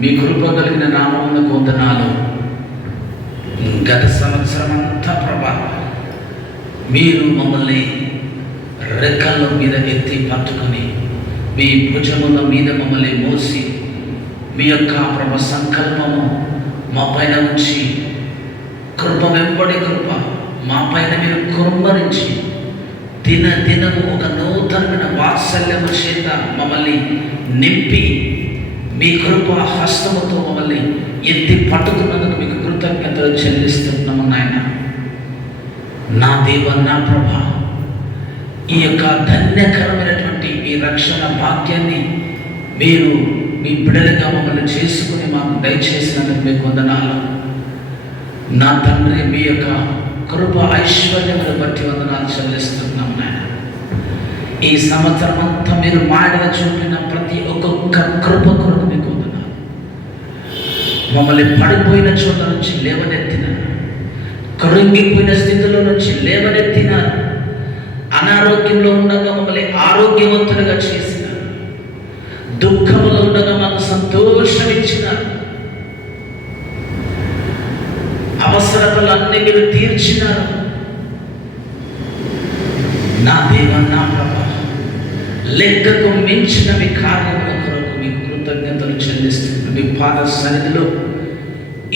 మీ కృప కలిగిన నామమునకు వందనాలు. గత సంవత్సరం అంతా ప్రభా మీరు మమ్మల్ని రెక్కల మీద ఎత్తి పట్టుకొని మీ భుజముల మీద మమ్మల్ని మోసి మీ యొక్క ప్రభ సంకల్పము మా పైన ఉంచి కృప వెంబడి కృప మా పైన మీరు కుమ్మరించి దినము ఒక నూతనమైన వాత్సల్యము చేత మమ్మల్ని నింపి మీ కృప హస్తముతో మమ్మల్ని ఎత్తి పట్టుకున్నందుకు మీకు కృతజ్ఞతలు చెల్లిస్తున్నాము నాయన. నా దేవ, నా ప్రభ, ఈ యొక్క ధన్యకరమైనటువంటి ఈ రక్షణ భాగ్యాన్ని మీరు మీ బిడ్డలుగా మమ్మల్ని చేసుకుని మాకు దయచేసినందుకు మీకు వందనాలు. నా తండ్రి, మీ యొక్క కృప ఐశ్వర్యమును బట్టి వందనాలు చెల్లిస్తున్నాం నాయన. ఈ సంవత్సరం అంతా మీరు మాటల చూపిన ప్రతి ఒక్కొక్క కృప కొరకు మీకు వందనాలు. మమ్మల్ని పడిపోయిన చోట నుంచి లేవనెత్తిన, కృంగిపోయిన స్థితిలో నుంచి లేవనెత్తిన, అనారోగ్యంలో ఉండగా మమ్మల్ని ఆరోగ్యవంతులుగా చేసిన, దుఃఖంలో ఉండగా మాకు సంతోషం ఇచ్చిన, అవసరతలన్నీ మీరు తీర్చినారు. నా దేవ, నా ప్రభ, లెక్కకు మించిన మీ కార్యముల కొరకు మీకు కృతజ్ఞతలు చెల్లిస్తున్నాను. మీ పాద సన్నిధిలో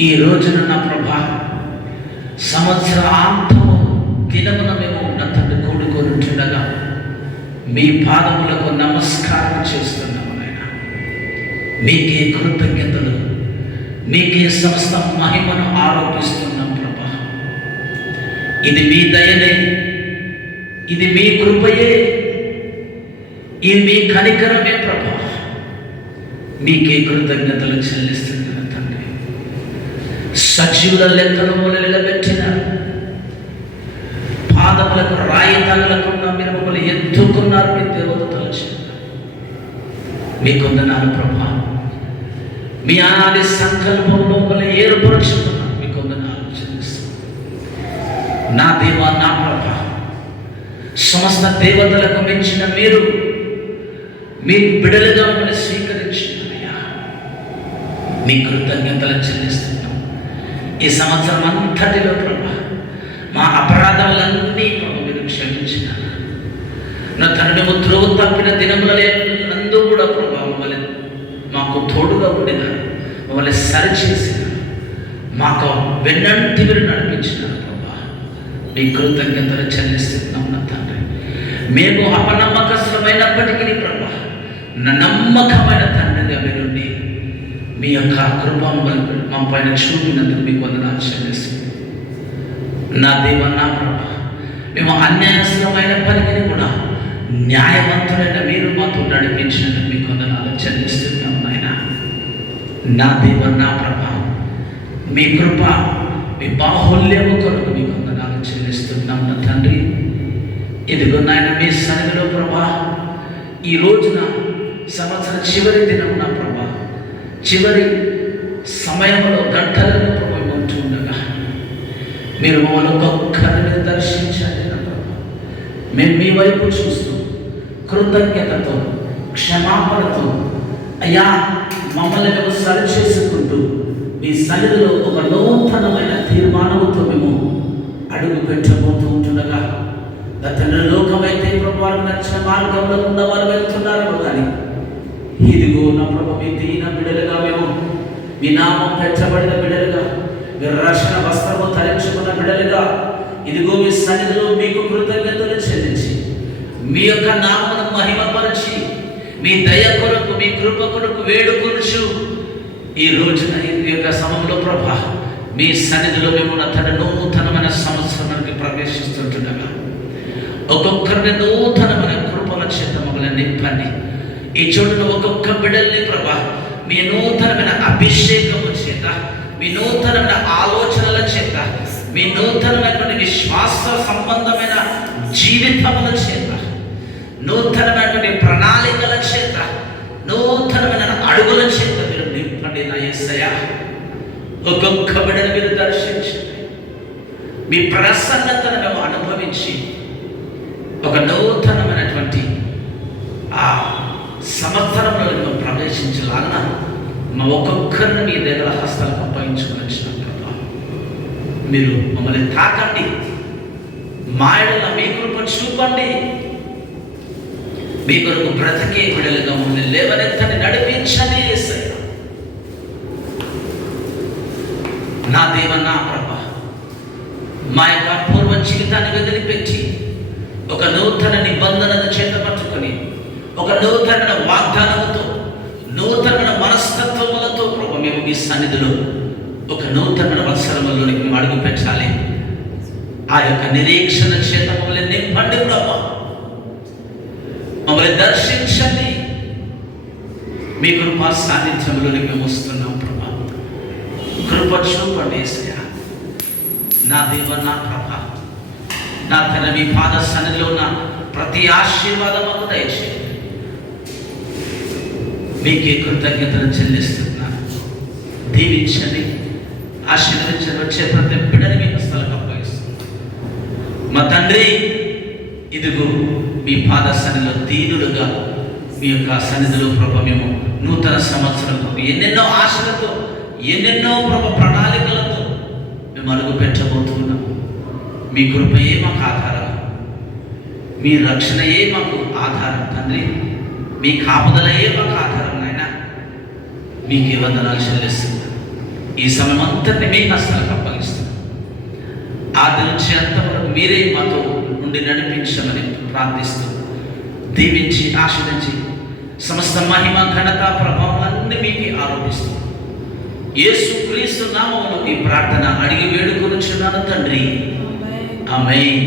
ఈ రోజున నా ప్రభ సంవత్సరాంతము దినమున మేము నా తండ్రి కూడుకొనుంటుండగా మీ పాదములకు నమస్కారం చేస్తున్నాము నాయన. మీకే కృతజ్ఞతలు, మీకే సమస్త మహిమను ఆరోపిస్తున్నాం ప్రభా. ఇది మీ దయనే, ఇది మీ కృపయే, ఇది మీ కనికరమే ప్రభా. మీకే కృతజ్ఞతలు చెల్లిస్తున్నాను తండ్రి. సజీవుల లెక్కను నిలబెట్టిన, పాదములకు రాయి తగలకుండా మీరు మమ్మల్ని ఎత్తుకున్నారు. మీ దేవతలు మీకు వందనాలు ప్రభా. మీ ఆది సంకల్పంలో మమ్మల్ని ఏర్పరచుకున్నారు. మీకు వందనాలు చెల్లిస్తున్నాను. నా దేవ, నా ప్రభ, సమస్త దేవతలకు మించిన మీరు మీ బిడలుగా మమ్మల్ని స్వీకరించినారయ్యా. మీ కృతజ్ఞతలు చెల్లిస్తున్నాం. ఈ సంవత్సరం అంతటిలో ప్రభ మా అపరాధములన్నీ ప్రభు మీరు క్షమించినారు. నా తండ్రి త్రోవ తప్పిన దినములందు కూడా ప్రభా మమ్మల్ని మాకు తోడుగా ఉండినారు, మమ్మల్ని సరిచేసినారు, మాకు వెన్నంటి మీరు నడిపించినారు ప్రభా. మీ కృతజ్ఞతలు చెల్లిస్తున్నాం నా తండ్రి. మేము అపనమ్మకమైనప్పటికీ ప్రభా నమ్మకమైన తండ్రిగా మీరుండి మీ యొక్క కృప మా పైన చూపినందుకు మీకు వందనాలు చెల్లిస్తున్నాం. నా దేవ, నా ప్రభా, మేము అన్యాయమైనప్పటికీ కూడా న్యాయవంతులైన మీరు మాతో నడిపించినందుకు మీకు వందనాలు చెల్లిస్తున్నాం నాయన. నా దేవ, నా ప్రభా, మీ కృప, మీ బాహుల్యము కొరకు మీకు వందనాలు చెల్లిస్తున్నాం నా తండ్రి. ఇదిగో నాయన మీ సన్నిధిలో ప్రభా ఈ రోజున సంవత్సరం చివరి దినం నా ప్రభా, చివరి సమయంలో గంటలలో ప్రభా ఉంటూ ఉండగా మీరు మమ్మల్ని ఒక్కొక్కరిని దర్శించాలి నా ప్రభా. మేము మీ వైపు చూస్తూ కృతజ్ఞతతో, క్షమాపణతో అయ్యా మమ్మల్ని మేము సరిచేసుకుంటూ మీ సన్నిధిలో ఒక నూతనమైన తీర్మానంతో మేము అడుగు పెట్టబోతూ ఉంటుండగా తండ్రి లోకమైతే ప్రభు నచ్చిన మార్గంలో ఉన్న వారు వెళ్తున్నారు. కానీ ఇదిగో నా ప్రభు మీ దీన బిడ్డలుగా మేము మీ నామం పెట్టబడిన బిడ్డలుగా, మీరు రక్షణ వస్త్రము ధరించుకున్న బిడ్డలుగా ఇదిగో మీ సన్నిధిలో మీకు కృతజ్ఞతలు చెల్లించి మీ యొక్క నామను మహిమపరిచి మీ దయ కొరకు, మీ కృప కొరకు వేడుకొనుచు ఈ రోజున ఈ యొక్క సమయంలో ప్రభా మీ సన్నిధిలో మేము తన నూతనమైన సంవత్సరానికి ప్రవేశిస్తుంటుండగా ఒక్కొక్కరిని నూతనమైన కృపల చేత మమ్మల్ని నింపండి. ఈ చోటున ఒక్కొక్క బిడ్డల్ని ప్రభా మీ నూతనమైన అభిషేకము చేత, మీ నూతనమైన ఆలోచనల చేత, మీ నూతనమైనటువంటి విశ్వాస సంబంధమైన జీవితముల చేత, నూతనమైనటువంటి ప్రణాళికల చేత, నూతనమైన అడుగుల చేత మీరు నింపండి నా యేసయ్య. ఒక్కొక్క బిడ్డను మీరు దర్శించండి. మీ ప్రసన్నతను మేము అనుభవించి ఒక నూతనమైనటువంటి ఆ సంవత్సరంలో మేము ప్రవేశించాలన్నా మా ఒక్కొక్కరిని మీ దగ్గర హస్తాలకు అప్పగించుకొని వచ్చిన ప్రభా, మీరు మమ్మల్ని తాకండి, మా ఎడల మీ కృప చూపండి, మీ కొరకు బ్రతికే బిడ్డలుగా మమ్మల్ని లేవనెత్తని నడిపించండి యేసయ్య. నా దేవ, నా ప్రభా, మా యొక్క పూర్వ జీవితాన్ని వదిలిపెట్టి ఒక నూతన నిబంధనను చేతపట్టుకొని ఒక నూతన వాగ్దానంతో నూతన మనస్తత్వములతో ప్రభు మేము మీ సన్నిధిలో ఒక నూతన వత్సరములోనికి మేము అడుగు పెట్టాలి. ఆ యొక్క నిరీక్షణ చేత మమ్మల్ని నింపండి ప్రభు, మమ్మల్ని దర్శించండి. మీ కృపా సాన్నిధ్యంలోనికి మేము వస్తున్నాం ప్రభా, కృప చూపండి యేసయ్య. నా దేవ, నా ప్రభా, నా తన మీ పాద సన్నిధిలో ఉన్న ప్రతి ఆశీర్వాదము దయచేయండి. మీకే కృతజ్ఞతలు చెల్లిస్తున్నాను. దీవించండి, ఆశీర్వదించండి. వచ్చే ప్రతి బిడ్డని మీ హస్తాలకు అప్పగిస్తున్నాను. మా తండ్రి, ఇదిగో మీ పాద సన్నిధిలో దీనులుగా మీ యొక్క సన్నిధిలో ప్రభు మేము నూతన సంవత్సరం ఎన్నెన్నో ఆశలతో ఎన్నెన్నో ప్రభు ప్రణాళికలతో మేము అడుగు పెట్టబోతున్నాము. మీ కృపయే మాకు ఆధారం, మీ రక్షణయే మాకు ఆధారం తండ్రి, మీ కాపుదలయే మాకు ఆధారం నాయన. మీకే వందనాలు చెల్లిస్తున్నాను. ఈ సమయం అంతటిని మీ హస్తాలకు అప్పగిస్తున్నాను. ఆది నుంచి అంతవరకు మీరే మాతో నుండి నడిపించమని ప్రార్థిస్తూ దీవించి ఆశీర్వదించి సమస్త మహిమ ఘనత ప్రభావాలన్నీ మీకే ఆరోపిస్తూ యేసుక్రీస్తు నామములో ఈ ప్రార్థన అడిగి వేడుకొనుచున్నాను తండ్రి, ఆమేన్.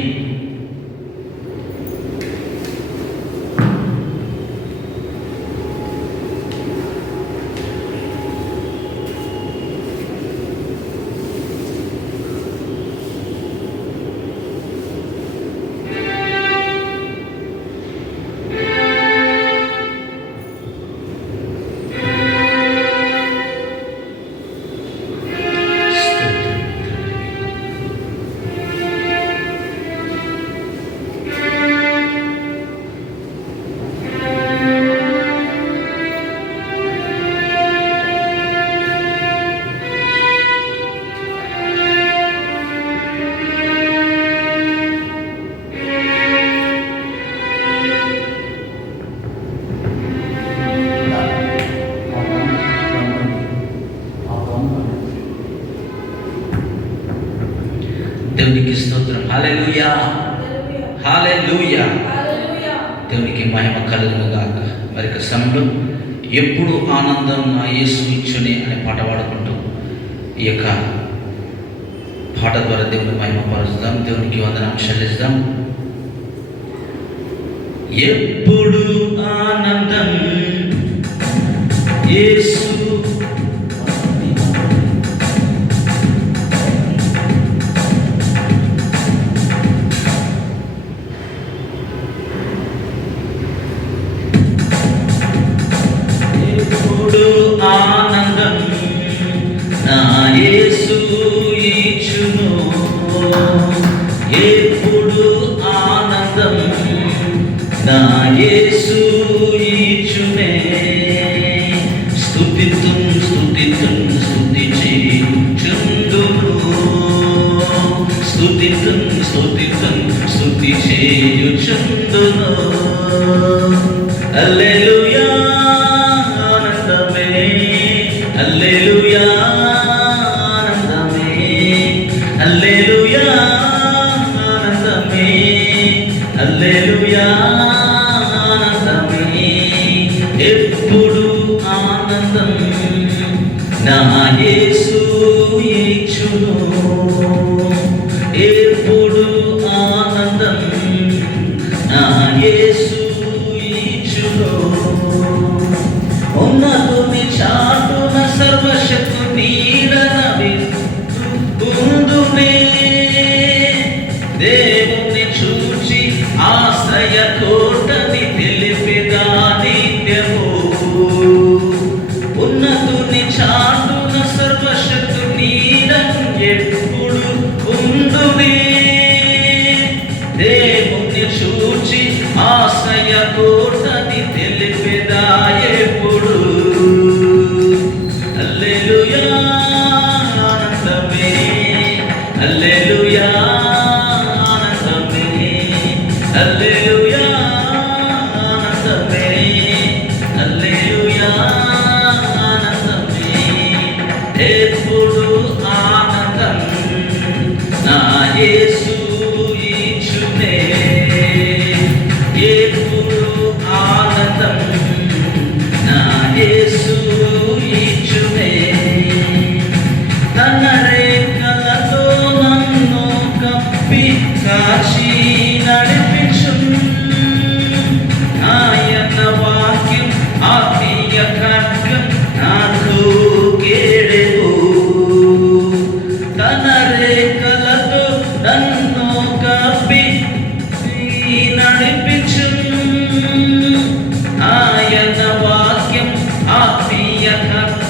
దేవునికి స్తోత్రం. హల్లెలూయా, హల్లెలూయా. దేవునికి మహిమ కలుగును గాక. మరి సమయంలో ఎప్పుడు ఆనందం నా యేసు ఇచ్చునే అనే పాట పాడుకుంటూ ఈ యొక్క పాట ద్వారా దేవుని మహిమ పరుస్తాం. దేవునికి వందనం చెల్లిస్తాం. ఎప్పుడు ఆనందం యేసు ఆనందం నా యేసు ఇచ్చును, ఎప్పుడు ఆనందం నా యేసు ఇచ్చునే. స్తుతితుం స్తుతితుం స్తుతి చేయుచుందును, స్తుతితుం స్తుతితుం స్తుతి చేయుచుందును. హల్లెలూయా, హల్లెలూయా, ఆనందమే, హల్లెలూయా, ఆనందమే, హల్లెలూయా, ఆనందమే. ఎప్పుడు ఆనందం నా యేసు ఇచ్చును, ఎప్పుడు ఆనందం నా యేసు ఇచ్చును. ఉన్నతుని చాటున సర్వశక్తు నీడనవి ఉందునే, దేవుని చూచి ఆశ్రయ కోటని తెలిపిదా నిత్యము. ఉన్నతుని చాటున సర్వశక్తు నీడను ఎప్పుడు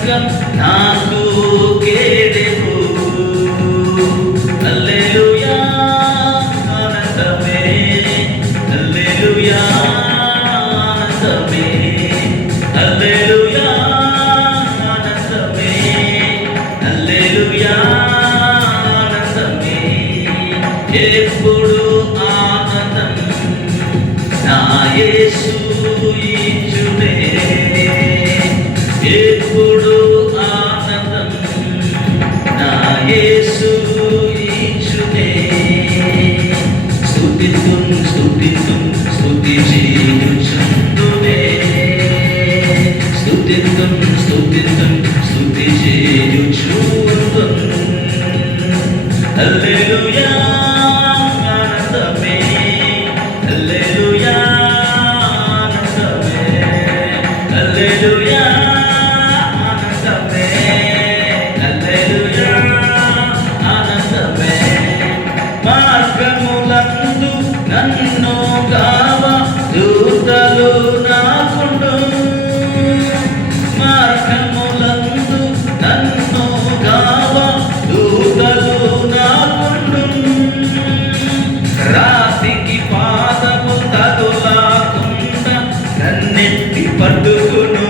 సంఘం నాకు కేడెము. హల్లెలూయా ఆనందమే, హల్లెలూయా ఆనందమే, హల్లెలూయా ఆనందమే, హల్లెలూయా ఆనందమే. ఎప్పుడు ఆనందం నా యేసు ఇచ్చునే, ఎప్పుడు ఆనందం నా యేసు ఇచ్చునే. స్తుతితుం స్తుతితుం స్తుతి చేయుచుందునే, స్తుతితుం స్తుతితుం స్తుతి చేయుచుందున్. హల్లెలూయా ఆనందమే, హల్లెలూయా ఆనందమే, హల్లెలూయా ఆనందమే, హల్లెలూయా ఆనందమే. మార్గములందు నన్ను గావ దూతలు నాకుండు, మార్గములందు నన్ను గావ దూతలు నాకుండు. రాతికి పాదము తగులాకుండా నన్నెత్తి పట్టుకును,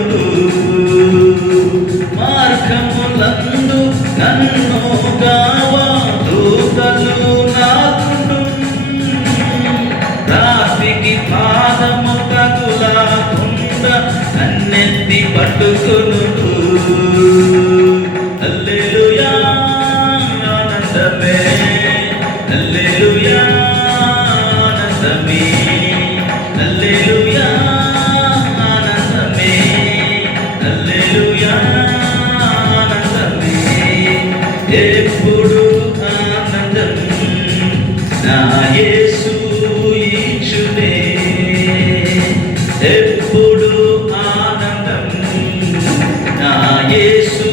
మార్గములందు నన్ను గావ దూతలు నాకుండు. రాతికి పాదము తగులాకుండా నన్నెత్తి పట్టుకును. హల్లెలూయా ఆనందమే, హల్లెలూయా ఆనందమే, హల్లెలూయా ఆనందమే, హల్లెలూయా ఆనందమే. ఎప్పుడు ఆనందం నా యేసు ఇచ్చునే, ఎప్పుడు ఆనందం నా యేసు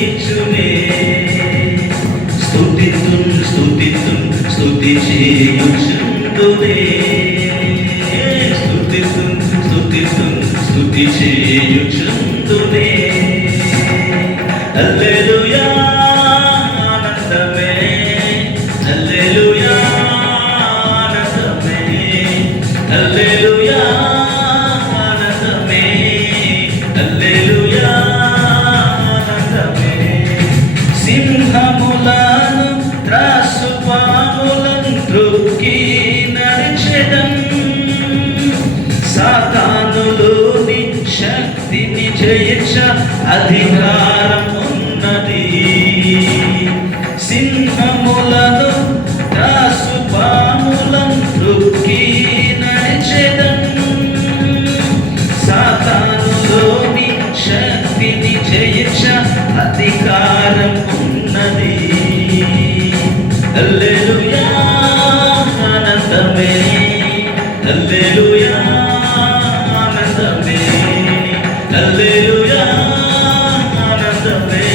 ఇచ్చునే. స్తుతితుం స్తుతితుం స్తుతి చేయుచుందునే, స్తుతితుం స్తుతితుం స్తుతి చేయుచుందునే. హల్లెలూయా ఆనందమే, హల్లెలూయా ఆనందమే, హల్లెలూయా ఆనందమే, హల్లెలూయా ఆనందమే. సింహములను త్రాసు పాములను త్రొక్కి నడిచెదన్, సాతానులోని శక్తిని జయించ అధికారం ఉన్నది. సింహములను త్రాసు పాములను త్రొక్కి నడిచెదన్, సాతానులోని శక్తిని జయించ అధికారం ఉన్నది. హల్లెలూయా ఆనందమే, హల్లెలూయా ఆనందమే, హల్లెలూయా ఆనందమే,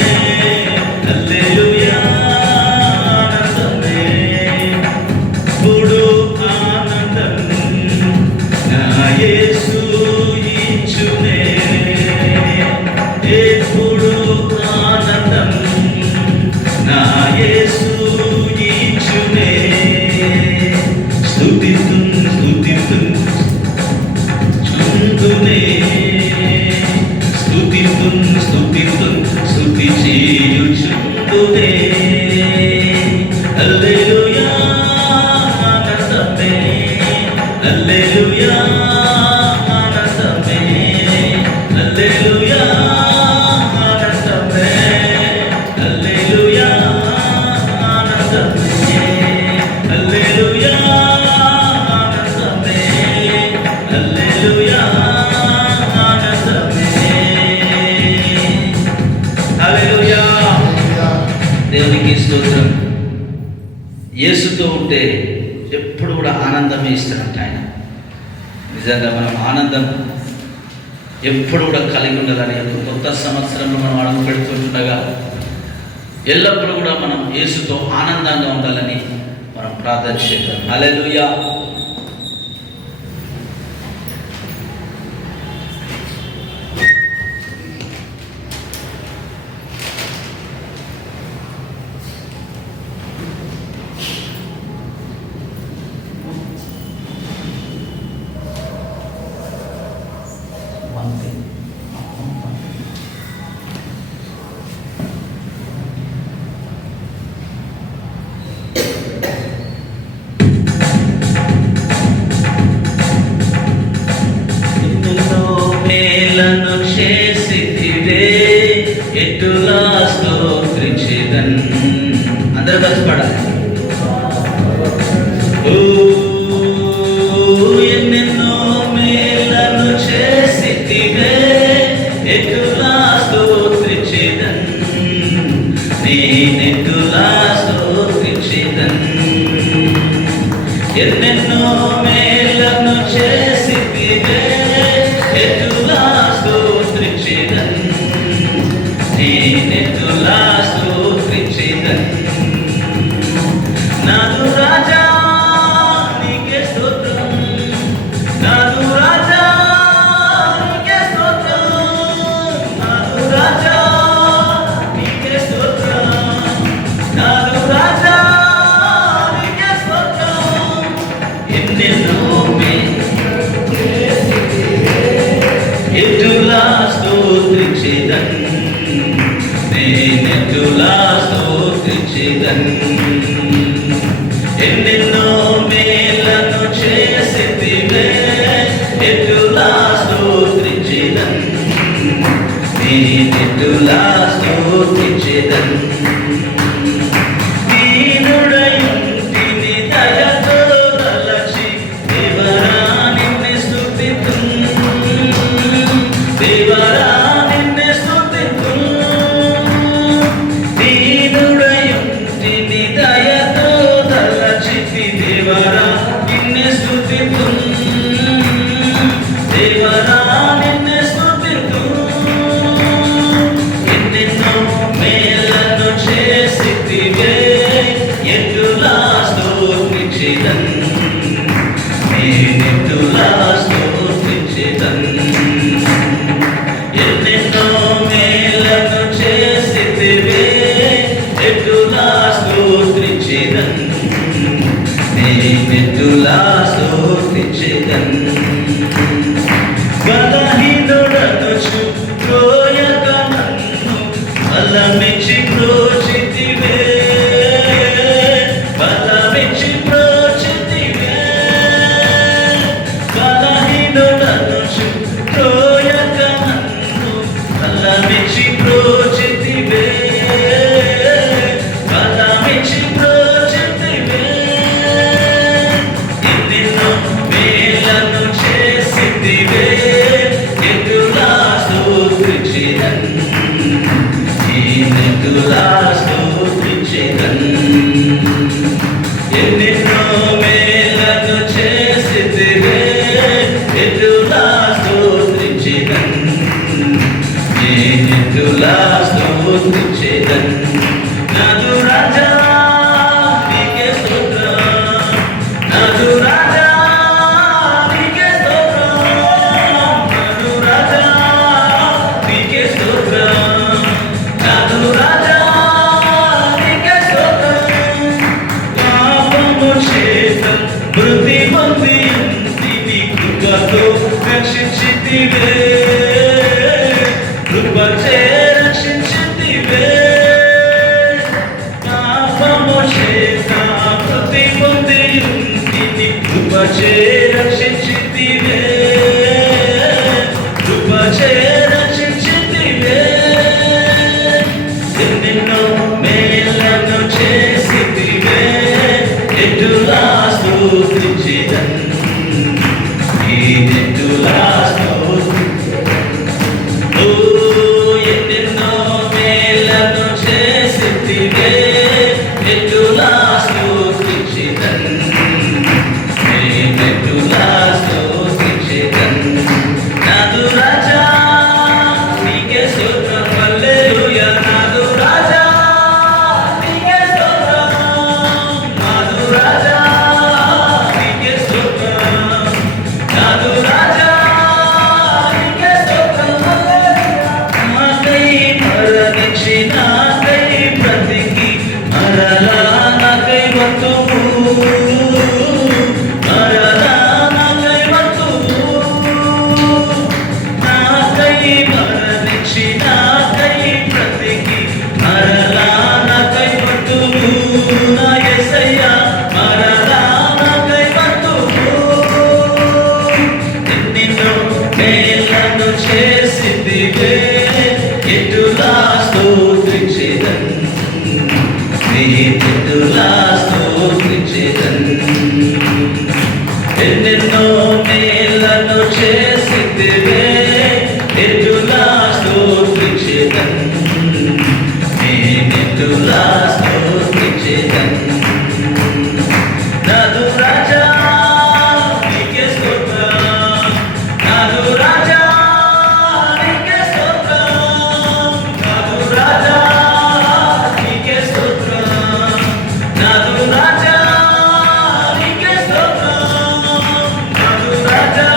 హల్లెలూయా ఆనందమే. ఇప్పుడు ఆనందం నా యేసు ఇచ్చునే, ఎప్పుడు ఆనందం నా యేసు ఇచ్చునే. స్తుతితుం స్తుతితుం చుందునే, స్తుతితుం స్తుతితుం స్తుతి చేయుచుందునే. హల్లెలూయా ఆనందమే, హల్లెలూయా ఆనందమే, హల్లెలూయా ఆనందమే, హల్లెలూయా ఆనందమే, హల్లెలూయా ఆనందమే, హల్లెలూయా ఆనందమే. హల్లెలూయా. దేవునికి స్తోత్రం. యేసుతో ఉంటే ఎప్పుడు కూడా ఆనందమే ఇస్తాడంట ఆయన. నిజంగా మనం ఆనందం ఎప్పుడు కూడా కలిగి ఉండాలని, కొత్త సంవత్సరంలో మనం అడుగు పెడుతుండగా ఎల్లప్పుడూ కూడా మనం యేసుతో ఆనందంగా ఉండాలని మనం ప్రార్థన చేద్దాం. హల్లెలూయా. ఎటులా స్తోత్రించెదన్. అందరూ కలిసి పాడాలి. ఎన్నెన్నో మేలను చేసితివే, ఎటులా స్తోత్రించెదన్, నేనెటులా స్తోత్రించెదన్. ఎన్నెన్నో మేలను చేసితివే, ఎటులా స్తోత్రించెదన్, నేనెటులా స్తోత్రించెదన్. నాదు రాజా నీకే స్తోత్రం, నాదు రాజా నీకే స్తోత్రం, నాదు రాజా నీకే స్తోత్రం, నాదు రాజా నీకే స్తోత్రం. ఎన్నెన్నో ఎటులా స్తోత్రించెదన్, నేనెటులా స్తోత్రించెదన్. ఎన్నెన్నో మేలను చేసితివే, ఎటులా స్తోత్రించెదన్, నేనెటులా స్తోత్రించెదన్. దీనుడయుంటిని దయతో తలచి దేవరా నిన్ను స్తుతింతున్, దేవరా నిన్ను స్తుతింతున్. దీనుడయుంటిని దయతో తలచి దేవరా నిన్ను స్తుతింతున్, దేవరా నిన్ను స్తుతింతున్. ఎన్నెన్నో మేలను చేసితివే, ఎటులా స్తోత్రించెదన్, నేనెటులా స్తోత్రించెదన్. ఎన్నెన్నో మేలను చేసితివే, ఎటులా స్తోత్రించెదన్, నేనెటులా స్తోత్రించెదన్. బలహీనుడనుచు ప్రోయక నన్ను బలమిచ్చి ప్రోచితివే, బలమిచ్చి ప్రోచితివే. బలహీనుడనుచు ప్రోయక నన్ను బలమిచ్చి ప్రోచితివే, బలమిచ్చి ప్రోచితివే. ఎన్నెన్నో మేలను చేసితివే, ఎటులా స్తోత్రించెదన్, నేనెటులా స్తోత్రించెదన్. ఎన్నెన్నో మేలను చేసితివే, ఎటులా స్తోత్రించెదన్, నేనెటులా స్తోత్రించెదన్. నాదు రాజా నీకే స్తోత్రం, నాదు రాజా నీకే స్తోత్రం, నాదు రాజా నీకే స్తోత్రం, నాదు రాజా నీకే స్తోత్రం. పాపము చేత మృతి పొంది ఇంటిని కృపతో రక్షించితివే, కృపచే రక్షించితివే. స్నేహితులా స్తోత్రించెదన్, స్నేహితులా స్తోత్రించెదన్. ఎన్నెన్నో మేలను చేసితివే, ఎటులా స్తోత్రించెదన్, నేనెటులా స్తోత్రించెదన్. నాదు రాజా నీకే స్తోత్రం, నాదు రాజా నీకే స్తోత్రం, నాదు రాజా నీకే స్తోత్రం, నాదు రాజా నీకే స్తోత్రం, నాదు రాజా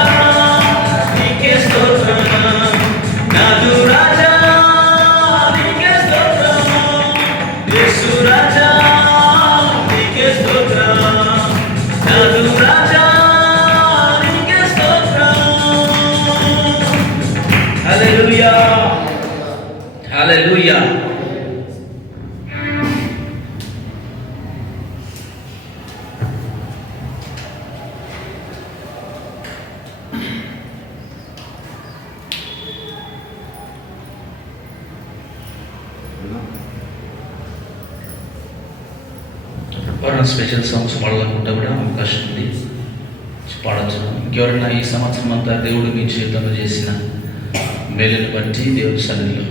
నీకే స్తోత్రం, నాదు రాజా నీకే స్తోత్రం, యేసు రాజా నీకే స్తోత్రం, నాదు రాజా నీకే స్తోత్రం. హల్లెలూయా, హల్లెలూయా. ఎవరైనా స్పెషల్ సాంగ్స్ పాడాలనుకుంటే కూడా అవకాశం ఉంది, పాడచ్చు. ఇంకెవరైనా ఈ సంవత్సరం అంతా దేవుడు మీ జీవితంలో చేసిన మేలుని బట్టి దేవుడి సన్నిధిలో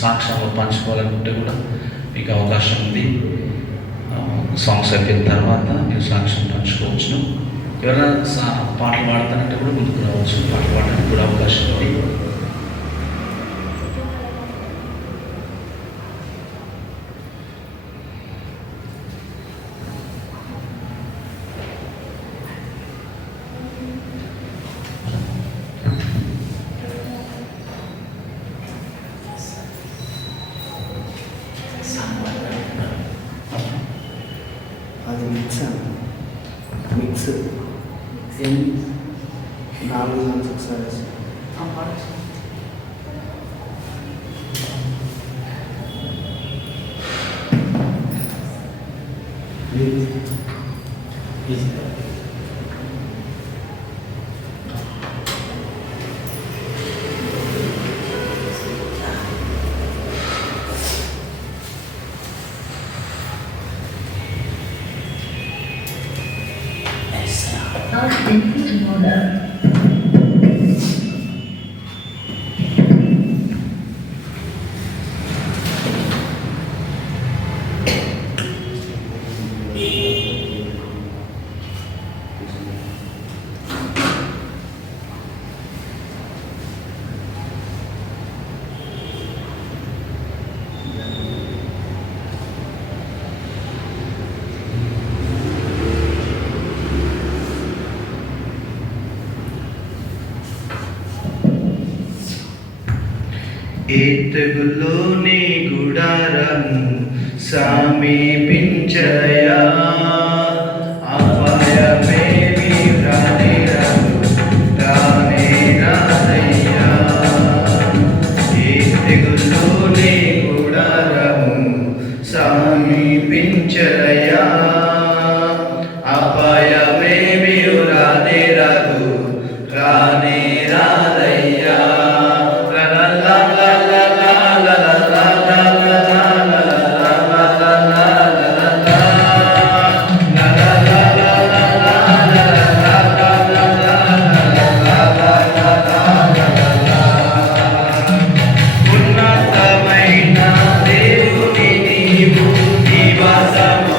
సాక్ష్యాలు పంచుకోవాలనుకుంటే కూడా మీకు అవకాశం ఉంది. సాంగ్స్ అయిపోయిన తర్వాత మీరు సాక్ష్యం పంచుకోవచ్చును. ఎవరైనా పాటలు పాడతానంటే కూడా ముందుకు రావచ్చు, పాటలు పాడడానికి కూడా అవకాశం ఉంది. అది మిక్స్ మిక్స్ 4 నుంచి ఒకసారి ఏ తెగులోని గుడారము సమీపించయా, అపాయమేమి రానేరాదు, రానే రాదయ్యా. ఏ తెగులోని గుడారము సమీపించయా, అపాయమేమి రానే రాదు, రానే రాదయ్యా. ఉన్నతమైన దేవుని నీవు నివాసము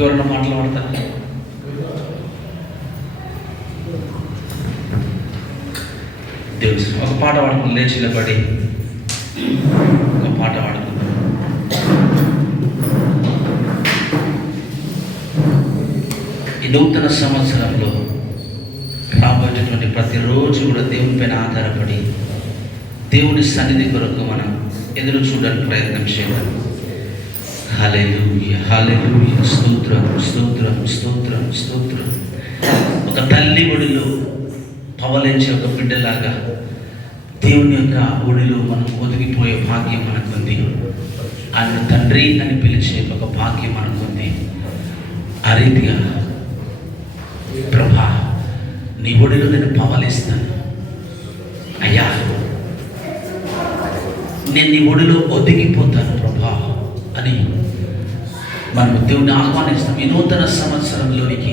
ఇంకెవరైనా మాట్లాడతారా? దేవుడు ఒక పాట పాడుకుని లేచి నిలబడి ఒక పాట పాడుకుందాం. ఈ నూతన సంవత్సరంలో రాబోయేటటువంటి ప్రతిరోజు కూడా దేవుని పైన ఆధారపడి దేవుని సన్నిధి కొరకు మనం ఎదురు చూడడానికి ప్రయత్నం చేయాలి. హల్లెలూయా, హల్లెలూయా, స్తోత్రం, స్తోత్రం, స్తోత్రం, స్తోత్రం. ఒక తల్లి ఒడిలో పవలించే ఒక బిడ్డలాగా దేవుని యొక్క ఒడిలో మనం ఒదిగిపోయే భాగ్యం మనకుంది. ఆయన తండ్రి అని పిలిచే ఒక భాగ్యం మనకుంది. ఆ రీతిగా ప్రభా నీ ఒడిలో నేను పవలిస్తాను అయ్యా, నేను నీ ఒడిలో ఒదిగిపోతాను ప్రభా అని మనం దేవుని ఆహ్వానిస్తాం. ఈ నూతన సంవత్సరంలోనికి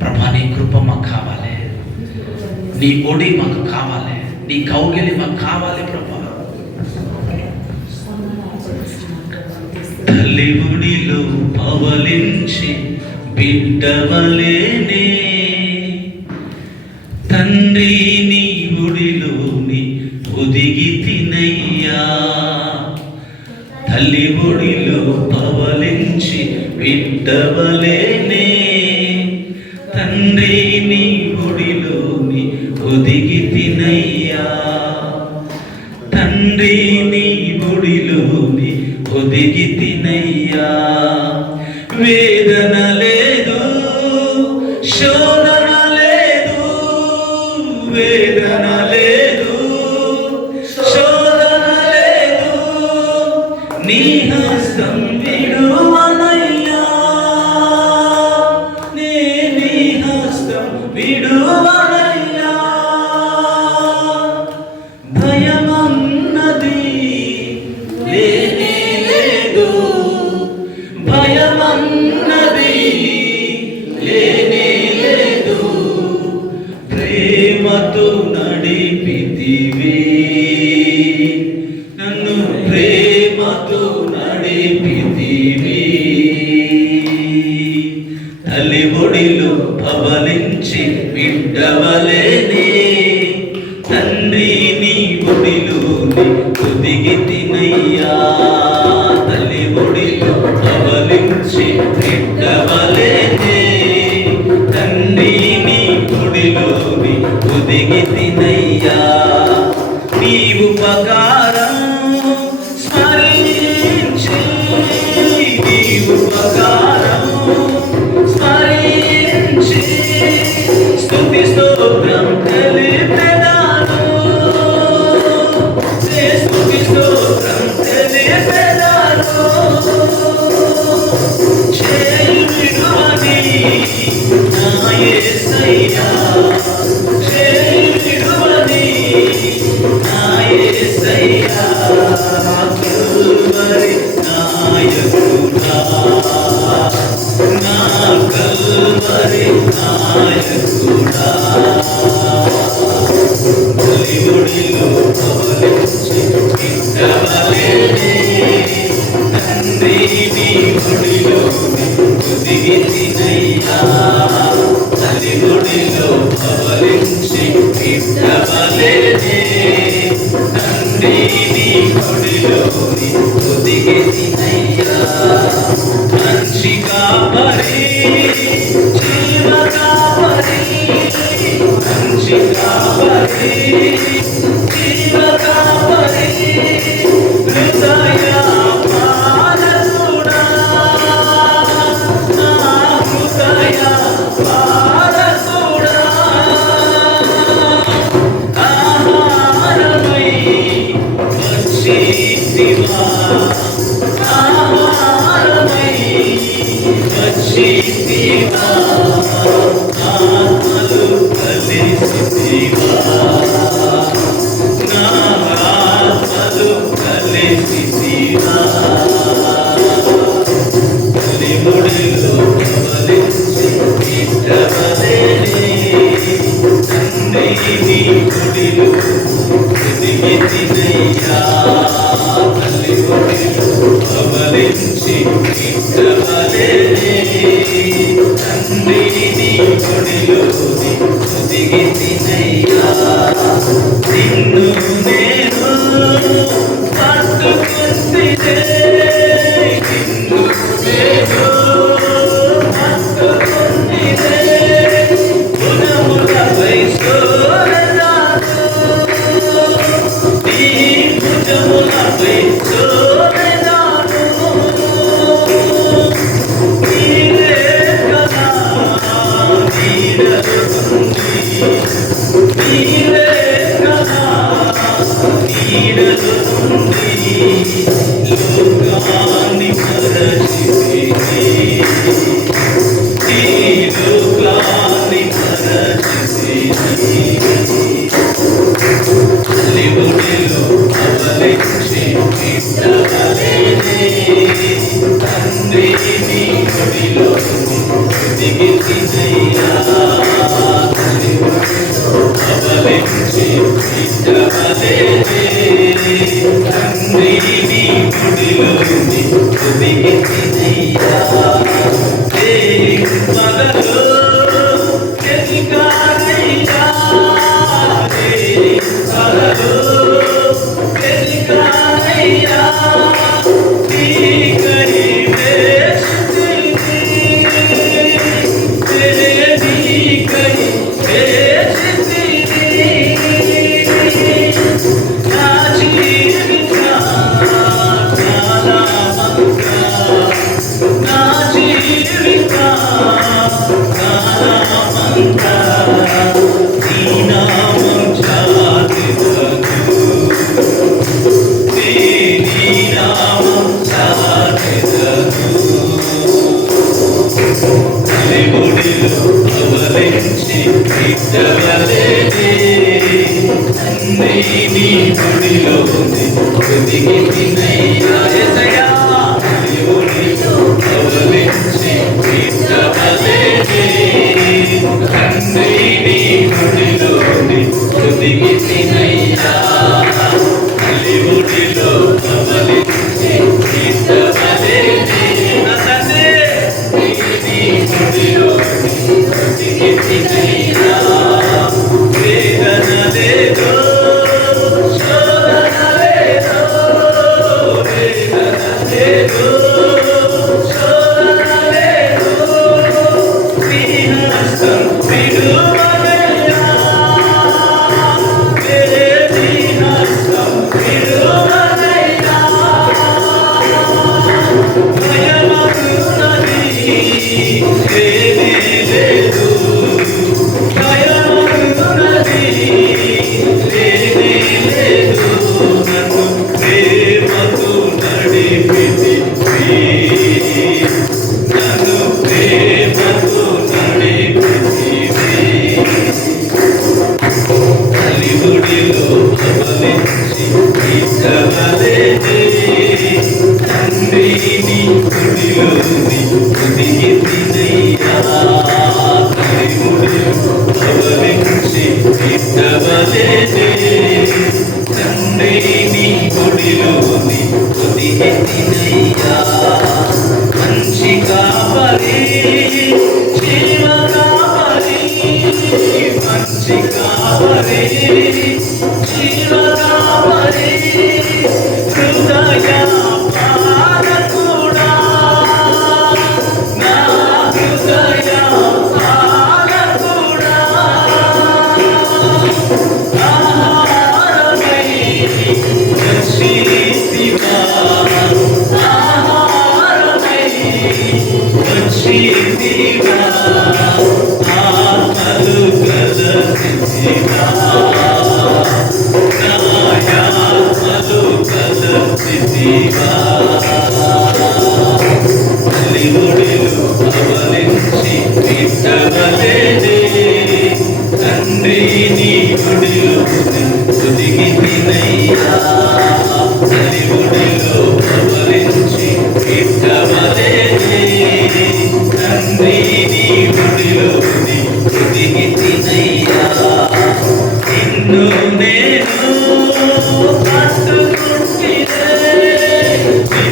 ప్రభా నీ కృప మాకు కావాలి, నీ ఒడి మాకు కావాలి, నీ కౌగిలి మాకు కావాలి ప్రభా. తల్లి ఒడిలో పవలించి బిడ్డవలేనే తండ్రి నీ ఒడిలోని ఒదిగి తినయ్యా. తల్లి ఒడిలో పవలించి బిడ్డవలేనే తండ్రి నీ ఒడిలోని ఒదిగి తినయ్యా. తండ్రి నీ ఒడిలోని ఒదిగి తినయ్యా. వేదన లేదు, శోధన లేదు, వేదన లేదు, శోధన లేదు, నీ హస్తం విడువనయ్యా, నీ హస్తం విడువనయ్యా. భయమన్నది లేనే లేదు, భయమన్నది లేనే లేదు, ప్రేమతో నడిపితివి నన్ను, ప్రేమతో నడిపితివి. తల్లి ఒడిలో పవలించి బిడ్డవలేనే తండ్రి నీ ఒడిలోని ఒదిగి తినయ్యా. తల్లి ఒడిలో పవలించి బిడ్డవలేనే తండ్రి నీ ఒడిలోని ఒదిగి తినయ్యా. నీ ఉపకారం స్మరించి, నీ ఉపకారం స్మరించి స్తుతి స్తోత్రం తెలిపెదాను, స్తుతి స్తోత్రం తెలిపెదాను. చేయి విడువని నా యేసయ్యా, చేయి విడువని నా యేసయ్యా. కల్వరి నాయకుడా, నా కల్వరి నాయకుడా. తల్లి ఒడిలో పవలించి బిడ్డవలేనే తండ్రి నీ ఒడిలోని ఒదిగి తినయ్యా. తల్లి ఒడిలో పవలించి బిడ్డవలేనే తండ్రి నీ ఒడిలోని ఒదిగి తినయ్యా. మంచి కాపరి, జీవ కాపరి, మంచి కాపరి, జీవ కాపరి, హృదయ పాలకుడా, నా హృదయ పాలకుడా. ఆహారమై వచ్చితివా, ఆహారమై వచ్చితివా, ఆత్మలు కలిసితివా, నా ఆత్మలు కలిసితివా. తల్లి ఒడిలో పవలించి బిడ్డవలేనే తండ్రి నీ ఒడిలో ఒదిగి తినయ్యా. తల్లి ఒడిలో పవలించి అవలించి ఇష్టవలే తండ్రి నీ గుడిలోని దిగి తినయ్యా నిన్ను నేను పట్టుకుంటే నిన్ను నేను పట్టుకుంటే గుణములపై సోలనాను నీ భుజములపై సోలనాను నీవే కదా నీడలుంది నీవే కదా నీడలుంది లోకాన్ని మరచితిని ఈ లోకాన్ని మరచితిని అలివుడిలో అవలించి ఇష్టవలేనే తండ్రి నీ గుడిలో దిగి తినయ్యా అవలించి ఇష్టవలేనే తండ్రి నీ గుడిలో దిగి తినయ్యా మగలో ఎదిగానయ్యా మగలో ఎదిగానయ్యా నీకై వేసితిని నీకై వేసితిని నా జీవితాలమంతా నా జీవితాలమంతా నీ నామం చాటెదను నీ నామం చాటెదను అలివుడిలో అవలించి ఇష్టవలేనే తండ్రి నీ గుడిలోని దిగి తినయ్యా యేసయ్యా అలివుడిలో అవలించి ఇష్టవలేనే తండ్రి నీ గుడిలోని దిగి తినయ్యా అలివుడిలో అవలించి ఇష్టవలేనే నా తండ్రి నీ గుడిలోని దిగి తినయ్యా వేదన లేదో శోధన లేదో వేదన లేదో శోధన లేదో నీ హస్తం విడువనయ్యా నీ హస్తం విడువనయ్యా భయమగునది ఏమీ లేదు భయమగునది ఏమీ లేదు నన్ను ప్రేమతో నడిపితివి నన్ను ప్రేమతో నడిపితివి అలివుడిలో అవలించి ఇష్టవలేనే తండ్రి నీ గుడిలోని దిగి తినయ్యా అలివుడిలో అవలించి ఇష్టవలేనే తండ్రి నీ గుడిలోని దిగి తినయ్యా మంచి కాపరి జీవ కాపరి మంచి కాపరి జీవ కాపరి హృదయ పాలకుడా నా హృదయ పాలకుడా ఆహారమై వచ్చితివా ఆహారమై వచ్చితివా ఆత్మలు కలసితివా నాయాత్మలు కలసితివా అలివుడిలో అవలించి ఇష్టవలేనే తండ్రి నీ గుడిలోని దిగి తినయ్యా అలివుడిలో అవలించి ఇష్టవలేనే తండ్రి నీ గుడిలోని దిగి తినయ్యా నిన్ను నేను పట్టుకుంటే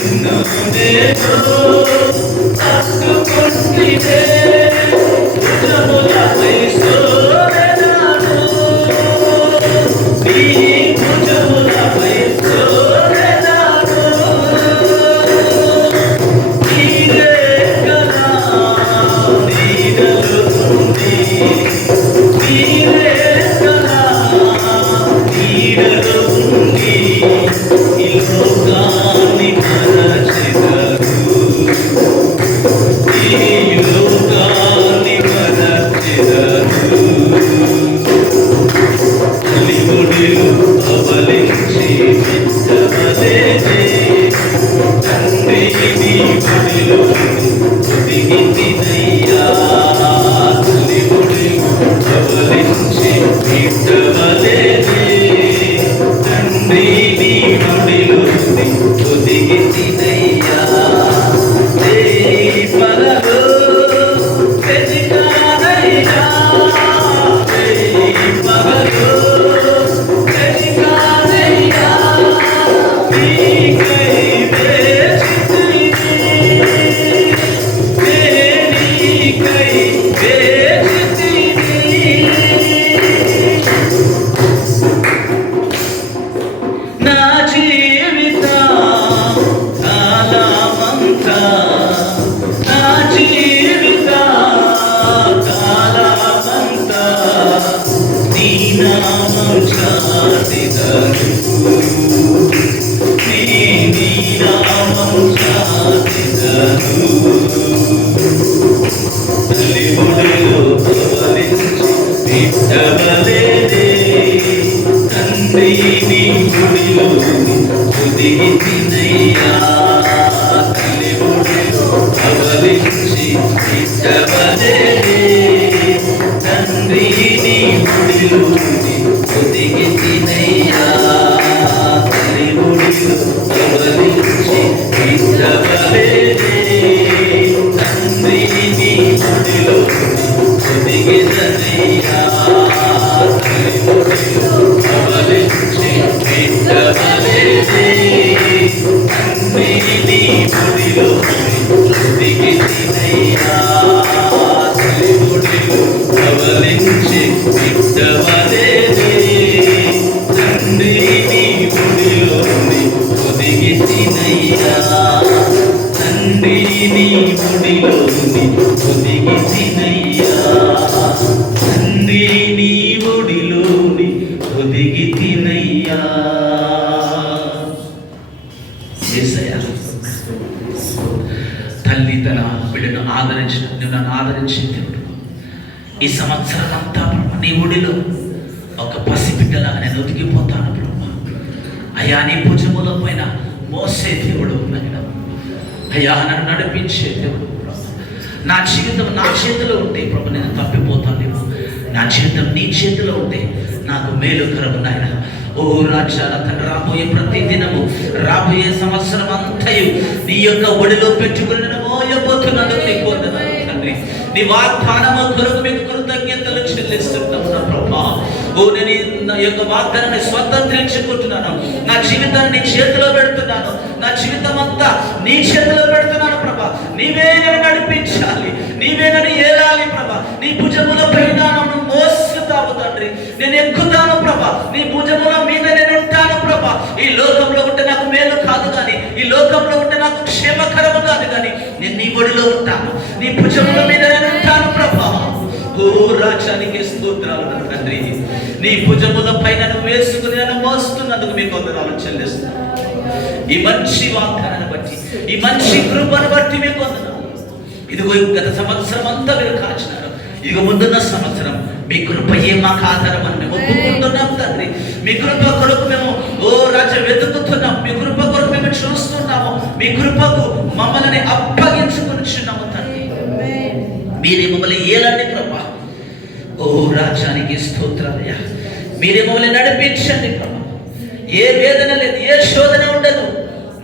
నిన్ను నేను పట్టుకుంటినే భుజములపై సోరెదాను నీ భుజములపై సోరెదాను నీవే కదా నీడలు ఉంది నీవే కదా నీడలు ఉంది ఈ లోకాన్ని మరచెదరు ఈ లోకాన్ని మరచెదరు కలిముడిలు అవలించి విత్తవలేదే తండ్రి నీ గుడిలో ఒదిగితినయ్యా కలిముడిలు అవలించి విత్తవలేదే తండ్రి నీ గుడిలో ఒదిగితినయ్యా పగలు వెతికానయ్యా పగలు వెతికానయ్యా నీకై వేచితిని నీకై వేచితిని నా జీవిత కాలమంతా నా జీవిత కాలమంతా నీ నామం చాటిదను నీ నామం చాటిదను తల్లిముడిలో పవలించి బిడ్డవలేదే తండ్రి నీ గుడిలో ఒదిగితినయ్యా తల్లిముడిలో పవలించి బిడ్డవలేదే తండ్రి నీ గుడిలో ఒదిగితినయ్యా తల్లిముడిలో పవలించి బిడ్డవలేదే తండ్రి నీ గుడిలో ఒదిగితినయ్యా తల్లిముడిలో పవలించి బిడ్డవలేదే తండ్రి నీ గుడిలో ఒదిగితినయ్యా తల్లిముడిలో పవలించి బిడ్డవలేదే తండ్రి నీ గుడిలో ఒదిగితినయ్యా తండ్రి నీ గుడిలో ఒదిగితినయ్యా తండ్రి నీ గుడిలో ఒదిగితినయ్యా యేసయ్యా తల్లి తన బిడ్డను ఆదరించిన నన్ను ఆదరించిన దేవుడు ఈ సంవత్సరం అంతా ప్రభు నీ ఒడిలో ఒక పసిబిడ్డలాగా నేను ఒదిగిపోతాను ప్రభు అయ్యా నీ భుజముల పైన మోసే దేవుడు నాయన అయ్యా నన్ను నడిపించే దేవుడు ప్రభు నా జీవితం నా చేతిలో ఉంటే ప్రభు నేను తప్పిపోతాను నా జీవితం నీ చేతిలో ఉంటే నాకు మేలుకరము నాయన ఓ రాజా రాబోయే ప్రతి దినము రాబోయే సంవత్సరం అంతయు నీ యొక్క ఒడిలో పెట్టుకుని నేను మోయబోతున్నందుకు నీకు వందనాలు తండ్రి నీ వాగ్దానము కొరకు మీకు కృతజ్ఞతలు చెల్లిస్తున్నాం నా ప్రభా ఓ నేను నా యొక్క వాగ్దానాన్ని స్వతంత్రించుకుంటున్నాను నా జీవితాన్ని నీ చేతిలో పెడుతున్నాను నా జీవితం అంతా నీ చేతిలో పెడుతున్నాను ప్రభా నీవే నన్ను నడిపించాలి నీవే నన్ను ఏలాలి ప్రభా నీ భుజముల పైన నన్ను మోసుతావు తండ్రి నేను ఎక్కుతాను ప్రభా నీ భుజముల మీద నేను ఉంటాను ప్రభా ఈ లోకంలో ఉంటే నాకు మేలు కాదు కానీ ఈ లోకంలో ఉంటే నాకు క్షేమకరము కాదు కానీ నేను నీ ఒడిలో ఉంటాను నీ భుజముల మీద నేను ఉంటాను ప్రభా ఓ రాజానికి స్తోత్రాలు నా తండ్రి నీ భుజముల పైన వేసుకుని నన్ను మోస్తున్నందుకు మీకు వందనాలు చెల్లిస్తున్నాను ఈ మంచి వాగ్దానాన్ని బట్టి ఈ మంచి కృపను బట్టి మీకు వందనాలు ఇదిగో గత సంవత్సరం అంతా మీరు కాచినారు ఇదిగో ముందున్న సంవత్సరం మీ కృపయే మాకు ఆధారం అని మేము ఒప్పుకుంటున్నాం తండ్రి మీ కృప కొరకు మేము ఓ రాజా వెతుకుతున్నాం మీ కృప కొరకు మేము చూస్తున్నాము మీ కృపకు మమ్మల్ని అప్పగించుకునిచున్నాము తండ్రి మీరే మమ్మల్ని ఏలండి ప్రభా ఓ రాజానికి స్తోత్రాలయ్యా మీరే మమ్మల్ని నడిపించండి ప్రభా ఏ వేదన లేదు ఏ శోధన ఉండదు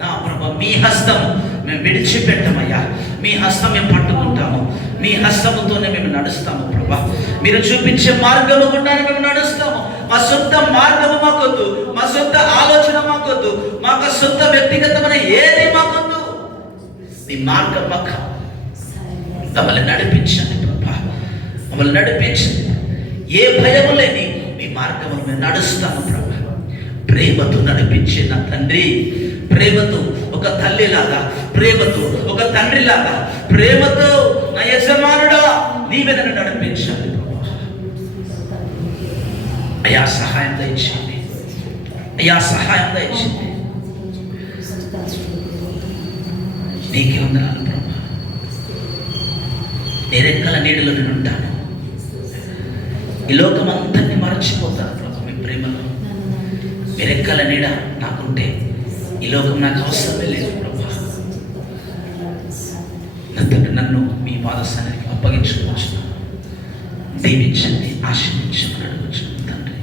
నా ప్రభా మీ హస్తం మేము విడిచిపెట్టమయ్యా మీ హస్తం మేము పట్టుకుంటాము మీ హస్తముతోనే మేము నడుస్తాము ప్రభా మీరు చూపించే మార్గము గుండానే మేము నడుస్తాము మా సొంత మార్గము మాకొద్దు మా సొంత ఆలోచన మాకొద్దు మాకు సొంత వ్యక్తిగతమైన ఏది మాకొద్దు. నీ మార్గం మాకు మమ్మల్ని నడిపించండి ప్రభా, మమ్మల్ని నడిపించండి. ఏ భయము లేని నీ మార్గంలో మేము నడుస్తాము ప్రభా. ప్రేమతో నడిపించే నా తండ్రి, ప్రేమతో ఒక తల్లిలాగా, ప్రేమతో ఒక తండ్రిలాగా, ప్రేమతో నా యజమానుడా నీవే నన్ను నడిపించాలి ప్రభా. అయ్యా సహాయం దయచేయండి, అయ్యా సహాయం దయచేయండి. నీకే వందనాలు ప్రభా. నీ రెక్కల నీడలో నేను ఉంటాను. ఈ లోకం అంతని మరచిపోతాను ప్రభా. మీ ప్రేమలో మీ రెక్కల నీడ నాకుంటే ఈ లోకం నాకు అవసరమే లేదు ప్రభా. నా తండ్రి నన్ను మీ పాదస్థానానికి అప్పగించుకోవచ్చు. దీవించండి, ఆశీర్వదించమని అడగవచ్చు తండ్రి.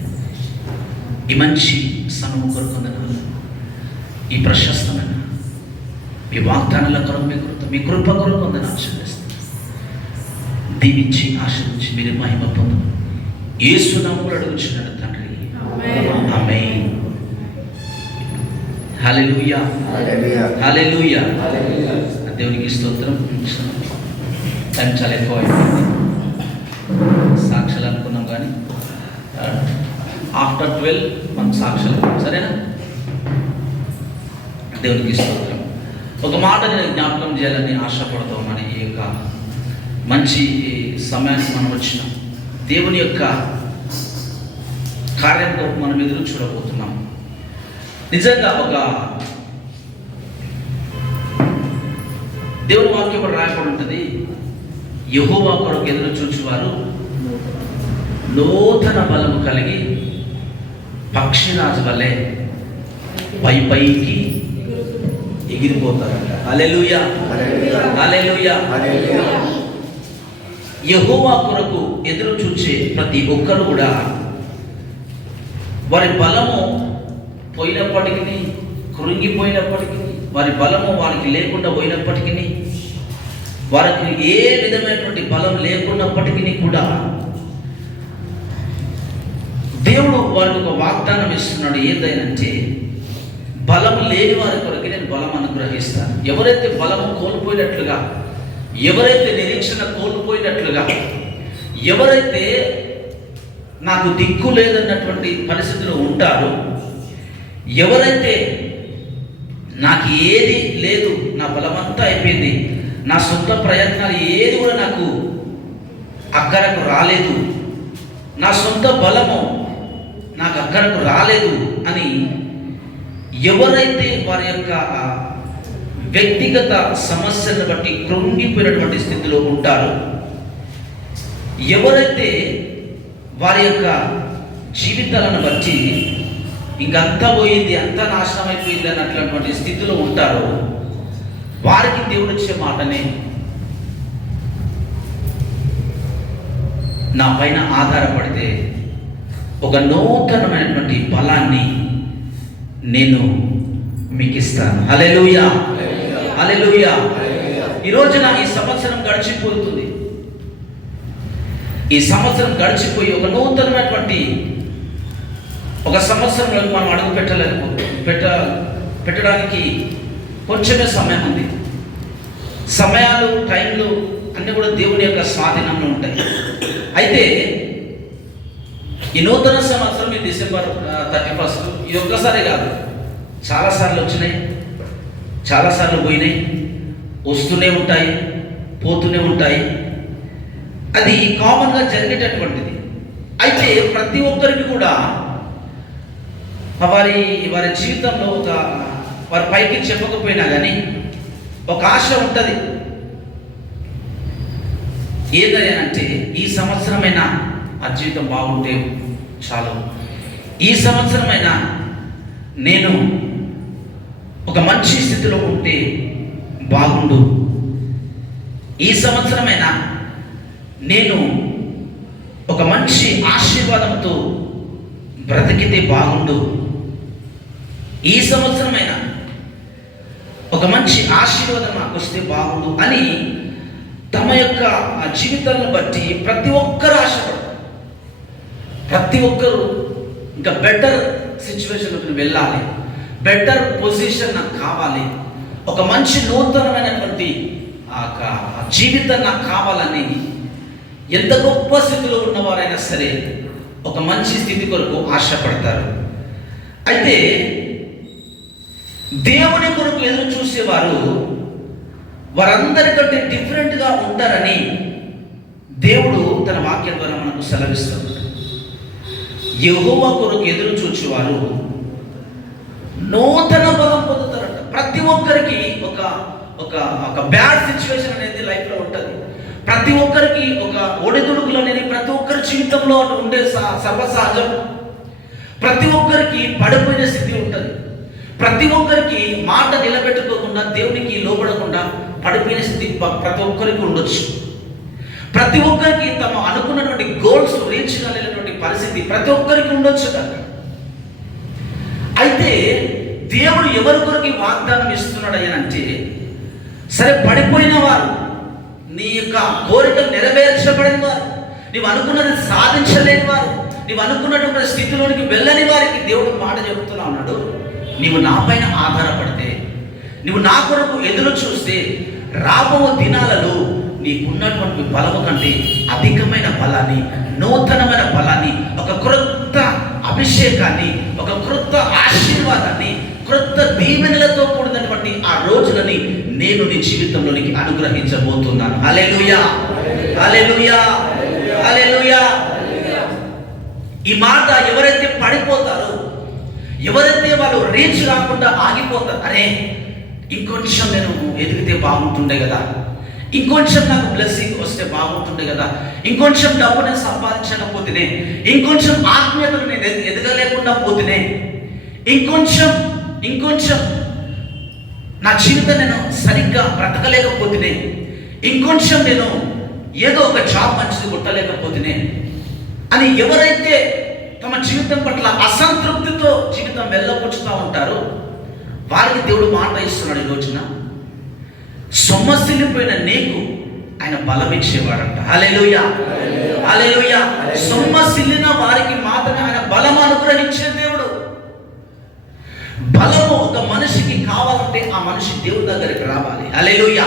ఈ మంచి సమయం కొరకొందనాలు, ఈ ప్రశస్తమైన మీ వాగ్దానాల కొరకు మీ కృప కొరకు వందనాలు చెల్లిస్తాను. దీవించి ఆశీర్వదించి మీరు మహిమ పొందు యేసు నామములో అడుగుచున్నాను తండ్రి, ఆమేన్. హల్లెలూయా, హల్లెలూయా. దేవునికి స్తోత్రం. టైం చాలా ఎక్కువ అయిపోయింది. సాక్షులు అనుకున్నాం కానీ ఆఫ్టర్ 12 మనం సాక్షులు, సరేనా? దేవునికి స్తోత్రం. ఒక మాట నేను జ్ఞాపకం చేయాలని ఆశపడతామని ఈ యొక్క మంచి సమయానికి మనం వచ్చినాం. దేవుని యొక్క కార్యం కొరకు మనం ఎదురు చూడబోతున్నాం. నిజంగా ఒక దేవుని వాక్యం రాయబడి ఉంటుంది, యెహోవా కొరకు ఎదురు చూచువారు నూతన బలము కలిగి పక్షిరాజు వలె పైకి ఎగిరిపోతారంట. హల్లెలూయా, హల్లెలూయా. యెహోవా కొరకు ఎదురు చూచే ప్రతి ఒక్కరు కూడా వారి బలము పోయినప్పటికీ, కృంగిపోయినప్పటికీ, వారి బలము వారికి లేకుండా పోయినప్పటికీ, వారికి ఏ విధమైనటువంటి బలం లేకున్నప్పటికీ కూడా దేవుడు వారికి ఒక వాగ్దానం ఇస్తున్నాడు. ఏంటంటే బలము లేని వారి కొరకు నేను బలం అనుగ్రహిస్తాను. ఎవరైతే బలము కోల్పోయినట్లుగా, ఎవరైతే నిరీక్షణ కోల్పోయినట్లుగా, ఎవరైతే నాకు దిక్కు లేదన్నటువంటి పరిస్థితిలో ఉంటారో, ఎవరైతే నాకు ఏది లేదు, నా బలమంతా అయిపోయింది, నా సొంత ప్రయత్నాలు ఏది కూడా నాకు అక్కరకు రాలేదు, నా సొంత బలము నాకు అక్కరకు రాలేదు అని ఎవరైతే వారి యొక్క వ్యక్తిగత సమస్యలను బట్టి కృంగిపోయినటువంటి స్థితిలో ఉంటారో, ఎవరైతే వారి యొక్క జీవితాలను బట్టి ఇంకంతా పోయింది, అంతా నాశనం అయిపోయింది అన్నటువంటి స్థితిలో ఉంటారో, వారికి దేవుడు ఇచ్చే మాటనే, నా పైన ఆధారపడితే ఒక నూతనమైనటువంటి బలాన్ని నేను మీకు ఇస్తాను. హల్లెలూయా, హల్లెలూయా. ఈ రోజున ఈ సంవత్సరం గడిచిపోతుంది. ఈ సంవత్సరం గడిచిపోయి ఒక నూతనమైనటువంటి ఒక సంవత్సరంలో మనం అడుగు పెట్టడానికి కొంచెమే సమయం ఉంది. సమయాలు, టైంలు అన్నీ కూడా దేవుని యొక్క స్వాధీనంలో ఉంటాయి. అయితే ఈ నూతన సంవత్సరం ఈ డిసెంబర్ 31 ఇది ఒక్కసారి కాదు, చాలాసార్లు వచ్చినాయి, చాలాసార్లు పోయినాయి, వస్తూనే ఉంటాయి, పోతూనే ఉంటాయి. అది కామన్గా జరిగేటటువంటిది. అయితే ప్రతి ఒక్కరికి కూడా వారి వారి జీవితంలో ఒక వారి పైకి చెప్పకపోయినా కానీ ఒక ఆశ ఉంటుంది. ఏదని అంటే ఈ సంవత్సరమైనా ఆ జీవితం బాగుంటే చాలు, ఈ సంవత్సరమైనా నేను ఒక మంచి స్థితిలో ఉంటే బాగుండు, ఈ సంవత్సరమైనా నేను ఒక మంచి ఆశీర్వాదంతో బ్రతికితే బాగుండు, ఈ సంవత్సరమైనా ఒక మంచి ఆశీర్వాదం నాకు వస్తే బాగుండు అని తమ యొక్క ఆ జీవితాలను బట్టి ప్రతి ఒక్కరు ఆశపడతారు. ప్రతి ఒక్కరు ఇంకా బెటర్ సిచ్యువేషన్లోకి వెళ్ళాలి, బెటర్ పొజిషన్ నాకు కావాలి, ఒక మంచి నూతనమైనటువంటి జీవితం నాకు కావాలని ఎంత గొప్ప స్థితిలో ఉన్నవారైనా సరే ఒక మంచి స్థితి కొరకు ఆశపడతారు. అయితే దేవుని కొరకు ఎదురు చూసేవారు వారందరికంటే డిఫరెంట్గా ఉంటారని దేవుడు తన వాక్యం ద్వారా మనకు సెలవిస్తాడు. యెహోవా కొరకు ఎదురు చూచేవారు నూతన బలం పొందుతారంట. ప్రతి ఒక్కరికి ఒక ఒక ఒక బ్యాడ్ సిచ్యువేషన్ అనేది లైఫ్లో ఉంటుంది. ప్రతి ఒక్కరికి ఒక ఒడిదుడుకులు అనేది ప్రతి ఒక్కరి జీవితంలో ఉండే సర్వసహజం. ప్రతి ఒక్కరికి పడిపోయిన స్థితి ఉంటుంది. ప్రతి ఒక్కరికి మాట నిలబెట్టుకోకుండా, దేవునికి లోబడకుండా పడిపోయిన స్థితి ప్రతి ఒక్కరికి ఉండొచ్చు. ప్రతి ఒక్కరికి తమ అనుకున్నటువంటి గోల్స్ రీచ్ కాలేనటువంటి పరిస్థితి ప్రతి ఒక్కరికి ఉండొచ్చు కదా. అయితే దేవుడు ఎవరి కొరకు వాగ్దానం ఇస్తున్నాడు అంటే, సరే పడిపోయిన వారు, నీ యొక్క కోరికలు నెరవేర్చబడిన వారు, నీవు అనుకున్నది సాధించలేని వారు, నీవు అనుకున్నటువంటి స్థితిలోనికి వెళ్ళని వారికి దేవుడు మాట చెబుతున్నా ఉన్నాడు, నీవు నా పైన ఆధారపడితే, నువ్వు నా కొరకు ఎదురు చూస్తే రాబో దినాలలో నీకున్నటువంటి బలము కంటే అధికమైన బలాన్ని, నూతనమైన బలాన్ని, ఒక క్రొత్త అభిషేకాన్ని, ఒక క్రొత్త ఆశీర్వాదాన్ని, క్రొత్త దీవెనలతో కూడినటువంటి ఆ రోజులని నేను నీ జీవితంలోనికి అనుగ్రహించబోతున్నాను. హల్లెలూయా, హల్లెలూయా, హల్లెలూయా. ఈ మాట ఎవరైతే పడిపోతారో, ఎవరైతే వాళ్ళు రీచ్ రాకుండా ఆగిపోతారు, అరే ఇంకొంచెం నేను ఎదిగితే బాగుంటుండే కదా, ఇంకొంచెం నాకు బ్లెస్సింగ్ వస్తే బాగుంటుండే కదా, ఇంకొంచెం డబ్బు నేను సంపాదించకపోతేనే, ఇంకొంచెం ఆత్మీయతను నేను ఎదగలేకుండా పోతేనే, ఇంకొంచెం నా జీవితం నేను సరిగ్గా బ్రతకలేకపోతేనే, ఇంకొంచెం నేను ఏదో ఒక జాబ్ మంచిది కొట్టలేకపోతేనే అని ఎవరైతే తమ జీవితం పట్ల అసంతృప్తితో జీవితం వెళ్ళగొచ్చుతూ ఉంటారో వారికి దేవుడు మాట ఇస్తున్నాడు. ఈ రోజున సొమ్మసిల్లిపోయిన నీకు ఆయన బలం ఇచ్చేవాడంట. హల్లెలూయా, హల్లెలూయా. సొమ్మసిల్లిన వారికి మాత్రమే ఆయన బలం అనుగ్రహించే దేవుడు. బలము ఒక మనిషికి కావాలంటే ఆ మనిషి దేవుడి దగ్గరికి రావాలి. హల్లెలూయా.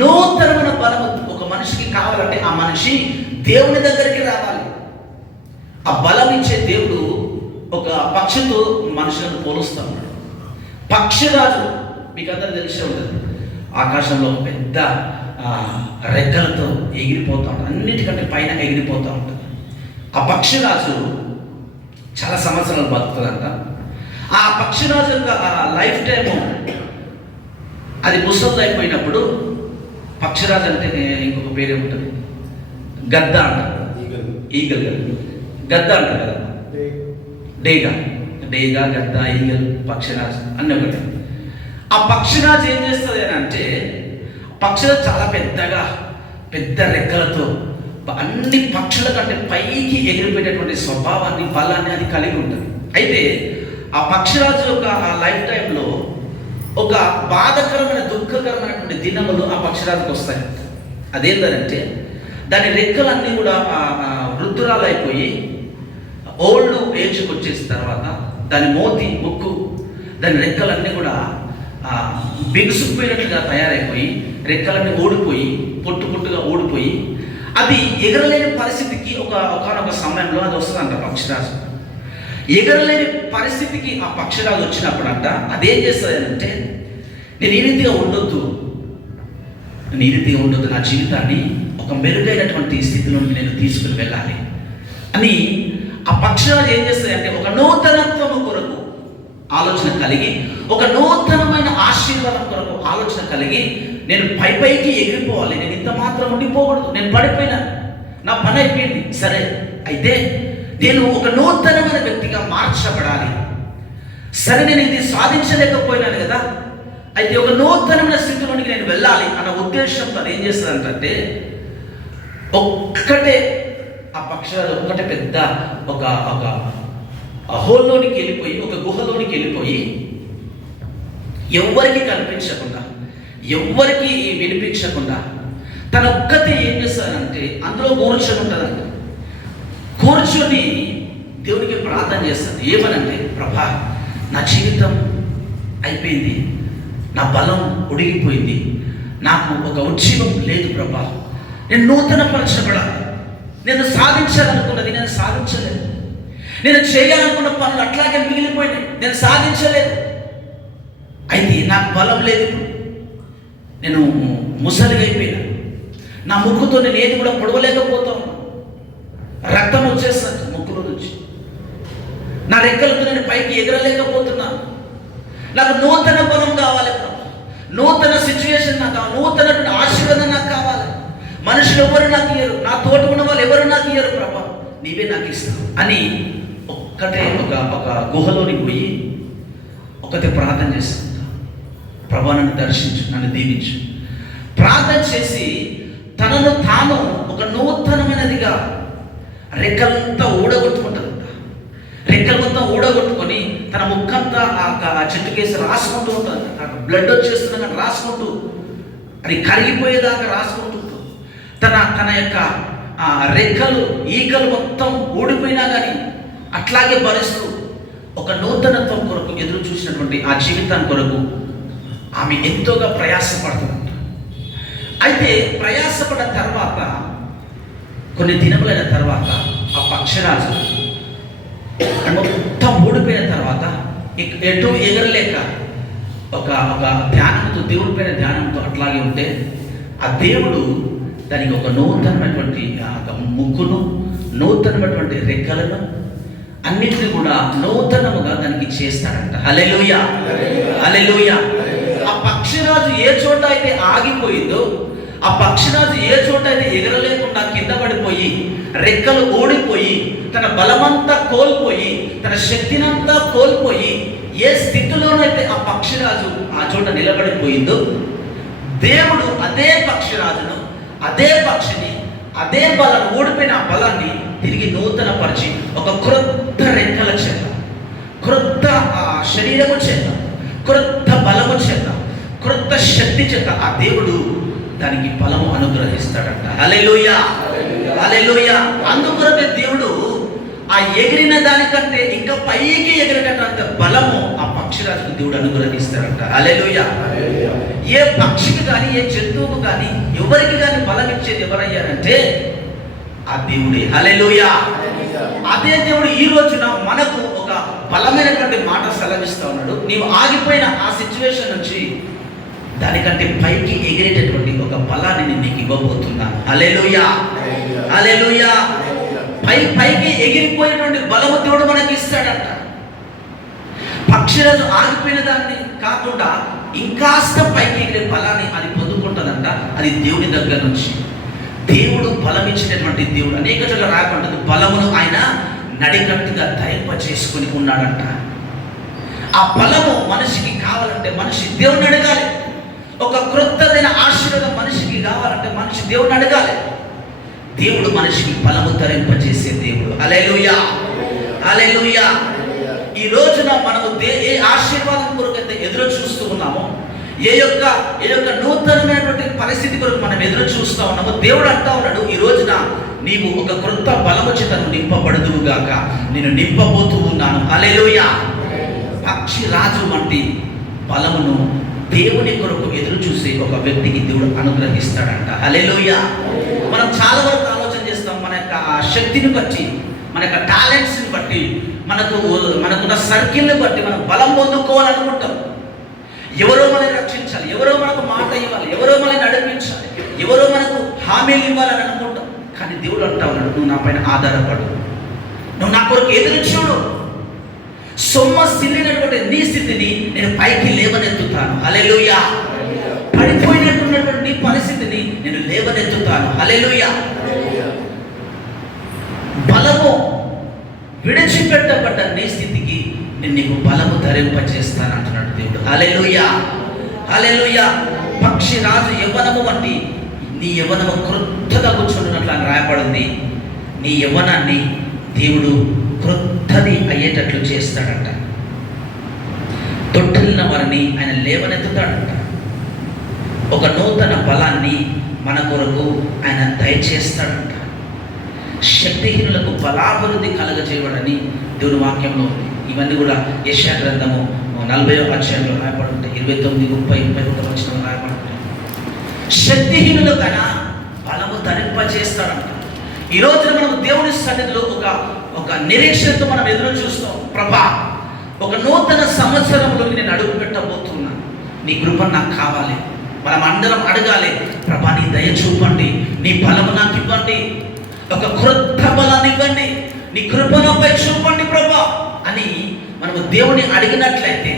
నూతనమైన బలము ఒక మనిషికి కావాలంటే ఆ మనిషి దేవుని దగ్గరికి రావాలి. ఆ బలం ఇచ్చే దేవుడు ఒక పక్షితో మనుషులను పోలుస్తూ ఉన్నాడు. పక్షిరాజు మీకు అందరూ తెలిసే ఉంటుంది. ఆకాశంలో పెద్ద రెక్కలతో ఎగిరిపోతూ ఉంటుంది, అన్నిటికంటే పైన ఎగిరిపోతూ ఉంటుంది. ఆ పక్షిరాజు చాలా సంవత్సరాలు బతుకుతుందంట. ఆ పక్షిరాజు యొక్క లైఫ్ టైము అది ముసలి అయిపోయినప్పుడు, పక్షిరాజు అంటే ఇంకొక పేరే ఉంటుంది, గద్ద అంటారు. ఈగల్ గద్ద అంటారు కదా, డేగా, గద్ద, ఈగల్, పక్షిరాజు అన్నీ ఒకటి. ఆ పక్షిరాజు ఏం చేస్తుంది అని అంటే, పక్షులు చాలా పెద్ద రెక్కలతో అన్ని పక్షుల కంటే పైకి ఎగిరిపోయేటటువంటి స్వభావాన్ని, బలాన్ని అది కలిగి ఉంటుంది. అయితే ఆ పక్షిరాజు యొక్క ఆ లైఫ్ టైంలో ఒక బాధకరమైన, దుఃఖకరమైనటువంటి దినములు ఆ పక్షిరాజుకు వస్తాయి. అదేంటంటే దాని రెక్కలన్నీ కూడా వృద్ధురాలు అయిపోయి ఓల్డ్ ఏజ్కి వచ్చేసిన తర్వాత దాని మూతి, ముక్కు, దాని రెక్కలన్నీ కూడా బిగుసుకుపోయినట్లుగా తయారైపోయి, రెక్కలన్నీ ఊడిపోయి, పొట్టుగా ఊడిపోయి, అది ఎగరలేని పరిస్థితికి ఒకనొక సమయంలో అది వస్తుందంట పక్షిరాజు. ఎగరలేని పరిస్థితికి ఆ పక్షిరాజు వచ్చినప్పుడంట అదేం చేస్తుంది అంటే, నేను ఈ రీతిగా ఉండొద్దు, నా జీవితాన్ని ఒక మెరుగైనటువంటి స్థితిలో నేను తీసుకుని వెళ్ళాలి అని ఆ పక్షిరాజు ఏం చేస్తుంది అంటే, ఒక నూతనత్వము కొరకు ఆలోచన కలిగి, ఒక నూతనమైన ఆశీర్వాదం కొరకు ఆలోచన కలిగి, నేను పైకి ఎగిరిపోవాలి, నేను ఇంత మాత్రం ఉండిపోకూడదు, నేను పడిపోయినా, నా పని అయిపోయింది, సరే అయితే నేను ఒక నూతనమైన వ్యక్తిగా మార్చబడాలి, సరే నేను ఇది సాధించలేకపోయినాను కదా, అయితే ఒక నూతనమైన స్థితిలోనికి నేను వెళ్ళాలి అన్న ఉద్దేశంతో అది ఏం చేస్తుందంటే, ఒక్కటే ఆ పక్షులు ఒక్కటే పెద్ద ఒక హోల్లోనికి వెళ్ళిపోయి, ఒక గుహలోనికి వెళ్ళిపోయి, ఎవ్వరికి కనిపించకుండా, ఎవ్వరికి వినిపించకుండా తన ఒక్కతే ఏం చేస్తానంటే అందులో కూర్చొని ఉంటుందంట. కూర్చొని దేవునికి ప్రార్థన చేస్తుంది. ఏమనంటే, ప్రభా, నా జీవితం అయిపోయింది, నా బలం ఉడిగిపోయింది, నాకు ఒక ఉజ్జీవం లేదు ప్రభా, నేను నూతన పరచబడాలి, నేను సాధించాలనుకున్నది నేను సాధించలేదు, నేను చేయాలనుకున్న పనులు అట్లాగే మిగిలిపోయినాయి, నేను సాధించలేదు, అయితే నాకు బలం లేదు, నేను ముసలిగా అయిపోయినా, నా ముక్కుతో నేను ఏది కూడా పొడవలేకపోతాను, రక్తం వచ్చేస్తాను ముక్కులో నుంచి, నా రెక్కలతో నేను పైకి ఎగరలేకపోతున్నాను, నాకు నూతన బలం కావాలి ప్రభు, నూతన సిచ్యువేషన్ నాకు కావాలి, నూతన ఆశీర్వాదం నాకు కావాలి, మనుషులు ఎవరు నాకు ఇయ్యరు, నా తోట ఉన్న వాళ్ళు ఎవరు నాకు ఇయ్యరు ప్రభా, నీవే నాకు ఇస్తావు అని ఒక్కటే ఒక గుహలోనికి పోయి ఒకటే ప్రార్థన చేస్తుంటా, ప్రభా నన్ను దర్శించు, నన్ను దీవించు, ప్రార్థన చేసి తనను తాను ఒక నూతనమైనదిగా రెక్కలంతా ఊడగొట్టుకుంటుందంట. రెక్కలు మొత్తం ఊడగొట్టుకొని తన ముక్కంతా ఆ చెట్టుకేసి రాసుకుంటూ ఉంటుంది, బ్లడ్ వచ్చేస్తున్నా కానీ రాసుకుంటూ, అది కరిగిపోయేదాకా రాసుకుంటూ, తన యొక్క రెక్కలు ఈకలు మొత్తం ఊడిపోయినా కానీ అట్లాగే భరిస్తూ ఒక నూతనత్వం కొరకు ఎదురు చూసినటువంటి ఆ జీవితాన్ని కొరకు ఆమె ఎంతోగా ప్రయాసపడుతుందంట. అయితే ప్రయాసపడిన తర్వాత కొన్ని దినములైన తర్వాత ఆ పక్షిరాజు మొత్తం ఊడిపోయిన తర్వాత ఎటు ఎగరలేక ఒక ధ్యానంతో, దేవుడి పైన ధ్యానంతో అట్లాగే ఉంటే ఆ దేవుడు దానికి ఒక నూతనమైనటువంటి ముక్కును, నూతనమైనటువంటి రెక్కలను అన్నిటిని కూడా నూతనముగా దానికి చేస్తాడంట. హల్లెలూయా, హల్లెలూయా. ఆ పక్షిరాజు ఏ చోట అయితే ఆగిపోయిందో, ఆ పక్షిరాజు ఏ చోట అయితే ఎగరలేకుండా కింద పడిపోయి రెక్కలు ఓడిపోయి తన బలమంతా కోల్పోయి తన శక్తినంతా కోల్పోయి ఏ స్థితిలోనైతే ఆ పక్షిరాజు ఆ చోట నిలబడిపోయిందో, దేవుడు అదే పక్షిరాజును, అదే పక్షిని, అదే బలాన్ని, ఓడిపోయిన ఆ బలాన్ని తిరిగి నూతన పరిచి ఒక క్రొత్త రెక్కల చేత, క్రొత్త శరీరము చేత, క్రొత్త బలము చేత, క్రొత్త శక్తి చేత ఆ దేవుడు దానికి బలము అనుగ్రహిస్తాడంట. హల్లెలూయా, హల్లెలూయా. అందుకొరకే దేవుడు ఆ ఎగిరిన దానికంటే ఇంకా పైకి ఎగిరేటంత బలము ఆ పక్షిరాజుకు దేవుడు అనుగ్రహిస్తాడంట. హల్లెలూయా. ఏ పక్షికి కానీ, ఏ జంతువుకు కానీ, ఎవరికి కానీ బలం ఇచ్చేది ఎవరయ్యారంటే ఆ దేవుడే. హల్లెలూయా. అదే దేవుడు ఈ రోజున మనకు ఒక బలమైనటువంటి మాట సెలవిస్తా ఉన్నాడు. నీవు ఆగిపోయిన ఆ సిచ్యువేషన్ నుంచి దానికంటే పైకి ఎగిరేటటువంటి ఒక బలాన్ని నేను నీకు ఇవ్వబోతున్నాను. హల్లెలూయా, హల్లెలూయా. పైకి ఎగిరిపోయినటువంటి బలము దేవుడు మనకి ఇస్తాడంట. పక్షిరాజు ఆగిపోయిన దాన్ని కాకుండా ఇంకాస్త పైకి ఎగిరే బలాన్ని అది పొందుకుంటుందంట. అది దేవుని దగ్గర నుంచి. దేవుడు బలం ఇచ్చినటువంటి దేవుడు. అనేక చోట్ల రాకుంటుంది, బలమును ఆయన నడికట్టుగా ధరింప చేసుకుని ఉన్నాడంట. ఆ బలము మనిషికి కావాలంటే మనిషి దేవుని అడగాలి. ఒక క్రొత్తదైన ఆశీర్వాదం మనిషికి కావాలంటే మనిషి దేవుని అడగాలి. దేవుడు మనిషికి బలము ధరింపజేసే దేవుడు. హల్లెలూయా, హల్లెలూయా. ఈ రోజున మనము ఏ ఆశీర్వాదం కొరకు అయితే ఎదురు చూస్తూ ఉన్నామో, ఏ యొక్క నూతనమైనటువంటి పరిస్థితి కొరకు మనం ఎదురు చూస్తూ ఉన్నామో, దేవుడు అంటా ఉన్నాడు, ఈ రోజున నీవు ఒక క్రొత్త బలము చేతను నింపబడుదువుగాక, నేను నింపబోతూ ఉన్నాను. హల్లెలూయా. పక్షి రాజు వంటి బలమును దేవుని కొరకు ఎదురు చూసి ఒక వ్యక్తికి దేవుడు అనుగ్రహిస్తాడంట. హల్లెలూయా. మనం చాలా వరకు ఆలోచన చేస్తాం, మన యొక్క శక్తిని బట్టి, మన యొక్క టాలెంట్స్ని బట్టి, మనకున్న సర్కిల్ని బట్టి మనం బలం పొందుకోవాలనుకుంటాం. ఎవరో మనల్ని రక్షించాలి, ఎవరో మనకు మాట ఇవ్వాలి, ఎవరో మనల్ని నడిపించాలి, ఎవరో మనకు హామీలు ఇవ్వాలని అనుకుంటాం. కానీ దేవుడు అంటా ఉన్నాడు, నువ్వు నా పైన ఆధారపడు, నువ్వు నా కొరకు ఎదురు చూడు. సొమ్మసిల్లినటువంటి నీ స్థితిని నేను పైకి లేవనెత్తుతాను. హల్లెలూయా. పడిపోయినట్టున్నటువంటి నీ పరిస్థితిని నేను లేవనెత్తుతాను. హల్లెలూయా. బలము విడిచిపెట్టబడ్డ నీ స్థితికి నేను నీకు బలము ధరింపజేస్తాను అంటున్నాడు దేవుడు. హల్లెలూయా, హల్లెలూయా. పక్షి రాజు యవ్వనము వంటి నీ యవ్వనము క్రొత్తగా కూర్చున్నట్లు అని రాయబడింది. నీ యవ్వనాన్ని దేవుడు క్రొత్తది అయ్యేటట్లు చేస్తాడంట. తొట్టిల్లిన వారిని ఆయన లేవనెత్తుతాడంట. ఒక నూతన బలాన్ని మన కొరకు ఆయన దయచేస్తాడంట. శక్తిహీనులకు బలాభివృద్ధి కలగజేయబడని దేవుని వాక్యంలో ఉంది. ఇవన్నీ కూడా యెషయా గ్రంథము 40వ అధ్యాయంలో రాయబడి ఉంటాయి. 29, 30, 31 వచనంలో రాయబడి ఉంటాయి. శక్తిహీనులు కన్నా బలము ధరింపజేస్తాడంట. ఈ రోజున మనం దేవుని సన్నిధిలో ఒక నిరీక్షణతో మనం ఎదురు చూస్తాం. ప్రభా, ఒక నూతన సంవత్సరంలోకి నేను అడుగు పెట్టబోతున్నా, నీ కృప నాకు కావాలి. మనం అందరం అడగాలి, ప్రభా నీ దయ చూపండి, నీ బలము నాకు ఇవ్వండి, ఒక క్రొత్త బలాన్ని ఇవ్వండి, నీ కృపణపై చూపండి ప్రభా అని మనము దేవుని అడిగినట్లయితే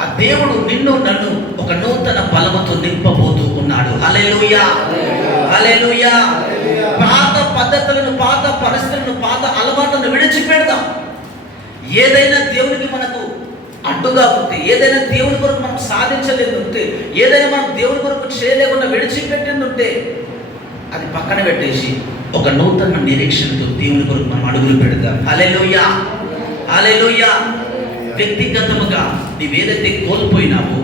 ఆ దేవుడు నిన్ను నన్ను ఒక నూతన బలముతో నింపబోతూ ఉన్నాడు. హల్లెలూయా, హల్లెలూయా. పాత పద్ధతులను, పాత పరిస్థితులను, పాత అలవాట్లను విడిచిపెడదాం. ఏదైనా దేవునికి మనకు అడ్డుగా ఉంటే, ఏదైనా దేవుని కొరకు మనం సాధించలేదు ఉంటే, ఏదైనా మనం దేవుని కొరకు చేయలేకుండా విడిచిపెట్టింది ఉంటే అది పక్కన పెట్టేసి ఒక నూతన నిరీక్షణతో దేవుని కొరకు మనం అడుగులు పెడదాం. హల్లెలూయా, హల్లెలూయా. వ్యక్తిగతముగా నీవేదైతే కోల్పోయినావో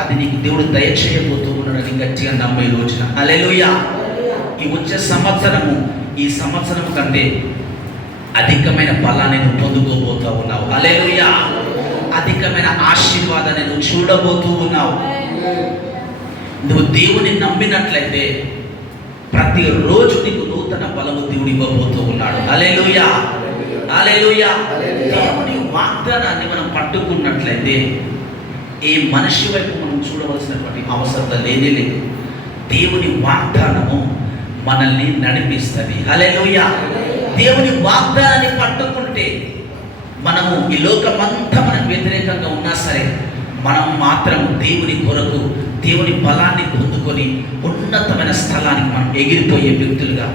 అది నీకు దేవుడు దయచేయబోతూ ఉన్నాడని గట్టిగా నమ్మే రోజున. హల్లెలూయా. ఈ వచ్చే సంవత్సరము ఈ సంవత్సరం కంటే అధికమైన బలాన్ని నువ్వు పొందుకోబోతూ ఉన్నావు. హల్లెలూయా. అధికమైన ఆశీర్వాదాన్ని నువ్వు చూడబోతూ ఉన్నావు. నువ్వు దేవుని నమ్మినట్లయితే ప్రతిరోజు నీకు నూతన బలము దేవుడు ఇవ్వబోతూ ఉన్నాడు. హల్లెలూయా, హల్లెలూయా. దేవుని వాగ్దానాన్ని మనం పట్టుకున్నట్లయితే ఏ మనిషి వైపు మనం చూడవలసినటువంటి అవసరం లేనే లేదు. దేవుని వాగ్దానము మనల్ని నడిపిస్తుంది. హల్లెలూయా. దేవుని వాగ్దానాన్ని పట్టుకుంటే మనము ఈ లోకమంతా మనకు వ్యతిరేకంగా ఉన్నా సరే మనం మాత్రం దేవుని కొరకు దేవుని బలాన్ని పొందుకొని ఉన్నతమైన స్థలానికి మనం ఎగిరిపోయే వ్యక్తులుగా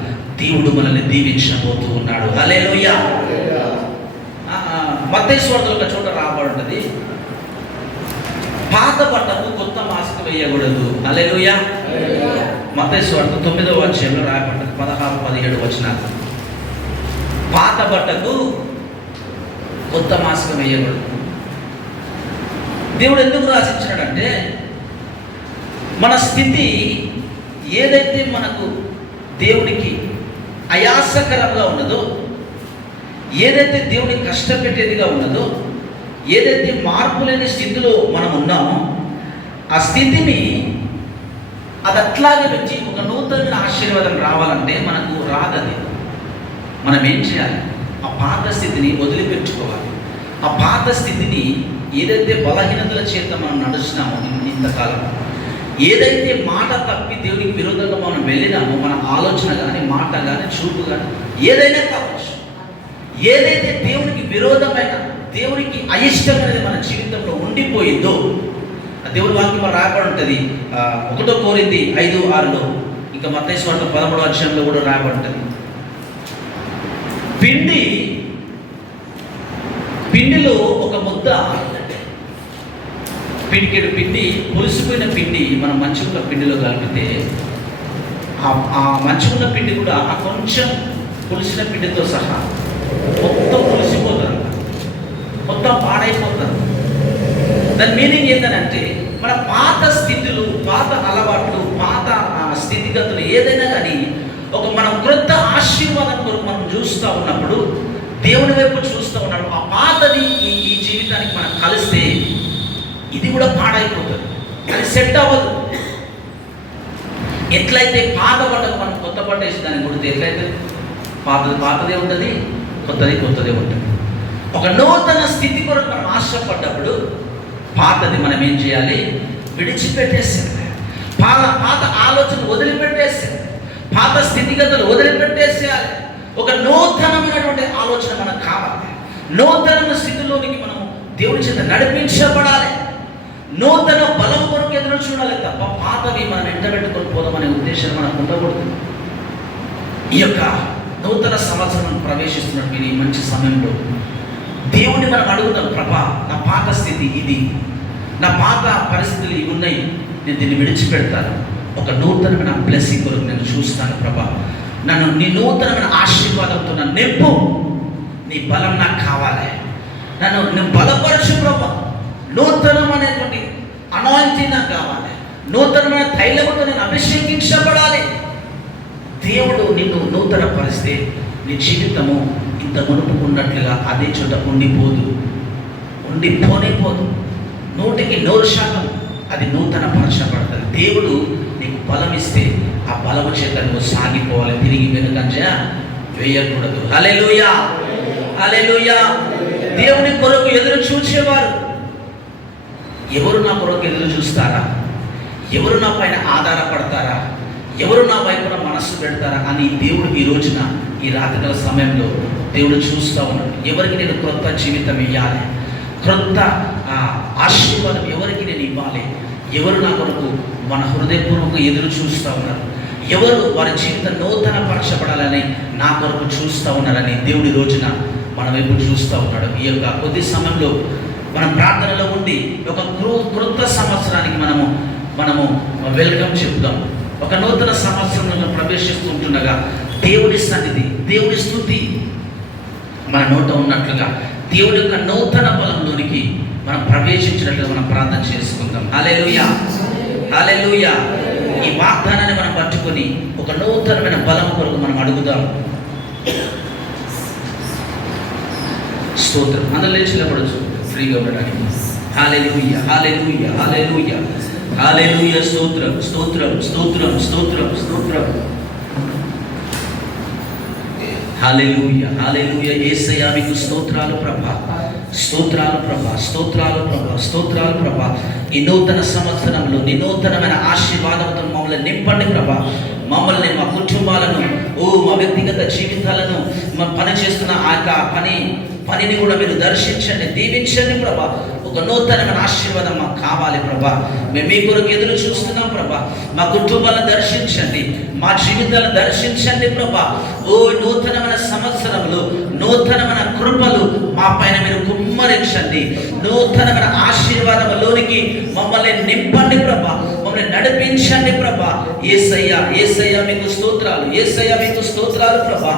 దేవుడు మనల్ని దీవించబోతూ ఉన్నాడు. హల్లెలూయా. మత్తయి సువార్తలో ఒక చోట రాబడుతుంది, పాత బట్టకు కొత్త మాస్క్ వేయకూడదు. హల్లెలూయా. మత్తయి సువార్త 9వ అధ్యాయంలో రాయబడ్డది 16, 17 వచనాలు. పాత బట్టకు కొత్త మాస్క్ వేయకూడదు. దేవుడు ఎందుకు రాసించాడంటే మన స్థితి ఏదైతే మనకు దేవుడికి అయాసకరంగా ఉన్నదో, ఏదైతే దేవుడికి కష్టపెట్టేదిగా ఉన్నదో, ఏదైతే మార్పు లేని స్థితిలో మనం ఉన్నామో ఆ స్థితిని అది అట్లాగే వచ్చి ఒక నూతన ఆశీర్వాదం రావాలంటే మనకు రాదది. మనం ఏం చేయాలి? ఆ పాత స్థితిని వదిలిపెట్టుకోవాలి. ఆ పాత స్థితిని ఏదైతే బలహీనతల చేత మనం నడుస్తున్నామో ఇంతకాలం, ఏదైతే మాట తప్పి దేవునికి విరోధంగా మనం వెళ్ళినామో, మన ఆలోచన కానీ, మాట కానీ, చూపు కానీ ఏదైనా కావచ్చు, ఏదైతే దేవునికి విరోధమైన, దేవునికి అయిష్టమైనది మన జీవితంలో ఉండిపోయిందో, దేవుని వాక్యం రాయబడి ఉంటుంది 1 కొరింథీ 5:6లో, ఇంకా మత్తయి సువార్త 13వ అధ్యాయంలో కూడా రాయబడి ఉంటుంది. పిండిలో ఒక ముద్ద, పిడికెడు పిండి, పులిసిపోయిన పిండి మనం మంచిగా పిండిలో కలిపితే ఆ మంచిగున్న పిండి కూడా ఆ కొంచెం పులిసిన పిండితో సహా మొత్తం పులిసిపోతారు, మొత్తం పాడైపోతారు. దాని మీనింగ్ ఏంటంటే మన పాత స్థితులు, పాత అలవాట్లు, పాత స్థితిగతులు ఏదైనా కానీ మనం క్రొత్త ఆశీర్వాదం కొరకు మనం చూస్తూ ఉన్నప్పుడు, దేవుని వైపు చూస్తూ ఉన్నప్పుడు ఆ పాతది ఈ జీవితానికి మనం కలిస్తే ఇది కూడా పాడైపోతుంది, అది సెట్ అవ్వదు. ఎట్లయితే పాత బట్టకు మనం కొత్త బట్ట వేసి దాన్ని కొడితే ఎట్లయితే పాతదే ఉంటుంది, కొత్తదే ఉంటుంది. ఒక నూతన స్థితి కొరకు మనం ఆశపడ్డప్పుడు పాతది మనం ఏం చేయాలి? విడిచిపెట్టేసేయాలి. పాత ఆలోచన వదిలిపెట్టేసేయాలి, పాత స్థితిగతులు వదిలిపెట్టేసేయాలి. ఒక నూతనమైనటువంటి ఆలోచన మనకు కావాలి. నూతన స్థితిలోనికి మనము దేవుడి చేత నడిపించబడాలి. నూతన బలం కొరకు ఎదురు చూడాలి తప్ప పాతవి మనం వెంటబెట్టుకొని పోదామనే ఉద్దేశం మనకు ఉండకూడదు. ఈ యొక్క నూతన సంవత్సరం ప్రవేశిస్తున్నట్టు ఈ మంచి సమయంలో దేవుని మనం అడుగుతాం, ప్రభా నా పాత స్థితి ఇది, నా పాత పరిస్థితులు ఇవి ఉన్నాయి, నేను దీన్ని విడిచిపెడతాను, ఒక నూతనమైన బ్లెస్సింగ్ కొరకు నేను చూస్తాను ప్రభా, నన్ను నీ నూతనమైన ఆశీర్వాదంతో నన్ను నింపు, నీ బలం నాకు కావాలి, నన్ను బలపరచు ప్రభా, నూతనమైనటువంటి అనాయింటింగ్ నాకు కావాలి, నూతనమైన తైలముతో నేను అభిషేకించబడాలి. దేవుడు నిన్ను నూతన పరిస్తే నీ జీవితము ఇంత మునుపుకున్నట్లుగా అదే చోట ఉండిపోదు. ఉండి పోనేపోదు. 100% అది నూతన పరచబడుతుంది. దేవుడు నీకు బలం ఇస్తే ఆ బలము చేత నువ్వు సాగిపోవాలి, తిరిగి వెనుకంజ వేయకూడదు. హల్లెలూయా, హల్లెలూయా. దేవుని కొరకు ఎదురు చూచేవారు ఎవరు నా కొరకు ఎదురు చూస్తారా, ఎవరు నా పైన ఆధారపడతారా, ఎవరు నా వైపున మనస్సు పెడతారా అని దేవుడు ఈ రోజున ఈ రాత్రికాల సమయంలో దేవుడు చూస్తూ ఉన్నాడు. ఎవరికి నేను క్రొత్త జీవితం ఇవ్వాలి, క్రొత్త ఆశీర్వాదం ఎవరికి నేను ఇవ్వాలి, ఎవరు నా కొరకు మన హృదయపూర్వకంగా ఎదురు చూస్తూ ఉన్నారు, ఎవరు వారి జీవితం నూతన పరచబడాలని నా కొరకు చూస్తూ ఉన్నారని దేవుడి రోజున మన వైపు చూస్తూ ఉన్నాడు. ఈ యొక్క కొద్ది సమయంలో మనం ప్రార్థనలో ఉండి ఒక క్రొత్త సంవత్సరానికి మనము వెల్కమ్ చెప్తాం. ఒక నూతన సంవత్సరంలో ప్రవేశిస్తుంటుండగా దేవుడి సన్నిధి, దేవుడి స్తుతి మన నోట ఉన్నట్లుగా దేవుడి యొక్క నూతన బలంలోనికి మనం ప్రవేశించినట్లుగా మనం ప్రార్థన చేసుకుందాం. హల్లెలూయా, హల్లెలూయా. ఈ వాగ్దానాన్ని మనం పట్టుకొని ఒక నూతనమైన బలం కొరకు మనం అడుగుదాం. స్తోత్రం. అందరూ లేచి నిలబడొచ్చు ఫ్రీగా ఉండడానికి. హల్లెలూయా, హల్లెలూయా, హల్లెలూయా, హల్లెలూయా. స్తోత్రం, స్తోత్రం, స్తోత్రం, స్తోత్రం, స్తోత్రం. హల్లెలూయా, హల్లెలూయా. యేసయ్యా మీకు స్తోత్రాలు ప్రభా, స్తోత్రాలు ప్రభా, స్తోత్రాలు ప్రభా, స్తోత్రాలు ప్రభా. ఈ నూతన సంవత్సరంలో నీ నూతనమైన ఆశీర్వాదంతో మమ్మల్ని నింపండి ప్రభా. మమ్మల్ని, మా కుటుంబాలను, మా వ్యక్తిగత జీవితాలను, మా పని చేస్తున్న ఆ యొక్క పనిని కూడా మీరు దర్శించండి, దీవించండి ప్రభా. ఒక నూతనమైన ఆశీర్వాదం మాకు కావాలి ప్రభా. మేము మీ కొరకు ఎదురు చూస్తున్నాం ప్రభా. మా కుటుంబాలను దర్శించండి, మా జీవితాలను దర్శించండి ప్రభా. నూతనమైన సంవత్సరంలో నూతనమైన కృపలు మా పైన మీరు కుమ్మరించండి. నూతనమైన ఆశీర్వాదంలోనికి మమ్మల్ని నింపండి ప్రభా, మమ్మల్ని నడిపించండి ప్రభా. యేసయ్యా, యేసయ్యా మీకు స్తోత్రాలు, యేసయ్యా మీకు స్తోత్రాలు ప్రభా.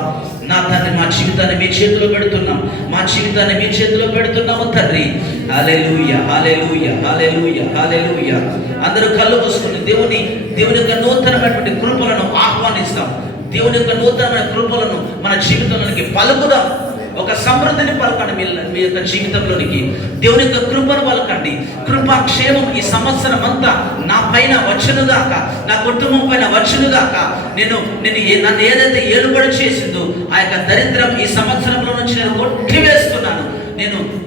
నా తండ్రి, మా జీవితాన్ని మీ చేతిలో పెడుతున్నాం, మా జీవితాన్ని మీ చేతిలో పెడుతున్నాము తండ్రి. హల్లెలూయా, హల్లెలూయా, హల్లెలూయా, హల్లెలూయా. అందరూ కళ్ళు మూసుకుని దేవుని యొక్క నూతనమైనటువంటి కృపలను ఆహ్వానిస్తాం. దేవుని యొక్క నూతనమైన కృపలను మన జీవితంలోనికి పలుకుదాం. ఒక సమృద్ధిని పలకండి మీ యొక్క జీవితంలోనికి. దేవుని యొక్క కృపను పలకండి. కృపాక్షేమం ఈ సంవత్సరం అంతా నా పైన వచ్చునుగాక, నా కుటుంబం పైన వచ్చునుగాక. నన్ను ఏదైతే ఏలుబడి చేసిందో ఆ యొక్క దరిద్రం ఈ సంవత్సరంలో నుంచి నేను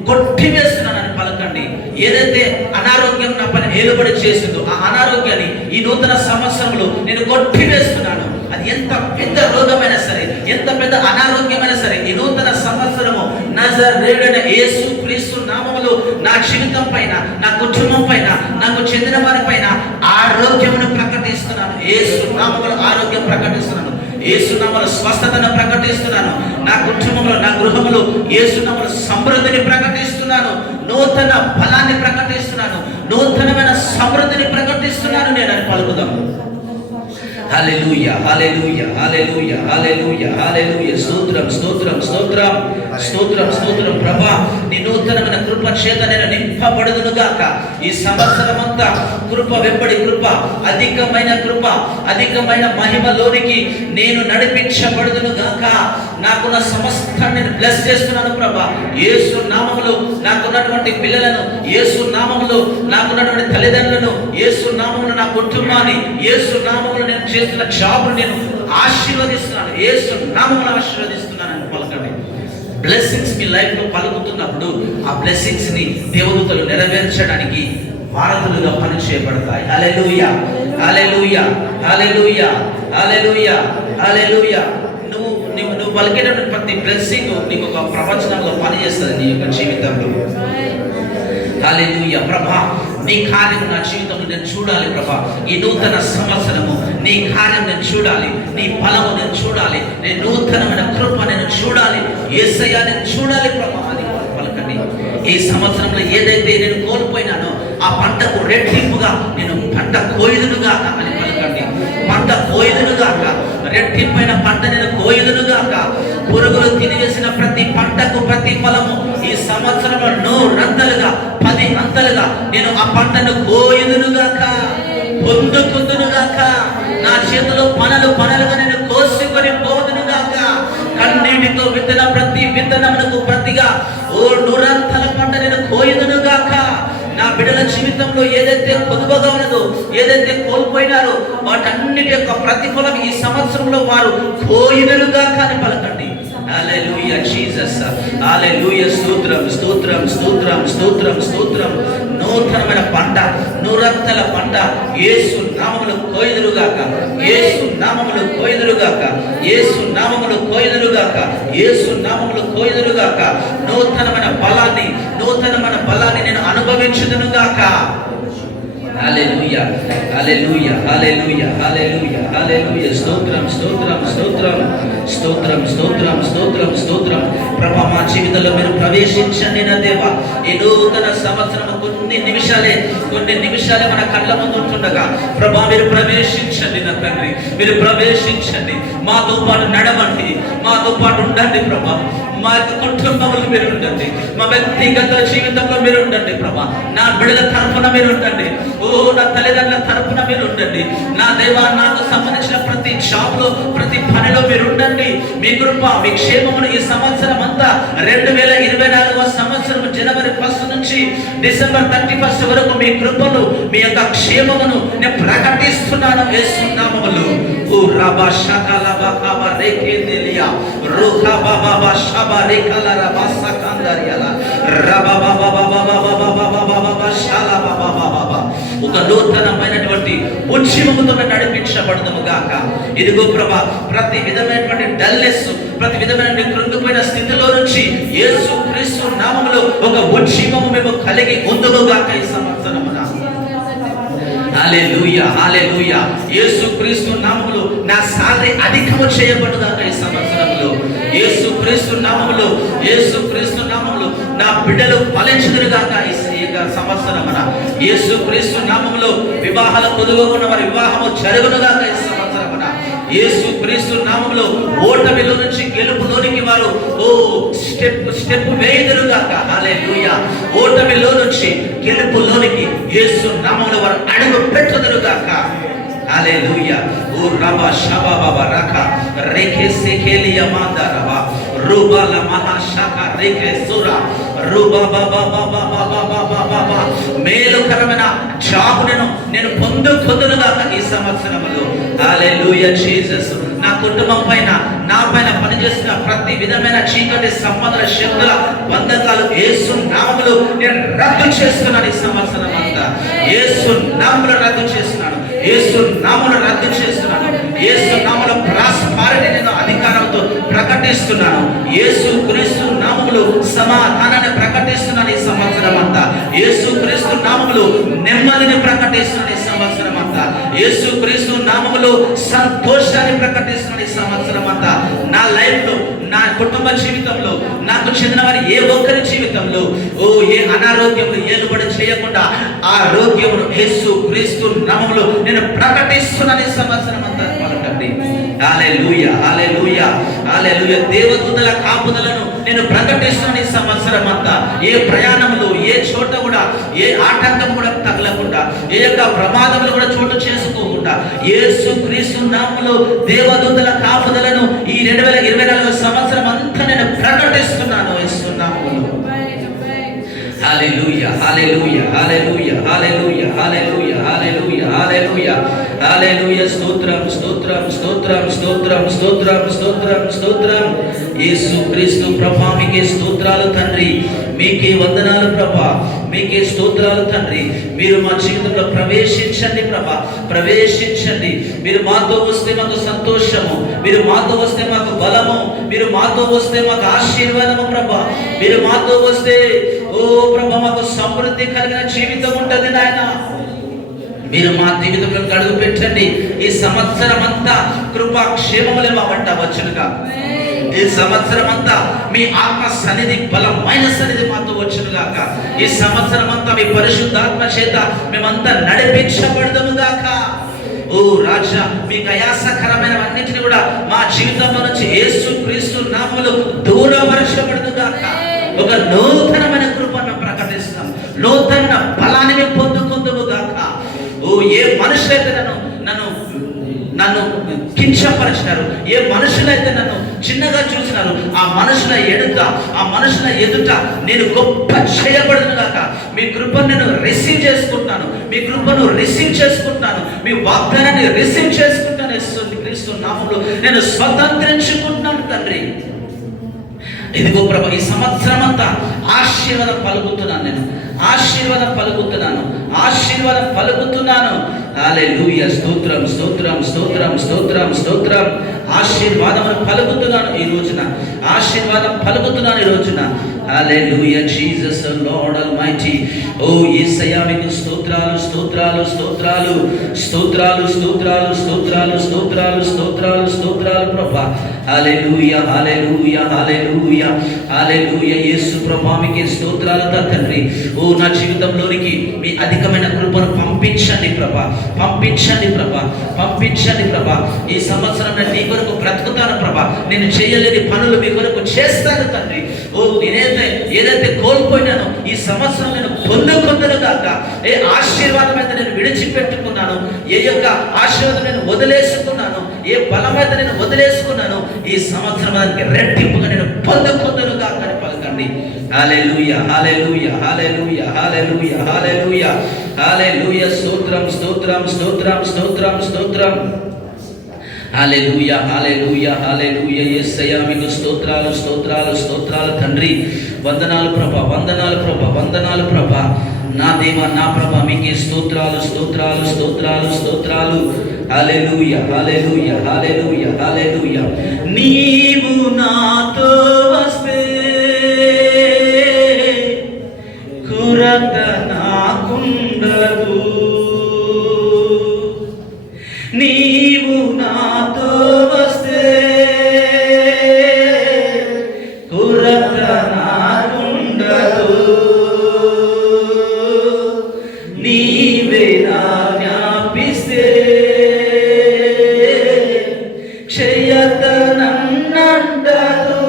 కొట్టివేస్తున్నానని పలకండి. ఏదైతే అనారోగ్యం నా పైన ఏలుబడి చేసిందో ఆ అనారోగ్యాన్ని ఈ నూతన సంవత్సరంలో నేను కొట్టివేస్తున్నాను. అది ఎంత పెద్ద రోగమైనా సరే, ఎంత పెద్ద అనారోగ్యమైనా సరే, ఈ నూతన సంవత్సరము నజరేయుడైన యేసు క్రీస్తు నామములో నా జీవితం పైన, నా కుటుంబం పైన, నాకు చెందిన వారి పైన ఆరోగ్యమును ప్రకటిస్తున్నాను. యేసు నామములో ఆరోగ్యం ప్రకటిస్తున్నాను. యేసు నామములో స్వస్థతను ప్రకటిస్తున్నాను. నా కుటుంబంలో, నా గృహంలో యేసు నామములో సమృద్ధిని ప్రకటిస్తున్నాను. నూతన బలాన్ని ప్రకటిస్తున్నాను. నూతనమైన సమృద్ధిని ప్రకటిస్తున్నాను నేను అని పలుకుదాము. హల్లెలూయా, హల్లెలూయా, హల్లెలూయా, హల్లెలూయా, హల్లెలూయా. స్తోత్రం, స్తోత్రం, స్తోత్రం, స్తోత్రం, స్తోత్రం ప్రభా. నీ నూతనమైన కృప చేత నేను నింపబడుదునుగాక. ఈ సంవత్సరం అంతా కృప వెంబడి కృప, అధికమైన కృప, అధికమైన మహిమలోనికి నేను నడిపించబడుదునుగాక. నాకున్న సమస్తాన్ని నేను బ్లెస్ చేస్తున్నాను ప్రభా. యేసు నామములో నాకున్నటువంటి పిల్లలను, యేసు నామములో నాకున్నటువంటి తల్లిదండ్రులను, యేసు నామములో నా కుటుంబాన్ని, యేసు నామములో నేను చేస్తున్న జాబ్ను నేను ఆశీర్వదిస్తున్నాను. యేసు నామములో ఆశీర్వదిస్తున్నానని పలకండి. బ్లెస్సింగ్స్ మీ లైఫ్లో పలుకుతున్నప్పుడు ఆ బ్లెస్సింగ్స్ ని దేవదూతలు నెరవేర్చడానికి వారధులుగా పని చేయబడతాయి. హల్లెలూయా, హల్లెలూయా, హల్లెలూయా, హల్లెలూయా, హల్లెలూయా. నువ్వు పలికేటటువంటి ప్రతి బ్లెస్సింగ్ నీకు ఒక ప్రవచనంలో పనిచేస్తుంది నీ యొక్క జీవితంలో. హల్లెలూయా. ప్రభా, నీ కార్యం నా జీవితంలో నేను చూడాలి ప్రభా. ఈ నూతన సంవత్సరము నీ కార్యం నేను చూడాలి, నీ బలము నేను చూడాలి, నీ నూతనమైన కృప నేను చూడాలి, యేసయ్యా నేను చూడాలి ప్రభా అని పలకండి. ఈ సంవత్సరంలో ఏదైతే నేను కోల్పోయినానో ఆ పంటకు రెట్టింపుగా నేను పంట కోయిదునుగాక అని పలకండి. పంట కోయిదునుగాక, రెట్టింపైన పంట నేను కోయిదునుగాక. పురుగులు తినివేసిన ప్రతి పంటకు ప్రతి ఫలము ఈ సంవత్సరంలో 100 అంతలుగా 10 అంతలుగా నేను ఆ పంటను కోయుదునుగాక, పొందుకుందునుగాక. నా చేతిలో పనులుగా నేను కోసుకొని పోదునుగాక. కన్నీటితో విత్తన ప్రతి విత్తనమునకు ప్రతిగా ఓ నూరంతల పంట నేను కోయుదును గాక. నా బిడ్డల జీవితంలో ఏదైతే కొదువగా ఉన్నదో, ఏదైతే కోల్పోయినారో వాటన్నిటి యొక్క ప్రతిఫలం ఈ సంవత్సరంలో వారు కోయుదురుగా కానీ పలకండి. హల్లెలూయా జీసస్, హల్లెలూయా. స్తోత్రం స్తోత్రం స్తోత్రం స్తోత్రం స్తోత్రం. నూతనమైన పంట, నూరంతల పంట యేసు నామములో కోయుదురుగాక, యేసు నామములో కోయుదురుగాక, యేసు నామములో కోయుదురుగాక, యేసు నామములో కోయుదురుగాక. నూతనమైన బలాన్ని నేను అనుభవించుదునుగాక. హల్లెలూయా హల్లెలూయా హల్లెలూయా హల్లెలూయా హల్లెలూయా. స్తోత్రం స్తోత్రం స్తోత్రం స్తోత్రం స్తోత్రం స్తోత్రం స్తోత్రం. ప్రభా, మా జీవితంలో మీరు ప్రవేశించండి నా దేవా. ఈ నూతన సంవత్సరం కొన్ని నిమిషాలే మన కళ్ళ ముందు ఉంటుండగా ప్రభా మీరు ప్రవేశించండి నా తండ్రి, మీరు ప్రవేశించండి. మాతో పాటు నడవండి, మాతో పాటు ఉండండి ప్రభా. మా యొక్క కుటుంబంలో మీరు ఉండండి, మా వ్యక్తిగత జీవితంలో మీరు ఉండండి ప్రభా. నా బిడ్డల తరఫున మీరు ఉండండి, ఓ నా తల్లిదండ్రుల తరఫున మీరు ఉండండి. నా దేవా, నాకు సంబంధించిన ప్రతి జాబ్లో, ప్రతి పనిలో మీరు ఉండండి. మీ కృప, మీ క్షేమమును ఈ సంవత్సరం అంతా 2024వ సంవత్సరం జనవరి 1 నుంచి డిసెంబర్ 31 వరకు మీ కృపను, మీ యొక్క క్షేమమును నేను ప్రకటిస్తున్నాను యేసు నామములో. ఓ రబా షకలబా కబా రేకేదెలియా రోఖా బాబా షబా రేకలరా బసకందరియలా రబా బాబా బాబా షాలా బాబా. ఒక నూతనమైనటువంటి ఉజ్జీవముతో నడిపించబడదుము గాక. ఇదిగో ప్రభా, ప్రతి విధమైనటువంటి డల్నెస్, ప్రతి విధమైన కృంగిపోయిన స్థితిలో నుంచి యేసు క్రీస్తు నామములో ఒక ఉజ్జీవము మేము కలిగి ఉందుము గాక ఈ సంవత్సరమున. హల్లెలూయా హల్లెలూయా. యేసు క్రీస్తు నామములో నా సాధి అధికము చేయబడుగాక ఈ సంవత్సరంలో. యేసు క్రీస్తు నామములో, యేసు క్రీస్తు నామములో నా బిడ్డలు ఫలించుదురుగాక ఈ సంవత్సరమున. యేసు క్రీస్తు నామములో వివాహాల కొదువుగా ఉన్న వారి వివాహము జరుగునుగాక ఈ సంవత్సరమున. యేసు క్రీస్తు నామములో ఓటమిలో నుంచి గెలుపులోనికి వారు స్టెప్ వేయుదురుగాక. హల్లెలూయా. ఓటమిలో నుంచి గెలుపులోనికి యేసు నామములో వారు అడుగు పెట్టుదురుగాక. హల్లెలూయా. ఓ రబా షబా బాబా రక రేఖే సెకేలియా మాందా రబా రూబాల మహాశాఖ రేఖే సురా రూబా బాబా బాబా బాబా బాబా బాబా. మేలుకరమైన జాబును నేను పొందుకొందునుగాక ఈ సంవత్సరములో. హల్లెలూయా జీసస్. నా కుటుంబం పైన, నా పైన పనిచేస్తున్న ప్రతి విధమైన చీకటి సంబంధ శక్తుల బంధకాలు యేసు నామములో నేను రద్దు చేస్తున్నాను ఈ సంవత్సరం అంతా. యేసు నామములో రద్దు చేస్తున్నాను, యేసు నామములో రద్దు చేస్తున్నాను. యేసు నామములో ప్రాస్పారిటీ నేను అధికారంతో ప్రకటిస్తున్నాను. యేసు క్రీస్తు నామములో సమాధానాన్ని ప్రకటిస్తున్నాను ఈ సంవత్సరం అంతా. యేసు క్రీస్తు నామములో నెమ్మదిని ప్రకటిస్తున్నాను ఈ సంవత్సరం అంతా. యేసు క్రీస్తు నామములో సంతోషాన్ని ప్రకటిస్తున్నాను ఈ సంవత్సరం అంతా. నా లైఫ్ లో, నా కుటుంబ జీవితంలో, నాకు చెందిన వారి ఏ ఒక్కరి జీవితంలో ఏ అనారోగ్యము ఏలుబడి చేయకుండా ఆరోగ్యమును యేసు క్రీస్తు నామములో నేను ప్రకటిస్తున్నాను ఈ సంవత్సరం అంతా. పలకండి హల్లెలూయా హల్లెలూయా హల్లెలూయా. దేవదూతల కాపుదలను నేను ప్రకటిస్తున్నాను ఈ సంవత్సరం అంతా. ఏ ప్రయాణంలో, ఏ చోట కూడా ఏ ఆటంకం కూడా తగలకుండా, ఏ యొక్క ప్రమాదములు కూడా చోటు చేసుకోకుండా యేసు క్రీస్తు నామములో దేవదూతల కాపుదలను ఈ 2024 సంవత్సరం అంతా నేను ప్రకటిస్తున్నాను యేసు నామములో. హల్లెలూయా హల్లెలూయా హల్లెలూయా హల్లెలూయా హల్లెలూయా హల్లెలూయా హల్లెలూయా హల్లెలూయా. స్తోత్రం స్తోత్రం స్తోత్రం స్తోత్రం స్తోత్రం స్తోత్రం స్తోత్రం. యేసు క్రీస్తు ప్రభా మీకే స్తోత్రాలు తండ్రి, మీకే వందనాలు ప్రభా, మీకే స్తోత్రాలు తండ్రి. మీరు మా జీవితంలో ప్రవేశించండి ప్రభా, ప్రవేశించండి. మీరు మాతో వస్తే మాకు సంతోషము, మీరు మాతో వస్తే మాకు బలము, మీరు మాతో వస్తే మాకు ఆశీర్వాదము ప్రభా. మీరు మాతో వస్తే ఓ ప్రభా మాకు సమృద్ధి కలిగిన జీవితం ఉంటుంది నాయన. మీరు మా జీవితంలో అడుగు పెట్టండి. ఈ సంవత్సరం అంతా కృపా క్షేమములే మా వంట వచ్చునుగా. ఈ సంవత్సరం అంతా మీ ఆత్మ సన్నిధి, బలమైన సన్నిధి మాతో వచ్చునుగాక. ఈ సంవత్సరం అంతా మీ పరిశుద్ధాత్మ చేత మేమంతా నడిపించబడదుము గాక. ఓ రాజా, మీ కయాసకరమైన అన్నిటిని కూడా మా జీవితంలో నుంచి యేసు క్రీస్తు నామములో దూరపరచబడదు గాక. ఒక నూతనమైన కృపను ప్రకటిస్తాం, నూతన బలాన్ని మేము పొందుకుందుము గాక. ఓ ఏ మనుషులైతే నన్ను కించపరిచినారు, ఏ మనుషులైతే నన్ను చిన్నగా చూసినారు. ఆ మనుషుల ఎదుట నేను గొప్ప చేయబడను గాక. మీ కృపను నేను రిసీవ్ చేసుకుంటున్నాను, మీ కృపను రిసీవ్ చేసుకుంటున్నాను, మీ వాగ్దానాన్ని రిసీవ్ చేసుకుంటాను. క్రీస్తు నామములో నేను స్వతంత్రించుకుంటున్నాను తండ్రి. ఇదిగో ప్రభు, ఈ సంవత్సరం అంతా ఆశీర్వాదం పలుకుతున్నాను, నేను ఆశీర్వాదం పలుకుతున్నాను. హల్లెలూయా, స్తోత్రం స్తోత్రం స్తోత్రం స్తోత్రం స్తోత్రం. ఆశీర్వాదం పలుకుతున్నాను ఈ రోజున, ఆశీర్వాదం పలుకుతున్నాను ఈ రోజున. హల్లెలూయా జీసస్ లార్డ్ ఆల్మైటీ. ఓ యేసయ్యా, మీకు స్తోత్రాలు స్తోత్రాలు స్తోత్రాలు స్తోత్రాలు స్తోత్రాలు స్తోత్రాలు స్తోత్రాలు స్తోత్రాలు స్తోత్రాలు ప్రభా. హల్లెలూయా హల్లెలూయా హల్లెలూయా హల్లెలూయా. యేసు ప్రభా, మీకే స్తోత్రాలు తండ్రి. ఓ నా జీవితంలోనికి మీ అధికమైన కృపను పంపించండి ప్రభా, పంపించండి ప్రభా, పంపించండి ప్రభా. ఈ సంవత్సరం నేను నీ కొరకు బ్రతుకుతాను ప్రభా. నేను చేయలేని పనులు మీ కొరకు చేస్తాను తండ్రి. ఓ ఏదైతే కోల్పోయినానో ఈ సంవత్సరం నేను పొందుకుందను గాక. ఏ ఆశీర్వాదం అయితే నేను విడిచిపెట్టుకున్నాను, ఏ యొక్క ఆశీర్వాదం నేను వదిలేసుకున్నాను, ఏ బలం అయితే నేను వదిలేసుకున్నాను, ఈ సంవత్సరం దానికి రెట్టింపుగా నేను పొందుకుందను గాక అని పలకండి. హల్లెలూయా హల్లెలూయా హల్లెలూయా హల్లెలూయా హల్లెలూయా హల్లెలూయా. స్తోత్రం స్తోత్రం స్తోత్రం స్తోత్రం స్తోత్రం. హల్లెలూయా హల్లెలూయా హల్లెలూయా. యేసయ్యా, మీకు స్తోత్రాలు స్తోత్రాలు స్తోత్రాలు తండ్రి. వందనాలు ప్రభా, వందనాలు ప్రభా, వందనాలు ప్రభా. నా దేవా, నా ప్రభా, మీకే స్తోత్రాలు స్తోత్రాలు స్తోత్రాలు స్తోత్రాలు. హల్లెలూయా హల్లెలూయా హల్లెలూయా హల్లెలూయా. నీవు నాతో వస్తే కొరత నాకుండదు, నీవు నాతో వస్తే కొరత నాకుండదు. నీవే ఆజ్ఞాపిస్తే క్షయత నన్నంటదు.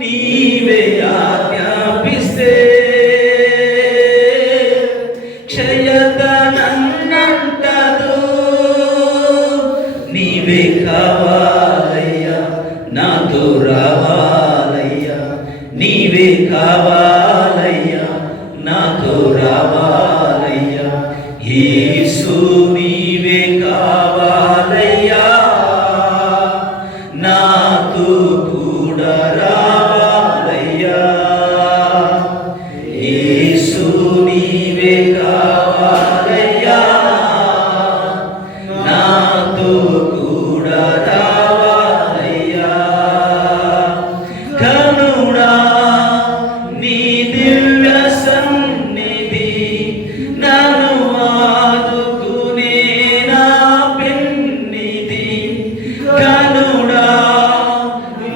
నీవే ఆజ్ఞాపిస్తే క్షయత నన్నంటదు. నీవే కావాలయ్యా, నాతో రావాలయ్యా, నీవే కావాలయ్యా, నాతో రావాలయ్యా. యేసు నీవే కావాలయ్యా, నాతో కూడా రావాలయ్యా. యేసు నీవే కావాలయ్యా, నాతో కూడా రావాలయ్యా. కనుడా నీ దివ్య సన్నిధి నన్ను ఆదుకునే నా పెన్నిధి. కనుడా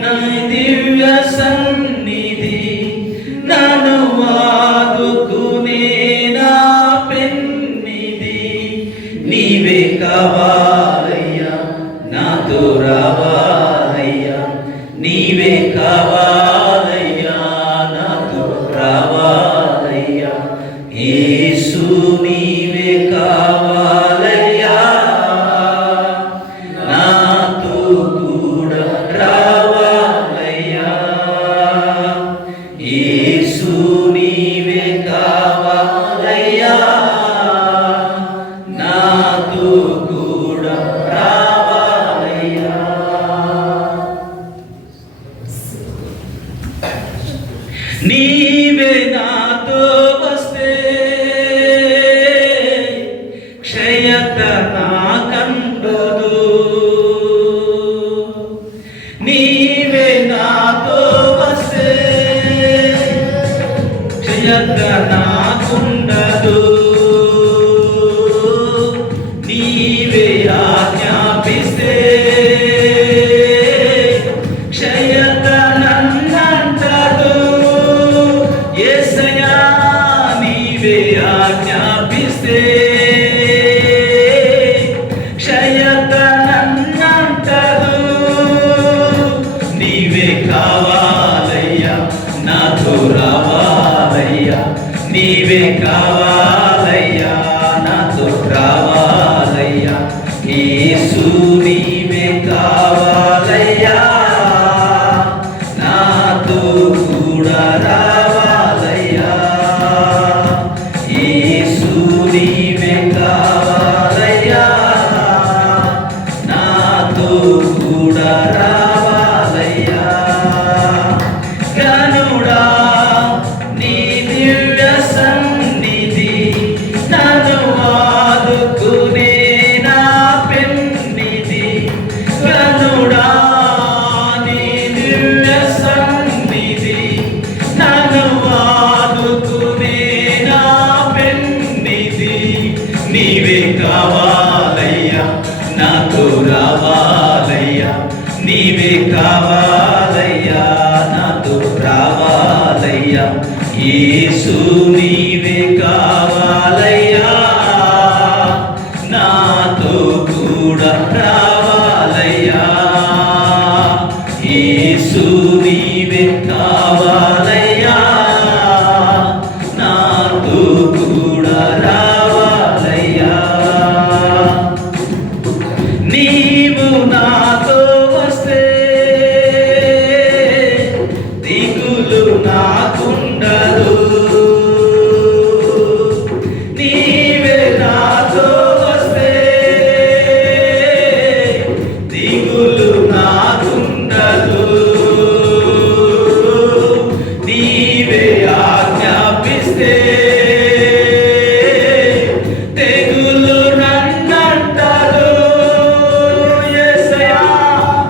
నీ దివ్య సన్నిధి నన్ను ఆదుకునే నా పెన్నిధి. నీవే కావాలయ్యా, నాతో రావాలయ్యా, నీవే కావాలయ్యా, నాతో రావాలయ్యా. యేసు నీవే కావాలయ్యా, నాతో కూడా రావాలయ్యా. యేసు నీవే కావాలయ్యా, నాతో కూడా రావాలయ్యా. నీవే నాతో వస్తే క్షయత నాకంటదు. నీవే నాతో వస్తే క్షయత నాకుండదు. నీవే ఆజ్ఞాపిస్తే క్షయత నన్నంటదు. యేసయ్యా, నీవే ఆజ్ఞాపిస్తే క్షయత నన్నంటదు. నీవే కావాలయ్యా, నాతో రావాలయ్యా, నీవే కావాలయ్యా, నాతో రావాలయ్యా. యేసు నీవే కావాలయ్యా, నాతో కూడా రావాలయ్యా. యేసు నీవే కావాలయ్యా, నాతో కూడా రావాలయ్యా. గనుడా నీ దివ్య సన్నిధి నన్ను ఆదుకునే నా పెన్నిధి. గనుడా నీ దివ్య సన్నిధి నన్ను ఆదుకునే నా పెన్నిధి. నీవే కావాలయ్యా, నాతో రావాలయ్యా. నీవే కావాలయ్యా, నాతో రావాలయ్యా. యేసు నీవే కావాలయ్యా, నాతో కూడా రావాలయ్యా. యేసు నీవే కావాలయ్యా, నాతో కూడా రావాలయ్యా. నీవు నాతో వస్తే దిగులు నాకుండదు. నీవే నాతో వస్తే దిగులు నాకుండదు. నీవే ఆజ్ఞాపిస్తే తెగులు నన్నంటదు. యేసయ్యా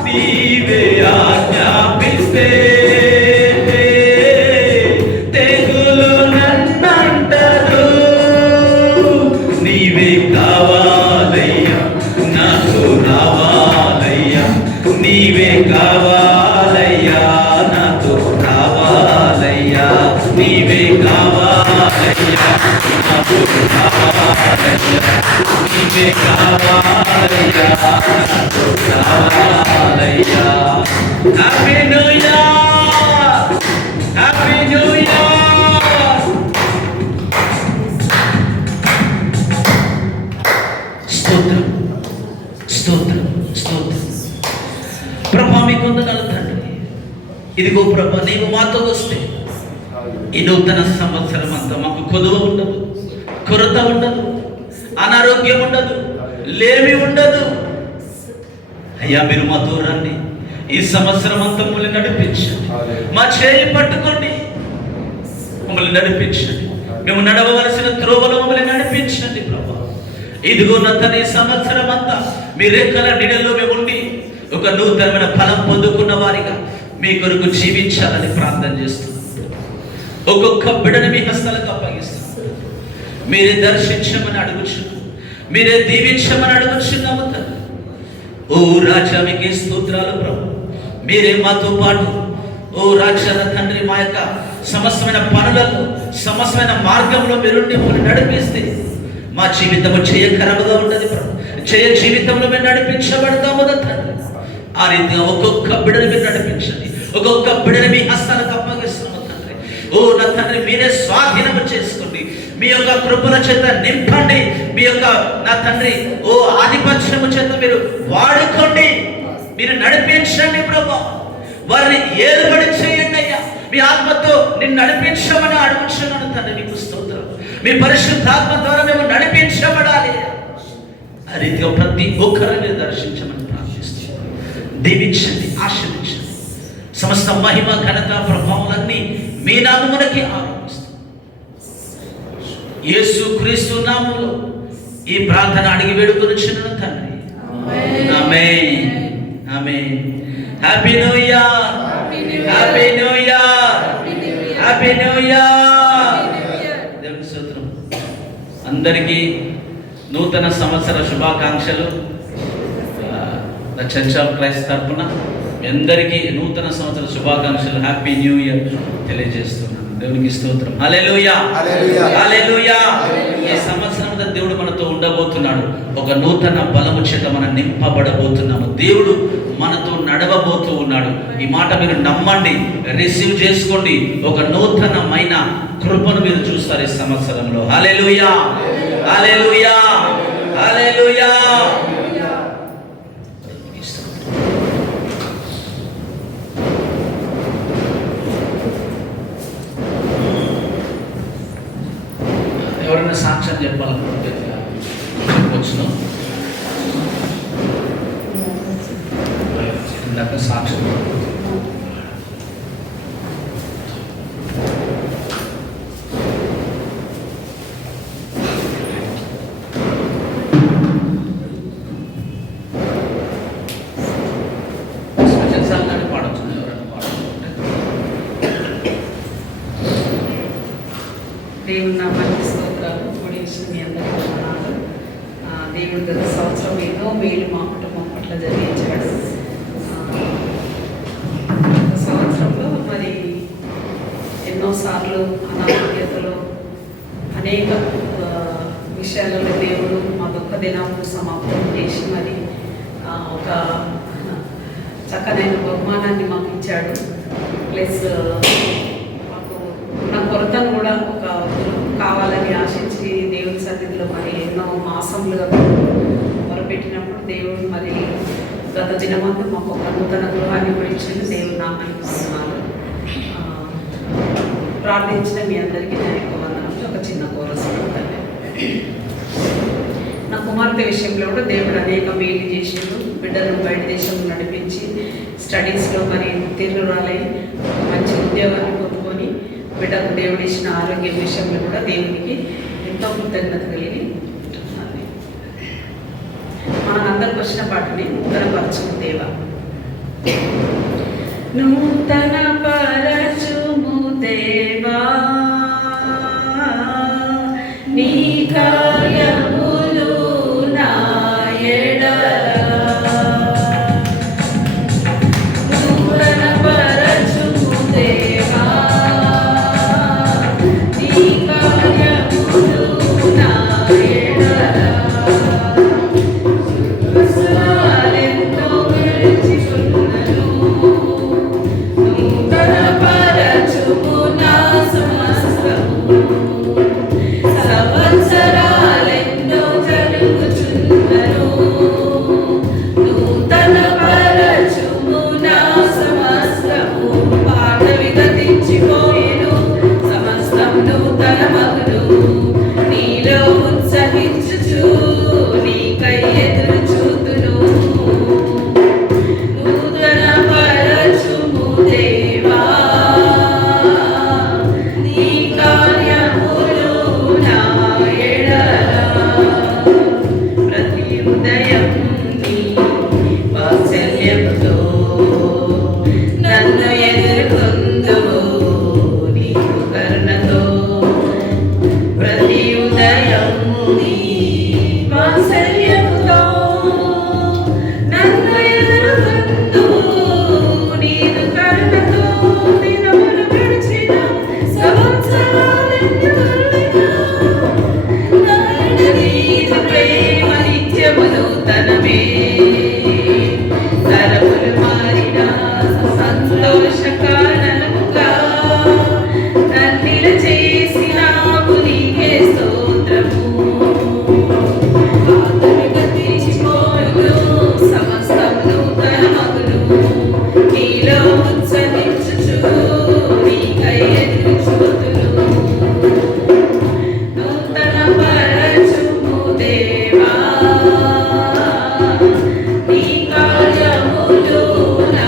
నీవే ఆజ్ఞాపిస్తే తెగులు నన్నంటదు. నీవే కావాలయ్యా, నాతో రావాలయ్యా. నీవే కావాలయ్యా, నాతో రావాలయ్యా. నీవే కావాలయ్యా, నాతో రావాలయ్యా. నీవే కావాలయ్యా, నాతో రావాలయ్యా. Happy new year, happy new year. స్తోత్రం, స్తోత్రం, స్తోత్రం. ప్రభా మీకు వందనాలు తండ్రి. ఇదిగో ప్రభా, నీవు మాతో వస్తే ఈ నూతన సంవత్సరం అంతా మాకు కొదువ ఉండదు, కొరత ఉండదు, అనారోగ్యం ఉండదు, లేమి ఉండదు. అయ్యా మీరు మాతో రండి. ఈ సంవత్సరం అంతా మమ్మల్ని నడిపించండి. మా చేయి పట్టుకోండి, మమ్మల్ని నడిపించండి. మేము నడవవలసిన త్రోవలో మమ్మల్ని నడిపించండి ప్రభా. ఇదిగో నంతని సంవత్సరం అంతా మీ రెక్కల నీడలో మేము ఉండి ఒక నూతనమైన ఫలం పొందుకున్న వారిగా మీ కొరకు జీవించాలని ప్రార్థన చేస్తున్నాం. ఒక్కొక్క బిడ్డను మీ హస్తాలకు అప్పగిస్తున్నాం. మీరే దర్శించమని అడుగుచున్నాం, మీరే దీవించమని అడుగుచున్నాము తండ్రి. ఓ రాజా మీకే స్తోత్రాలు ప్రభు. మీరే మాతో పాటు ఓ రాజా తండ్రి మా యొక్క సమస్తమైన పనులలో సమస్తమైన మార్గంలో మీరుండి మమ్మల్ని నడిపిస్తే మా జీవితము జయకరముగా ఉండదు ప్రభు. జయ జీవితంలో మేము నడిపించబడతాము తండ్రి. ఆ రీతిగా ఒక్కొక్క బిడ్డను మీరు నడిపించండి. ఒక్కొక్క బిడ్డను మీ హస్తాలకు అప్పగిస్తున్నాము తండ్రి. ఓ నా తండ్రి మీరే స్వాధీనము చేసుకోండి. మీ యొక్క కృపల చేత నింపండి. మీ యొక్క నా తండ్రి ఓ ఆధిపత్యము చేత మీరు వాడుకోండి. మీరు నడిపించండి ప్రభు. వారిని ఏలుబడి చేయండి అయ్యా. మీ ఆత్మతో నిన్ను నడిపించమని అడుగుతున్నాను తండ్రి. మీకు స్తోత్రం. మీ పరిశుద్ధాత్మ ద్వారా మేము నడిపించబడాలి. ఆ రీతిగా ప్రతి ఒక్కరిని మీరు దర్శించమని ప్రార్థిస్తున్నాను. దీవించండి, ఆశీర్వదించండి. సమస్త మహిమ ఘనత ప్రభావాలన్నీ మీ నామమునకి ఆరోపిస్తాం. యేసు క్రీస్తు నామములో ఈ ప్రార్థన అడిగి వేడుకొనుచున్నాను తండ్రి. Amen, amen. Happy new year, happy new year, happy new year. దేవుని స్తోత్రం. అందరికీ నూతన సంవత్సర శుభాకాంక్షలు. ద చర్చ్ ఆఫ్ క్రైస్ట్ తరపున అందరికీ నూతన సంవత్సర శుభాకాంక్షలు, హ్యాపీ న్యూ ఇయర్ తెలియజేస్తున్నాను. దేవునికి స్తోత్రం. హల్లెలూయా, హల్లెలూయా. ఈ సంవత్సరం దేవుడు మనతో ఉండబోతున్నాడు. ఒక నూతన బలము చేత మనం నింపబడబోతున్నాము. దేవుడు మనతో నడవబోతూ ఉన్నాడు. ఈ మాట మీరు నమ్మండి, రిసీవ్ చేసుకోండి. ఒక నూతనమైన కృపను మీరు చూస్తారు ఈ సంవత్సరంలో. హల్లెలూయా, హల్లెలూయా, హల్లెలూయా. ఎవరైనా సాక్ష్యం చెప్పాలనుకుంటే చెప్పొచ్చును. ఇందాక సాక్ష్యం సార్లు పాడవచ్చు. ఎవరైనా పాడుతుంటే దేవుని నామానికి స్తోత్రాలు. కూడి వచ్చిన మీ అందరికీ వందనాలు. దేవుడు గత సంవత్సరం ఎన్నో మేలు మా కుటుంబం పట్ల జరిగించాడు. గత సంవత్సరంలో మరి ఎన్నోసార్లు అనారోగ్యతలో అనేక విషయాలలో దేవుడు మా దుఃఖ దినాలను సమాప్తం చేసి మరి ఒక చక్కనైన బహుమానాన్ని మాకు ఇచ్చాడు. ప్లస్ మాకు ఉన్న కొరతను కూడా ఒక కావాలని ఆశించి దేవుని సన్నిధిలో మరి ఎన్నో మాసములుగా మొరపెట్టినప్పుడు దేవుడు మరి గత దినమంతా మాకు ఒక నూతన గృహాన్ని కూడా ఇచ్చింది. దేవుడు నామానికి ఇస్తున్నాను. ప్రార్థించిన మీ అందరికీ నేను ఎక్కువ వందనాలు. ఒక చిన్న కోరస్ నా కుమార్తె విషయంలో కూడా దేవుడు అనేక మేలు చేసిండు. బిడ్డలను బయట దేశంలో నడిపించి స్టడీస్లో మరి తీర్చురాలై మంచి ఉద్యోగాన్ని పొందుకొని బిడ్డకు దేవుడు ఇచ్చిన ఆరోగ్య విషయంలో కూడా దేవునికి ఎంతో కృతజ్ఞత కలిగి మనందరికి వచ్చిన పాటని నూతనపరచుము దేవా. నూతన పరచుము దేవా నీ కార్యములు నా ఎడల. నూతన పరచుము దేవా నీ కార్యములు నా ఎడల. సంవత్సరాలెన్నో గడిచియున్నను. నూతన పరచుము నా సమస్తము. సంవత్సరాలెన్నో జరుగుచున్నను. నూతన పరచుము నా సమస్తము. పాతవి గతించిపోయెను, సమస్తం నూతన మగును. నీలో ఉత్సహించుచు నీకై ఎదురు చూతును. నూతన పరచుము దేవా నీ కార్యములు నా ఎడల. ప్రతి ఉదయం నీ వాత్సల్యముతో నన్ను ఎదుర్కొందువు నీకు కరుణతో. ప్రతి ఉదయం నీ వాత్సల్యముతో నన్ను ఎదుర్కొందువు నీకు కరుణతో. దినములు గడిచిన సంవత్సరాలెన్ని తరలినా నా నీదు ప్రేమ నిత్యము నూతనమే. తరములు మారినా సంతోష కారణముగా నన్నిల చేసినావు నీకే స్తోత్రము. పాతవి గతించిపోయెను, సమస్తం నూతన మగును. నీలో ఉత్సహించుచు నీకై ఎదురు చూతును. నూతన పరచుము దేవా నీ కార్యములు నా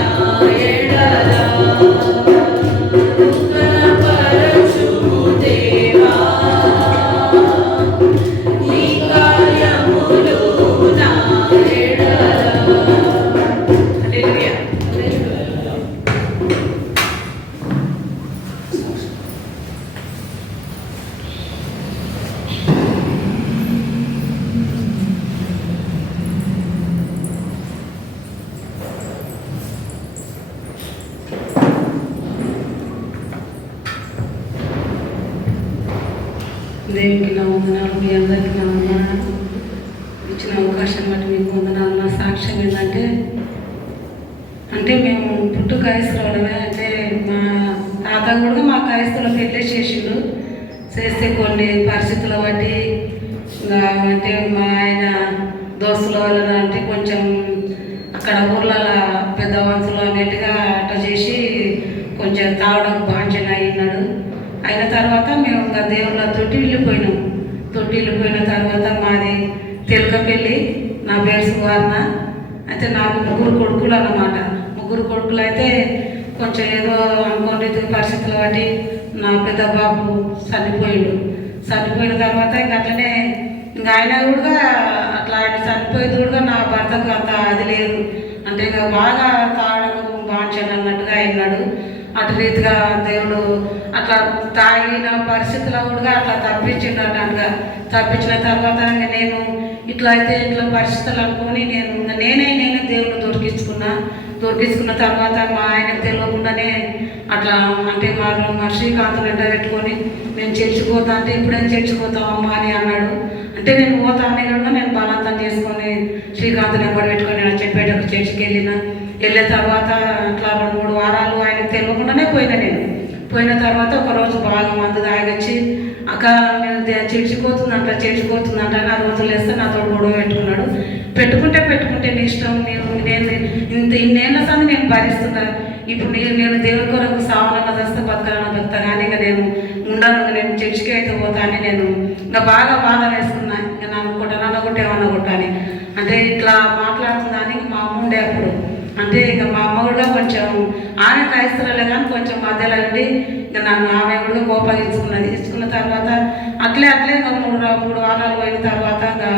ఎడల. నూతన పరచుము దేవా నీ కార్యములు నా ఎడల. హల్లెలూయా. దేవునికి నా వందనాలు. మీ అందరికీ నా వందనాలు. ఇచ్చిన అవకాశం బట్టి మీకు వందనాలు. నా సాక్ష్యం ఏంటంటే మేము పుట్టు క్రైస్తవులమే. అంటే మా తాత కూడా మా క్రైస్తవుల పెళ్ళి చేసిండు. చేస్తే కొన్ని పరిస్థితుల బట్టి అంటే మా ఆయన దోస్తుల వల్ల అంటే కొంచెం అక్కడ ఊర్లలో పెద్ద వయసులో అన్నట్టుగా అట్ట చేసి కొంచెం తాగడం బాంఛన అయినాడు. అయిన తర్వాత మేము ఇంకా దేవుళ్ళతోటి వెళ్ళిపోయినాం. తొట్టిల్లు పోయిన తర్వాత మాది తెలకపల్లి, నా పేరు సువర్ణ. అయితే నాకు 3 కొడుకులు అన్నమాట. 3 కొడుకులు అయితే కొంచెం ఏదో అనుకోండి పరిస్థితులు బట్టి నా పెద్ద బాబు చనిపోయిన తర్వాత ఇంక అట్లనే ఇంకా ఆయన కూడా అట్లా ఆయన చనిపోయేది కూడా నా భర్తకు అంత అది లేదు. అంటే ఇక బాగా తాగడం బాంచండి అన్నట్టుగా అయినాడు. అటు రీతిగా దేవుడు అట్లా తాగిన పరిస్థితుల్లో కూడా అట్లా తప్పించిండు అన్నట్టుగా. తప్పించిన తర్వాత నేను ఇట్లా అయితే ఇట్లా పరిస్థితులు అనుకొని నేనే దేవుడు దొరికించుకున్న తర్వాత మా ఆయనకు తెలియకుండానే అట్లా అంటే మా శ్రీకాంత్ వెంట పెట్టుకొని నేను చర్చిపోతా అంటే ఇప్పుడేం చర్చిపోతామమ్మా అని అన్నాడు. అంటే నేను పోతా అని కూడా నేను బలవంతం చేసుకొని శ్రీకాంత్ నెంబర్ పెట్టుకొని నేను చెప్పేటప్పుడు చర్చికి వెళ్ళిన తర్వాత అట్లా 2-3 వారాలు ఆయనకు తెలియకుండానే పోయిన తర్వాత ఒకరోజు బాగా మందు తాగొచ్చి అక్క నేను చర్చిపోతుందంట అని ఆ రోజులు వేస్తే నాతో గొడవ పెట్టుకుంటే నీ ఇష్టం, నేను ఇన్నేళ్ల సంది నేను భరిస్తున్నా. ఇప్పుడు నేను దేవుని కొరకు సావనన్న దస్త బతకాలన్న బతుకుతా కానీ ఇక నేను ఉండను, నేను చర్చికి అయితే పోతా అని నేను ఇంకా బాగా బాధ వేసుకున్నా. ఇంకా నన్ను కొట్టేమన్నా కొట్టాలి అంటే ఇట్లా మాట్లాడుతుందని మా అమ్మ ఉండే అప్పుడు. అంటే ఇక మా అమ్మ కూడా కొంచెం ఆమె క్రైస్తవులే కానీ కొంచెం మధ్యలో ఉండి ఇక నన్ను ఆమె కూడా ఇచ్చుకున్న తర్వాత అట్లే ఇంకా 3 వారాలు పోయిన తర్వాత ఇంకా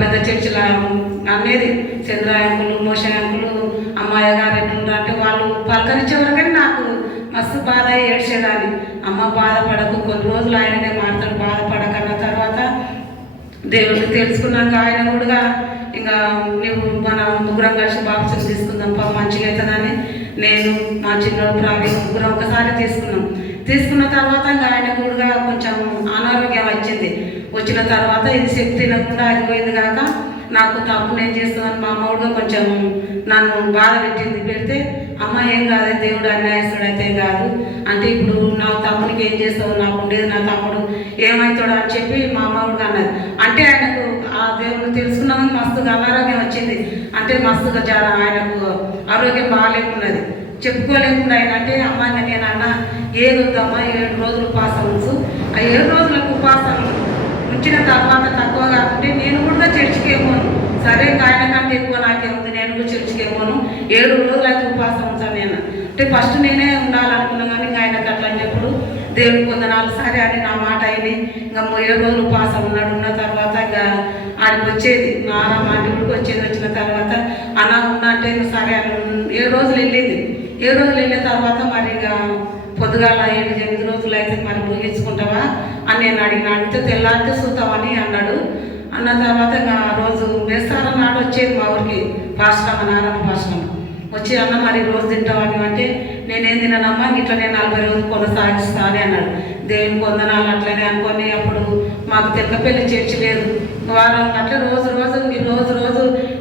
పెద్ద చర్చిల అనేది చంద్రాయంకులు, మోషయాంకులు, అమ్మాయి గారు ఎట్లున్నారు అంటే వాళ్ళు పలకరించేవారు. కానీ నాకు మస్తు బాధ ఏడ్చేదాన్ని. అమ్మ బాధపడకు, కొన్ని రోజులు ఆయననే మాట్లాడు, బాధపడకన్న తర్వాత దేవుడిని తెలుసుకున్నాక ఆయన కూడా ఇంకా నువ్వు మన 3 కలిసి బాప్తిసం తీసుకుందాం మంచిగా అవుతుందని నేను మా చిన్నోడు ప్రవీణ్ 3 ఒకసారి తీసుకున్న తర్వాత ఇంకా ఆయన కూడా కొంచెం అనారోగ్యం వచ్చిన తర్వాత ఇది శక్తి తినకుండా అది పోయింది కాక నాకు తప్పు నేను చేస్తున్నాను మా అమ్మ కూడా కొంచెం నన్ను బాధ పెడితే అమ్మ ఏం కాదే దేవుడు అన్యాయస్తుడు అయితే కాదు అంటే ఇప్పుడు నా తమ్ముడికి ఏం చేస్తావు, నాకు ఉండేది నా తమ్ముడు ఏమవుతాడు అని చెప్పి మా అమ్మ కూడా అన్నది. అంటే ఆయనకు ఆ దేవుడు తెలుసుకున్నామని మస్తుగా అనారోగ్యం వచ్చింది. అంటే మస్తుగా చాలా ఆయనకు ఆరోగ్యం బాగాలేకున్నది, చెప్పుకోలేకుండా ఆయన అంటే అమ్మ నేను అన్న ఏది వద్దమ్మా 7 రోజులు ఉపాసం ఉంచు, ఆ 7 రోజులకు ఉపాసం ఉంచిన తర్వాత తక్కువ కాకుంటే నేను కూడా చర్చికి ఏమోను, సరే ఇంకా ఆయన కంటే ఎక్కువ నాకేముంది, నేను కూడా చర్చికి ఏమోను 7 రోజులు అయితే ఉపాసం ఉంచాను నేను అంటే ఫస్ట్ నేనే ఉండాలనుకున్నాను. కానీ ఇంకా ఆయనకు అట్లా చెప్పప్పుడు దేవుడికి వందనాలు సరే అని నా మాట అయింది. ఇంకా 7 రోజులు ఉపాసం ఉన్న తర్వాత ఇంకా ఆడికి వచ్చేది మా ఇంటికి వచ్చిన తర్వాత అన్న ఉన్నా అంటే సరే అని 7 రోజులు వెళ్ళింది. 7 రోజులు వెళ్ళిన తర్వాత మరి ఇక పొద్దుగాల 7-8 రోజులు అయితే మరి ముగించుకుంటావా అని నేను అడిగితే తెల్లారితే చూద్దామని అన్నాడు. అన్న తర్వాత ఇంకా రోజు వేస్తాన నాడు వచ్చేది మా ఊరికి పాశ్రమ నారాయణ పాశ్రమ వచ్చి అన్న మరి రోజు తింటామని అంటే నేనేం తిన్నానమ్మా ఇట్లా నేను 40 రోజులు కొనసాగిస్తాను అన్నాడు. దేవుని వందనాలు అట్లనే అనుకొని అప్పుడు మాకు తెలకపల్లి చర్చి లేదు, వారం అట్లా రోజు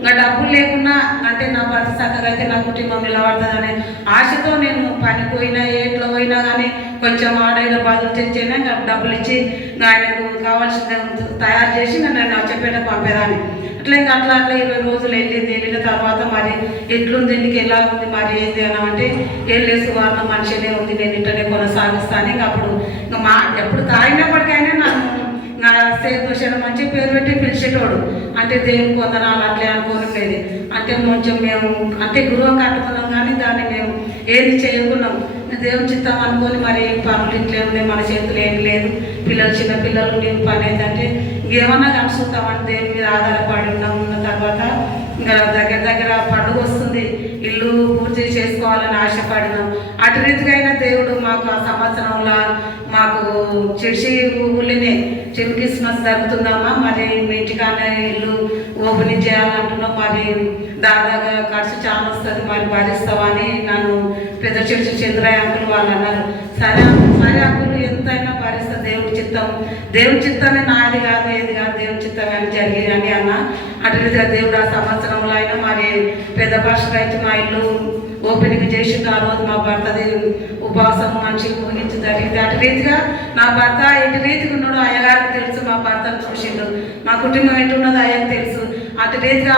ఇంకా డబ్బులు లేకున్నా అంటే నా భర్త చక్కగా అయితే నా కుటుంబం నిలబడుతుందనే ఆశతో నేను పనికి పోయినా ఎట్లో పోయినా కానీ కొంచెం ఆడైన బాధలు తెచ్చేనా ఇంకా డబ్బులు ఇచ్చి ఆయనకు కావాల్సింది తయారు చేసి నేను చెప్పేట పంపేదాన్ని. అట్లా 20 రోజులు వెళ్ళిన తర్వాత మరి ఎట్లుంది ఇంటికి ఎలా ఉంది మరి ఏంది అని అంటే ఏం లేదు వారిన మనిషినే ఉంది, నేను ఇంటనే కొనసాగిస్తాను. ఇంకా అప్పుడు ఇంకా ఎప్పుడు తాగినప్పటికైనా నన్ను నా సేదోషణ మంచి పేరు పెట్టి పిలిచేటోడు. అంటే దేవునికి వందనాలు అట్లే అనుకోనిలేదు. అంటే కొంచెం మేము అంటే గృహం కట్టుకున్నాం కానీ దాన్ని మేము ఏది చేయకున్నాం, దేవుని చిత్తం అనుకొని మరి పనులు ఇట్లే ఉన్నాయి, మన చేతులు ఏం లేదు, చిన్న పిల్లలు లేని పని ఏంటంటే ఇంకేమన్నా కలుసుకుంటామని దేవుని మీద ఆధారపడి ఉన్న తర్వాత ఇంకా దగ్గర పండుగ వస్తుంది, ఇల్లు పూర్తి చేసుకోవాలని ఆశపడినాం. అటు రీతిగా అయినా దేవుడు మాకు ఆ సంవత్సరంలో మాకు చర్చి ఊళ్ళోనే క్రిస్మస్ జరుగుతుందమ్మా మరి మీ ఇంటికానే ఇల్లు ఓపెనింగ్ చేయాలంటున్నాం, మరి దాదాగా ఖర్చు చాలా వస్తుంది, మరి భరిస్తావా అని నన్ను పెద్ద చర్చి చంద్రయ్య అంకులు వాళ్ళు అన్నారు. సరే అంకులు ఎంతైనా భరిస్తా, దేవుడి చిత్తమే నాది కాదు ఏది కాదు దేవుడి చిత్తమే అని జరిగి అని అన్న. అటు రీతిగా దేవుడు ఆ సంవత్సరంలో అయినా మరి పెద్ద భాషగా అయితే మా ఇల్లు ఓపెనింగ్ చేసిండు. ఆ రోజు మా భర్తది ఉపవాసం మంచిగా ముగించి జరిగింది. అటు రీతిగా నా భర్త ఎటు రీతిగా ఉన్నాడో అయ్యగారికి తెలుసు, మా భర్తను చూసిండు, మా కుటుంబం ఎటున్నదో అయ్యకు తెలుసు. అటు రీతిగా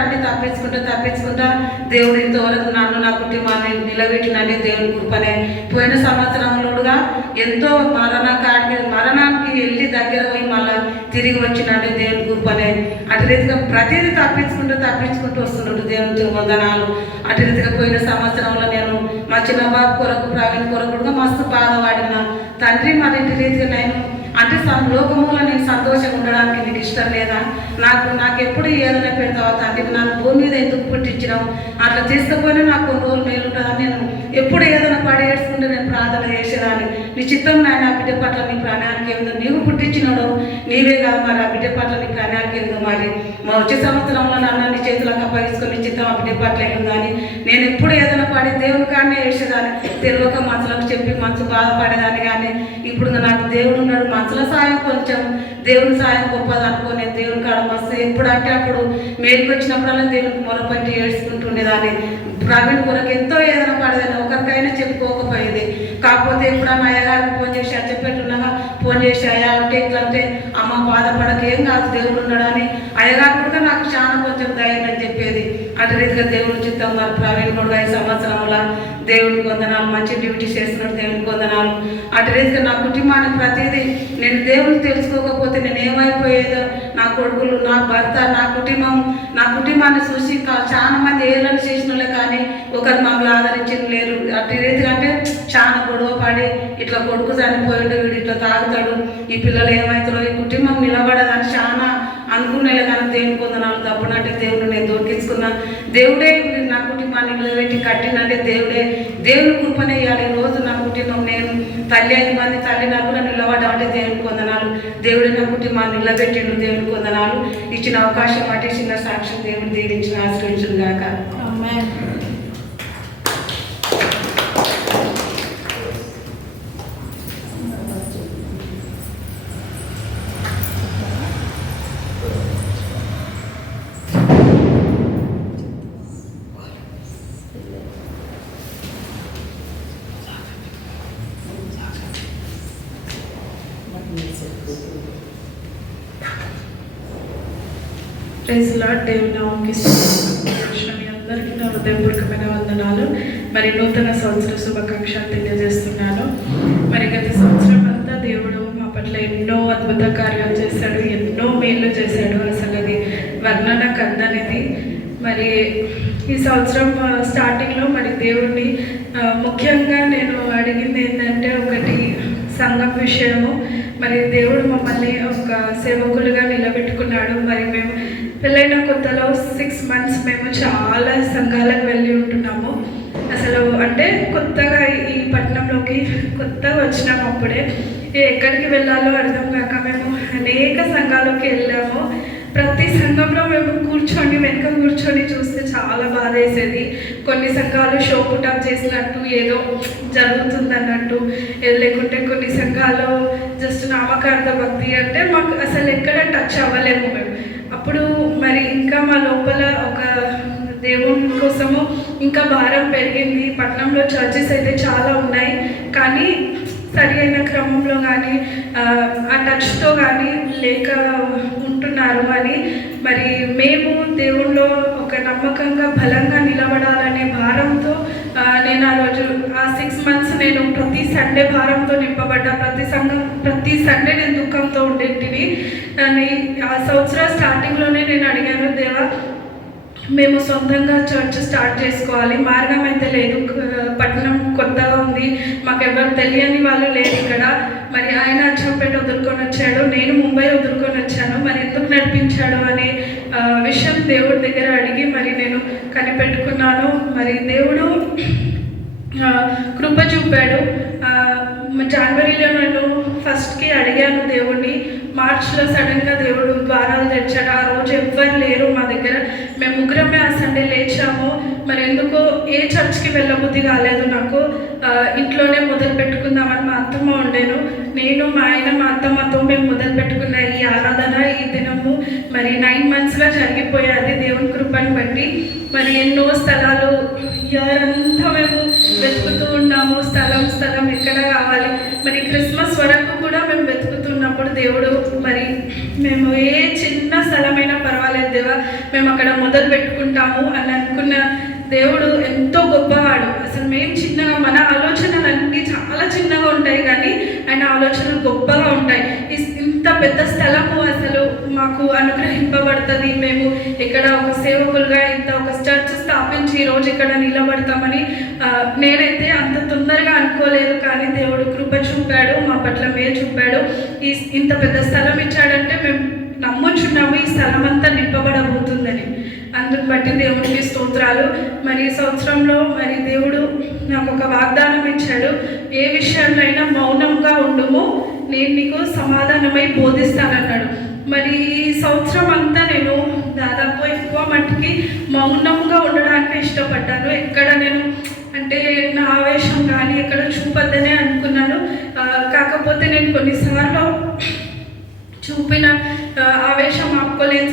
అన్ని తప్పించుకుంటా దేవుడు ఇంతవరకు నన్ను నా కుటుంబాన్ని నిలబెట్టినండి దేవుని కృపనే. పోయిన సంవత్సరంలోగా ఎంతో మరణానికి వెళ్ళి దగ్గర పోయి మళ్ళీ తిరిగి వచ్చినండి దేవుని కృపనే. అటు రీతిగా ప్రతిదీ తప్పించుకుంటూ వస్తున్నాడు దేవుని వందనాలు. అటు రీతిగా పోయిన సంవత్సరంలో నేను మా చిన్న బాబు కొరకు ప్రవీణ్ కొరకు కూడా మస్తు బాధపడిన తండ్రి. మరి ఇంటి రీతిగా నేను అంటే లోకములో నేను సంతోషంగా ఉండడానికి నీకు ఇష్టం లేదా? నాకు ఎప్పుడు ఏదైనా పెడతావా తండ్రి? నాకు భూమి మీద ఎందుకు పుట్టించినావు? అట్లా తీసుకుపోయినా నాకు కొన్ని రోజులు మేలు ఉంటుందని నేను ఎప్పుడు ఏదైనా పడేసుకుంటే నేను ప్రార్థన చేసేదాన్ని. నీ చిత్తం నాయన ఆ బిడ్డ పట్ల నీ ప్రాణానికి ఏందో నీవు పుట్టించినాడు నీవే కాదు, మరి ఆ బిడ్డ పట్ల నీ ప్రాణానికి ఏందో మరి వచ్చే సంవత్సరంలో నన్ను నీ చేతులకు అప్పగించుకొని నీ చిత్తం ఆ బిడ్డ పట్ల ఏందో అని నేను ఎప్పుడు ఏదైనా పడి దేవుని కాడనే వేసేదాన్ని. తెలియక మనసులకు చెప్పి మనసు బాధపడేదాన్ని. కానీ ఇప్పుడు నాకు దేవుడు ఉన్నాడు, మనసుల సాయం కొంచెం దేవుని సాయం గొప్పది అనుకోని దేవుని కాడ మస్తు ఎప్పుడంటే అప్పుడు మేలుకు వచ్చినప్పుడల్లా దేవునికి మొరపట్టి ఏడ్చుకుంటుండేదాన్ని. ప్రవీణ్ కొరకు ఎంతో ఏదైనా పడేదాన్ని, ఒకరికైనా చెప్పుకోకపోయేది. కాకపోతే ఎప్పుడన్నా అయ్యగారికి ఫోన్ చేసి చెప్పేట్టున్నాగా ఫోన్ చేసి అయ్యా అంటే ఇట్లా అంటే అమ్మ బాధపడక ఏం కాదు దేవుడు ఉన్నాడని అయ్యగారు కూడా నాకు చాలా కొంచెం ధైర్యం అని చెప్పేది. అటు రీతిగా దేవుడు చిత్తం మరి ప్రవీణ్ కూడా 5 సంవత్సరంలో దేవుడికి వందనాలు, మంచి డ్యూటీ చేస్తున్నాడు దేవునికి వందనాలు. అటు రీతిగా నా కుటుంబానికి ప్రతిదీ నేను దేవుని తెలుసుకోకపోతే నేను ఏమైపోయేదో, నా కొడుకులు, నా భర్త, నా కుటుంబాన్ని చూసి చాలా మంది ఏళ్ళని చేసిన వాళ్ళే కానీ ఒకరు మమ్మల్ని ఆదరించిన లేరు. అటు రీతిగా అంటే చాలా గొడవ పడి ఇట్లా కొడుకు చనిపోయాడు, వీడు ఇట్లా తాగుతాడు, ఈ పిల్లలు ఏమవుతారో, ఈ కుటుంబం నిలబడదని చాలా అనుకునేలే. కానీ దేవుని వందనాలు. తప్పునంటే దేవుడు నేను దొరికించుకున్నా. దేవుడే నా కుటుంబాన్ని నిలబెట్టి కట్టినంటే దేవుని కృపనే ఇవ్వాలి. రోజు నా కుటుంబం నేను తల్లి 5 మంది తల్లి నాకు నిలబడ్డా అంటే దేవునికి వందనాలు. దేవుడే నా కుటుంబాన్ని నిలబెట్టిండు దేవునికి వందనాలు. ఇచ్చిన అవకాశం అంటే చిన్న సాక్ష్యం దేవుడు దీవించిన ఆశ్రయించును గాక. Praise Lord. దేవుని నామముకి స్తోత్రం. మీ అందరికీ నా హృదయపూర్వకమైన వందనాలు. మరి నూతన సంవత్సర శుభాకాంక్షలు తెలియజేస్తున్నాను. మరి గత సంవత్సరం అంతా దేవుడు మా పట్ల ఎన్నో అద్భుత కార్యాలు చేశాడు, ఎన్నో మేలు చేశాడు. అసలు అది వర్ణన కందనిది. మరి ఈ సంవత్సరం స్టార్టింగ్లో మరి దేవుడిని ముఖ్యంగా నేను అడిగింది ఏంటంటే ఒకటి సంఘం విషయము. మరి దేవుడు మమ్మల్ని ఒక సేవకులుగా నిలబెట్టుకున్నాడు. మరి మేము పెళ్ళైన కొత్తలో 6 months మేము చాలా సంఘాలకు వెళ్ళి ఉంటున్నాము. అసలు అంటే కొత్తగా ఈ పట్టణంలోకి కొత్తగా వచ్చినాము. అప్పుడే ఎక్కడికి వెళ్ళాలో అర్థం కాక మేము అనేక సంఘాలకు వెళ్ళాము. ప్రతి సంఘంలో మేము వెనక కూర్చొని చూస్తే చాలా బాధ వేసేది. కొన్ని సంఘాలు షో పుటప్ చేసినట్టు ఏదో జరుగుతుందన్నట్టు, లేకుంటే కొన్ని సంఘాలు జస్ట్ నామకార్థ భక్తి అంటే మాకు అసలు ఎక్కడ టచ్ అవ్వలేము మేము. అప్పుడు మరి ఇంకా మా లోపల ఒక దేవుని కోసము ఇంకా భారం పెరిగింది. పట్టణంలో చర్చెస్ అయితే చాలా ఉన్నాయి, కానీ సరి అయిన క్రమంలో కానీ ఆ టచ్తో కానీ లేక ఉంటున్నారు. అని మరి మేము దేవుళ్ళో ఒక నమ్మకంగా బలంగా నిలబడాలనే భారంతో నేను ఆ రోజు ఆ 6 months నేను ప్రతి సండే భారంతో నింపబడ్డా. ప్రతి సండే నేను దుఃఖంతో ఉండేటిని. ఆ సంవత్సరం స్టార్టింగ్లోనే నేను అడిగాను, దేవా మేము సొంతంగా చర్చ్ స్టార్ట్ చేసుకోవాలి, మార్గం అయితే లేదు, పట్టణం కొత్తగా ఉంది, మాకెవరు తెలియని వాళ్ళు లేరు ఇక్కడ. మరి ఆయన అచ్చంపేట వదులుకొని వచ్చాడు, నేను ముంబై వదులుకొని వచ్చాను. మరి ఎందుకు నడిపించాడు అనే విషయం దేవుడి దగ్గర అడిగి మరి నేను కనిపెట్టుకున్నాను. మరి దేవుడు కృప చూపాడు. జనవరిలో నన్ను ఫస్ట్కి అడిగాను దేవుడిని. మార్చ్లో సడన్గా దేవుడు ద్వారాలు తెచ్చాడు. ఆ రోజు ఎవ్వరు లేరు మా దగ్గర, మేము ముగ్గురమే ఆ సండే లేచాము. మరి ఎందుకో ఏ చర్చ్కి వెళ్ళబుద్ధి కాలేదు నాకు. ఇంట్లోనే మొదలు పెట్టుకుందామని మా అత్తమ్మ ఉండేను. నేను మా ఆయన మా అత్తమ్మతో మేము మొదలు పెట్టుకున్న ఈ ఆరాధన ఈ దినము మరి 9 monthsగా జరిగిపోయాది దేవుని కృపను బట్టి. మరి ఎన్నో స్థలాలు ఇయర్ అంతా మేము వెతుకుతూ ఉన్నాము, స్థలం ఎక్కడ కావాలి. మరి క్రిస్మస్ వరకు కూడా మేము వెతుకుతున్నప్పుడు దేవుడు మరి మేము ఏ చిన్న స్థలమైనా పర్వాలేదు దేవా, మేము అక్కడ మొదలు పెట్టుకుంటాము అని అనుకున్న దేవుడు ఎంతో గొప్పవాడు. అసలు మేము చిన్నగా, మన ఆలోచనలన్నీ చాలా చిన్నగా ఉంటాయి కానీ ఆయన ఆలోచనలు గొప్పగా ఉంటాయి. ఇంత పెద్ద స్థలము అసలు మాకు అనుగ్రహింపబడుతుంది. మేము ఇక్కడ ఒక సేవకులుగా ఇంత ఒక చర్చ్ స్థాపించి ఈరోజు ఇక్కడ నిలబడతామని నేనైతే అంత తొందరగా అనుకోలేదు. కానీ దేవుడు కృప చూపాడు, మా పట్ల మేలు చూపాడు. ఇంత పెద్ద స్థలం ఇచ్చాడంటే మేము నమ్ముచున్నాము ఈ స్థలం అంతా నింపబడబోతుందని. అందుకు బట్టి దేవునికి స్తోత్రాలు. మరి ఈ సంవత్సరంలో మరి దేవుడు నాకు ఒక వాగ్దానం ఇచ్చాడు. ఏ విషయంలో అయినా మౌనంగా ఉండుము, నేను నీకు సమాధానమై బోధిస్తానన్నాడు. మరి ఈ సంవత్సరం అంతా నేను దాదాపు ఎక్కువ మట్టుకి మౌనంగా ఉండడానికి ఇష్టపడ్డాను. ఎక్కడ నేను అంటే నా ఆవేశం కానీ ఎక్కడ చూపద్దనే అనుకున్నాను. కాకపోతే నేను కొన్నిసార్లు చూపిన ఆవేశం ఆపుకోలేని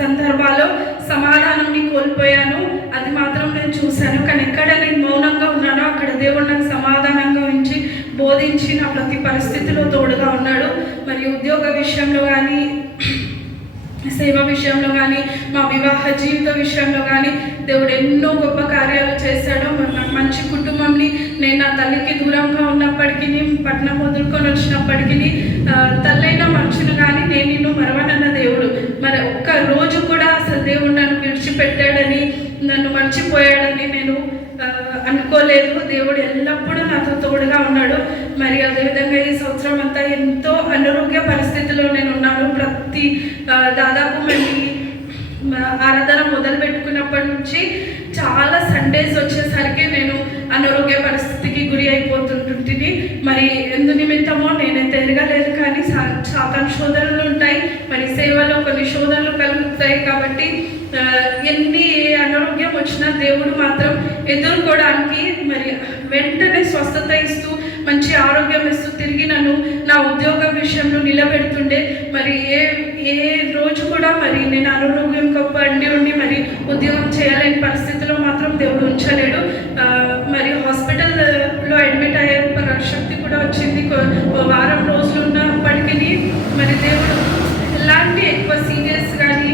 సందర్భాల్లో సమాధానాన్ని కోల్పోయాను. అది మాత్రం నేను చూశాను. కానీ ఎక్కడ నేను మౌనంగా ఉన్నానో అక్కడ దేవుడు నాకు సమాధానంగా ఉంచి బోధించి నా ప్రతి పరిస్థితిలో తోడుగా ఉన్నాడు. మరి ఉద్యోగ విషయంలో కానీ, సేవ విషయంలో కానీ, మా వివాహ జీవిత విషయంలో కానీ దేవుడు ఎన్నో గొప్ప కార్యాలు చేశాడు. మరి నాకు మంచి కుటుంబంని, నేను నా తల్లికి దూరంగా ఉన్నప్పటికీ, పట్నం వదులుకొని వచ్చినప్పటికీ తల్లైన మనుషులు కానీ నేను నిన్ను మరవనన్న దేవుడు. మరి ఒక్క రోజు కూడా అసలు దేవుడు నన్ను విడిచిపెట్టాడని, నన్ను మర్చిపోయాడని నేను అనుకోలేదు. దేవుడు ఎల్లప్పుడూ నాతో తోడుగా ఉన్నాడు. మరి అదేవిధంగా ఈ సంవత్సరం అంతా ఎంతో అనారోగ్య పరిస్థితిలో నేను ఉన్నాను. దాదాపు మళ్ళీ ఆరాధన మొదలు పెట్టుకున్నప్పటి నుంచి చాలా సండేస్ వచ్చేసరికి నేను అనారోగ్య పరిస్థితికి గురి అయిపోతుంటుంది. మరి ఎందు నిమిత్తమో నేనైతే ఎరగలేదు. కానీ సాతాను శోధనలు ఉంటాయి. మరి సేవలో కొన్ని శోధనలు కలుగుతాయి. కాబట్టి ఎన్ని అనారోగ్యం వచ్చినా దేవుడు మాత్రం ఎదుర్కోవడానికి మరి వెంటనే స్వస్థత ఇస్తూ మంచి ఆరోగ్యం ఇస్తూ తిరిగి నన్ను నా ఉద్యోగ విషయంలో నిలబెడుతుండే. మరి ఏ రోజు కూడా మరి నేను అనారోగ్యం పడి ఉండి మరి ఉద్యోగం చేయలేని పరిస్థితిలో మాత్రం దేవుడు ఉంచలేడు. మరి హాస్పిటల్లో అడ్మిట్ అయ్యే శక్తి కూడా వచ్చింది. వారం రోజులు ఉన్నప్పటికీ మరి దేవుడు ఎలాంటి ఎక్కువ సీరియస్ కానీ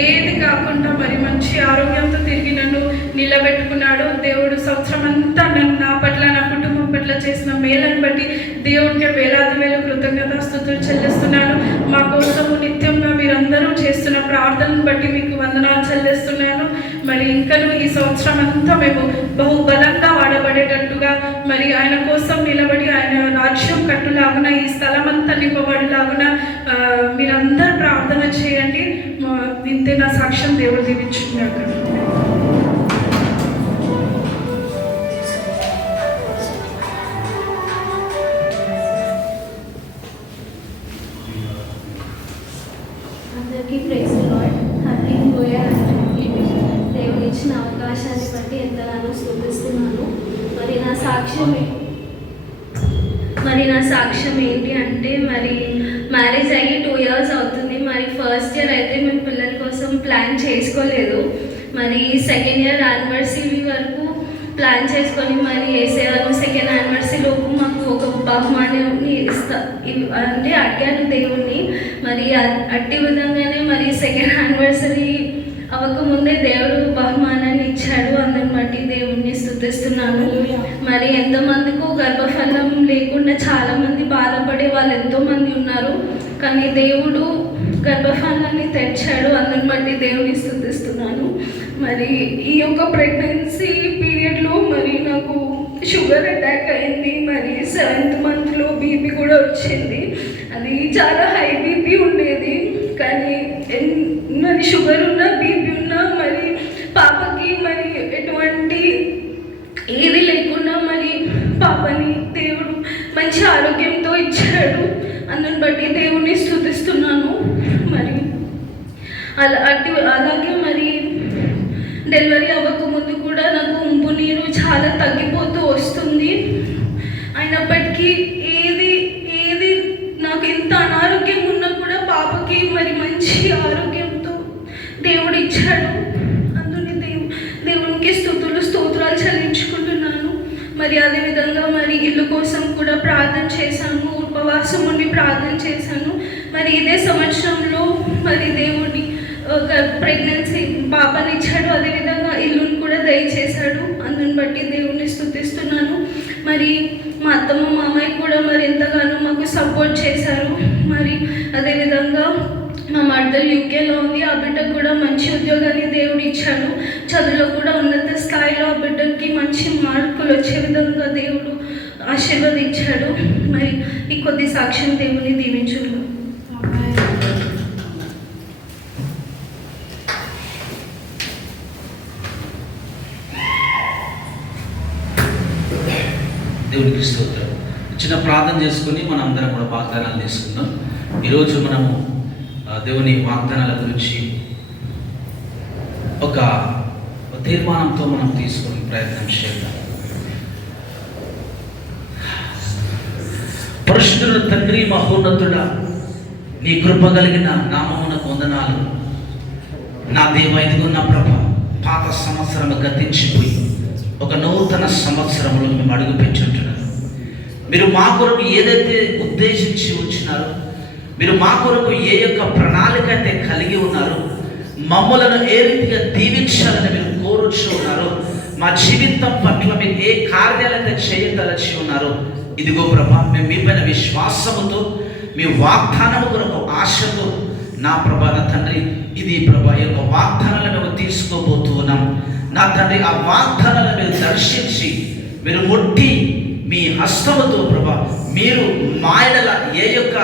ఏది కాకుండా మరి మంచి ఆరోగ్యంతో తిరిగి నన్ను నిలబెట్టుకున్నాడు. దేవుడు సంవత్సరం అంతా నా పట్ల, నా కుటుంబం పట్ల చేసిన మేలను బట్టి దేవునికి వేలాది వేలు కృతజ్ఞతాస్తుతులు చెల్లిస్తున్నాను. మా కోసము నిత్యంగా మీరందరూ చేస్తున్న ప్రార్థనను బట్టి మీకు వందనాలు చెల్లిస్తున్నాను. మరి ఇంకను ఈ సంవత్సరం అంతా మేము బహుబలంగా వాడబడేటట్టుగా మరి ఆయన కోసం నిలబడి ఆయన రాజ్యం కట్టులాగున, ఈ స్థలం అంతా నింపబడిలాగున మీరందరూ ప్రార్థన చేయండి. ఇంతే నా సాక్ష్యం. దేవుడు దీవించుకున్నాక అందరికీ ప్రైజ్ లార్డ్. హల్లెలూయా. దేవుడు ఇచ్చిన అవకాశాన్ని బట్టి ఎంతగానో స్తుతిస్తున్నాను. మరి నా సాక్ష్యం ఏంటి అంటే, మరి మ్యారేజ్ అయ్యి 2 years అవుతుంది. మరి ఫస్ట్ ఇయర్ అయితే మేము పిల్లల కోసం ప్లాన్ చేసుకోలేదు. మరి సెకండ్ ఇయర్ యానివర్సరీ వరకు ప్లాన్ చేసుకొని మరి వేసేవాళ్ళు. సెకండ్ యానివర్సరీ లోపు మాకు ఒక బహుమానాన్ని అంటే అడిగాను దేవుణ్ణి. మరి అట్టి విధంగానే మరి సెకండ్ యానివర్సరీ అవ్వకముందే దేవుడు బహుమానాన్ని ఇచ్చాడు. అందుని బట్టి దేవుణ్ణి స్తుతిస్తున్నాను. మరి ఎంతమందికి గర్భఫలం లేకుండా చాలామంది బాధపడే వాళ్ళు ఎంతోమంది ఉన్నారు. కానీ దేవుడు గర్భఫలాన్ని తెచ్చాడు. అందుని బట్టి దేవుని స్తుతిస్తున్నాను. మరి ఈ యొక్క ప్రెగ్నెన్సీ పీరియడ్లో మరి నాకు షుగర్ అటాక్ అయింది. మరి 7th monthలో బీపీ కూడా వచ్చింది. అది చాలా హై బీపీ ఉండేది. కానీ మరి షుగర్ ఉన్నా, బీపీ ఉన్నా మరి పాపకి మరి ఎటువంటి ఏది లేకుండా మరి పాపని దేవుడు మంచి ఆరోగ్యంతో ఇచ్చాడు. అందుని బట్టి దేవుని స్తుతిస్తున్నాను. మరి అలాగే మరి డెలివరీ అవ్వకముందు కూడా నాకు ఉంపు నీరు చాలా తగ్గిపోతూ వస్తుంది. అయినప్పటికీ ఏది నాకు ఎంత అనారోగ్యం ఉన్నా కూడా పాపకి మరి మంచి ఆరోగ్యంతో దేవుడు ఇచ్చాడు. అందుని దేవునికి స్తోత్రాలు చెల్లించుకుంటున్నాను. మరి అదేవిధంగా మరి ఇల్లు కోసం కూడా ప్రార్థన చేశాను. ఉపవాసం ఉండి ప్రార్థన చేశాను. మరి ఇదే సంవత్సరంలో మరి దేవుడిని ఒక ప్రెగ్నెన్సీ పాపని ఇచ్చాడు, అదేవిధంగా ఇల్లుని కూడా దయచేశాడు. అందుని బట్టి దేవుణ్ణి స్తుతిస్తున్నాను. మరి మా అత్తమ్మ మామయ్య కూడా మరి ఎంతగానో మాకు సపోర్ట్ చేశారు. మరి అదేవిధంగా మా మర్దలు యూకేలో ఉంది, ఆ బిడ్డకు కూడా మంచి ఉద్యోగాన్ని దేవుడు ఇచ్చాడు. చదువులో కూడా ఉన్నత స్థాయిలో ఆ బిడ్డకి మంచి మార్కులు వచ్చే విధంగా దేవుడు ఆశీర్వదించాడు. మరి ఈ కొద్ది సాక్ష్యం దేవుని దీవించును. దేవునికి స్తోత్రం. చిన్న ప్రార్థన చేసుకుని మనం అందరం కూడా వాగ్దానాలు తీసుకుందాం. ఈరోజు మనము దేవుని వాగ్దానాల గురించి ఒక తీర్మానంతో మనం తీసుకునే ప్రయత్నం చేద్దాం. పరిశుద్ధుల తండ్రి, మహోన్నతుడా, నీ కృప కలిగిన నామమునకు వందనాలు. నా దేవ, ఇదిగో నా ప్రభ, పాత సంవత్సరం గతించిపోయి ఒక నూతన సంవత్సరంలో మేము అడుగు పెంచుంటున్నాను. మీరు మా కొరకు ఏదైతే ఉద్దేశించి ఉంచినారో, మీరు మా కొరకు ఏ యొక్క ప్రణాళిక అయితే కలిగి ఉన్నారో, మమ్మలను ఏ రీతిగా దీవించాలని మీరు కోరుచు ఉన్నారో, మా జీవితం పట్ల మీరు ఏ కార్యాలైతే చేయదలచి ఉన్నారో, ఇదిగో ప్రభా, మేము మీ పైన విశ్వాసముతో, మీ వాగ్దానము కొరకు ఆశతో, నా ప్రభా, నా తండ్రి, ఇది ప్రభా ఈ యొక్క వాగ్దానాలను మేము తీసుకోబోతూ ఉన్నాం. నా తండ్రి, ఆ వాగ్దానాలను మీరు దర్శించి, మీరు ముట్టి మీ హస్తముతో ప్రభా, మీరు మాయల ఏ యొక్క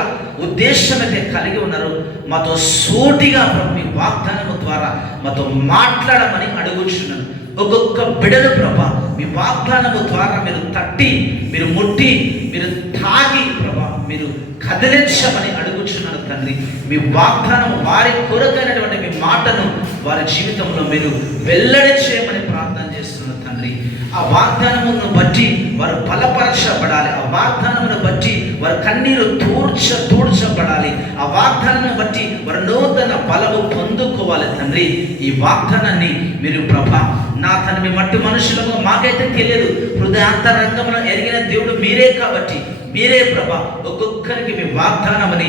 ఉద్దేశం అయితే కలిగి ఉన్నారో మాతో సూటిగా ప్రభు మీ వాగ్దానము ద్వారా మాతో మాట్లాడమని అడుగుచున్నాను. ఒక్కొక్క బిడలు ప్రభా మీ వాగ్దానము ద్వారా మీరు తట్టి, మీరు ముట్టి, మీరు తాగి ప్రభా మీరు కదిలించమని అడుగుచున్నాను తండ్రి. మీ వాగ్దానం వారి కొరకైనటువంటి మీ మాటను వారి జీవితంలో మీరు వెల్లడి చేయమని ప్రార్థన చేస్తున్నాను తండ్రి. ఆ వాగ్దానమును బట్టి వారు బలపరచబడాలి. ఆ వాగ్దానమును బట్టి వారి కన్నీరు తూడ్చబడాలి. ఆ వాగ్దానాన్ని బట్టి వారు నూతన బలము పొందుకోవాలి తండ్రి. ఈ వాగ్దానాన్ని మీరు ప్రభా, నా తన మీ మట్టి మనుషులకు మాకైతే తెలియదు, హృదయాంతరంగంలో ఎరిగిన దేవుడు మీరే కాబట్టి మీరే ప్రభా ఒక్కొక్కరికి మీ వాగ్దానమని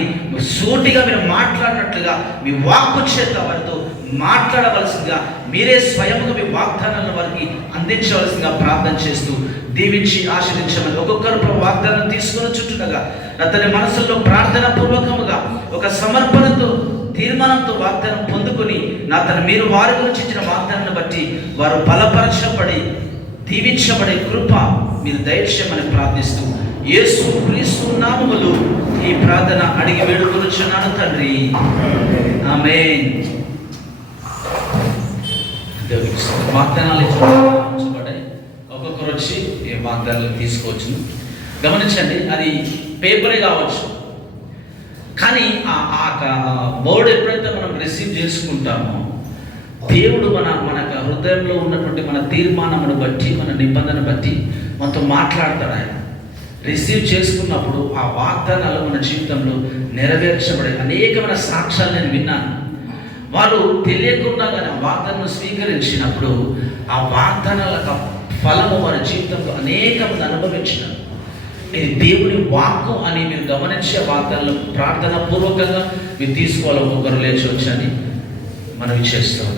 సూటిగా మీరు మాట్లాడినట్లుగా మీ వాక్కు చేత వారితో మాట్లాడవలసిందిగా మీరే స్వయంగా మీ వాగ్దానాలను వారికి అందించవలసిందిగా ప్రార్థన చేస్తూ దీవించి ఆశీర్వదించమని ఒక్కొక్కరు ప్రభు వాగ్దానం తీసుకుని చుట్టూగా అతని మనసులో ప్రార్థన పూర్వకముగా ఒక సమర్పణతో తీర్మానంతో వాగ్దానం పొందుకొని నా తన మీరు వారి గురించి ఇచ్చిన వాగ్దానాన్ని బట్టి వారు బలపరచబడి దీవించబడే కృప మీరు దయచేయమని ప్రార్థిస్తూ యేసు క్రీస్తు నామములో ఈ ప్రార్థన అడిగి వేడుకొనుచున్నాను తండ్రి, ఆమేన్. వాగ్దానాలు ఇచ్చబడ్డాయి. ఒక్కొక్కరు వచ్చి ఏ వాగ్దానాలు తీసుకోవచ్చు. గమనించండి, అది పేపరే కావచ్చు, కానీ ఆ బోర్డు ఎప్పుడైతే మనం రిసీవ్ చేసుకుంటామో దేవుడు మనకు హృదయంలో ఉన్నటువంటి మన తీర్మానమును బట్టి, మన నిబంధన బట్టి మనతో మాట్లాడతాడు. ఆయన రిసీవ్ చేసుకున్నప్పుడు ఆ వాగ్దానాలు మన జీవితంలో నెరవేర్చబడే అనేకమైన సాక్ష్యాలు నేను విన్నాను. వాళ్ళు తెలియకుండా కానీ ఆ వాగ్దానం స్వీకరించినప్పుడు ఆ వాగ్దానాల ఫలము వారి జీవితంలో అనేకమంది అనుభవించినారు. ఇది దేవుని వాక్కు అని మీరు గమనించే వాగ్దానాలు ప్రార్థన పూర్వకంగా మీరు తీసుకోవాలి. ఒక్కొక్కరు లేచి వచ్చని మనవి చేస్తాం.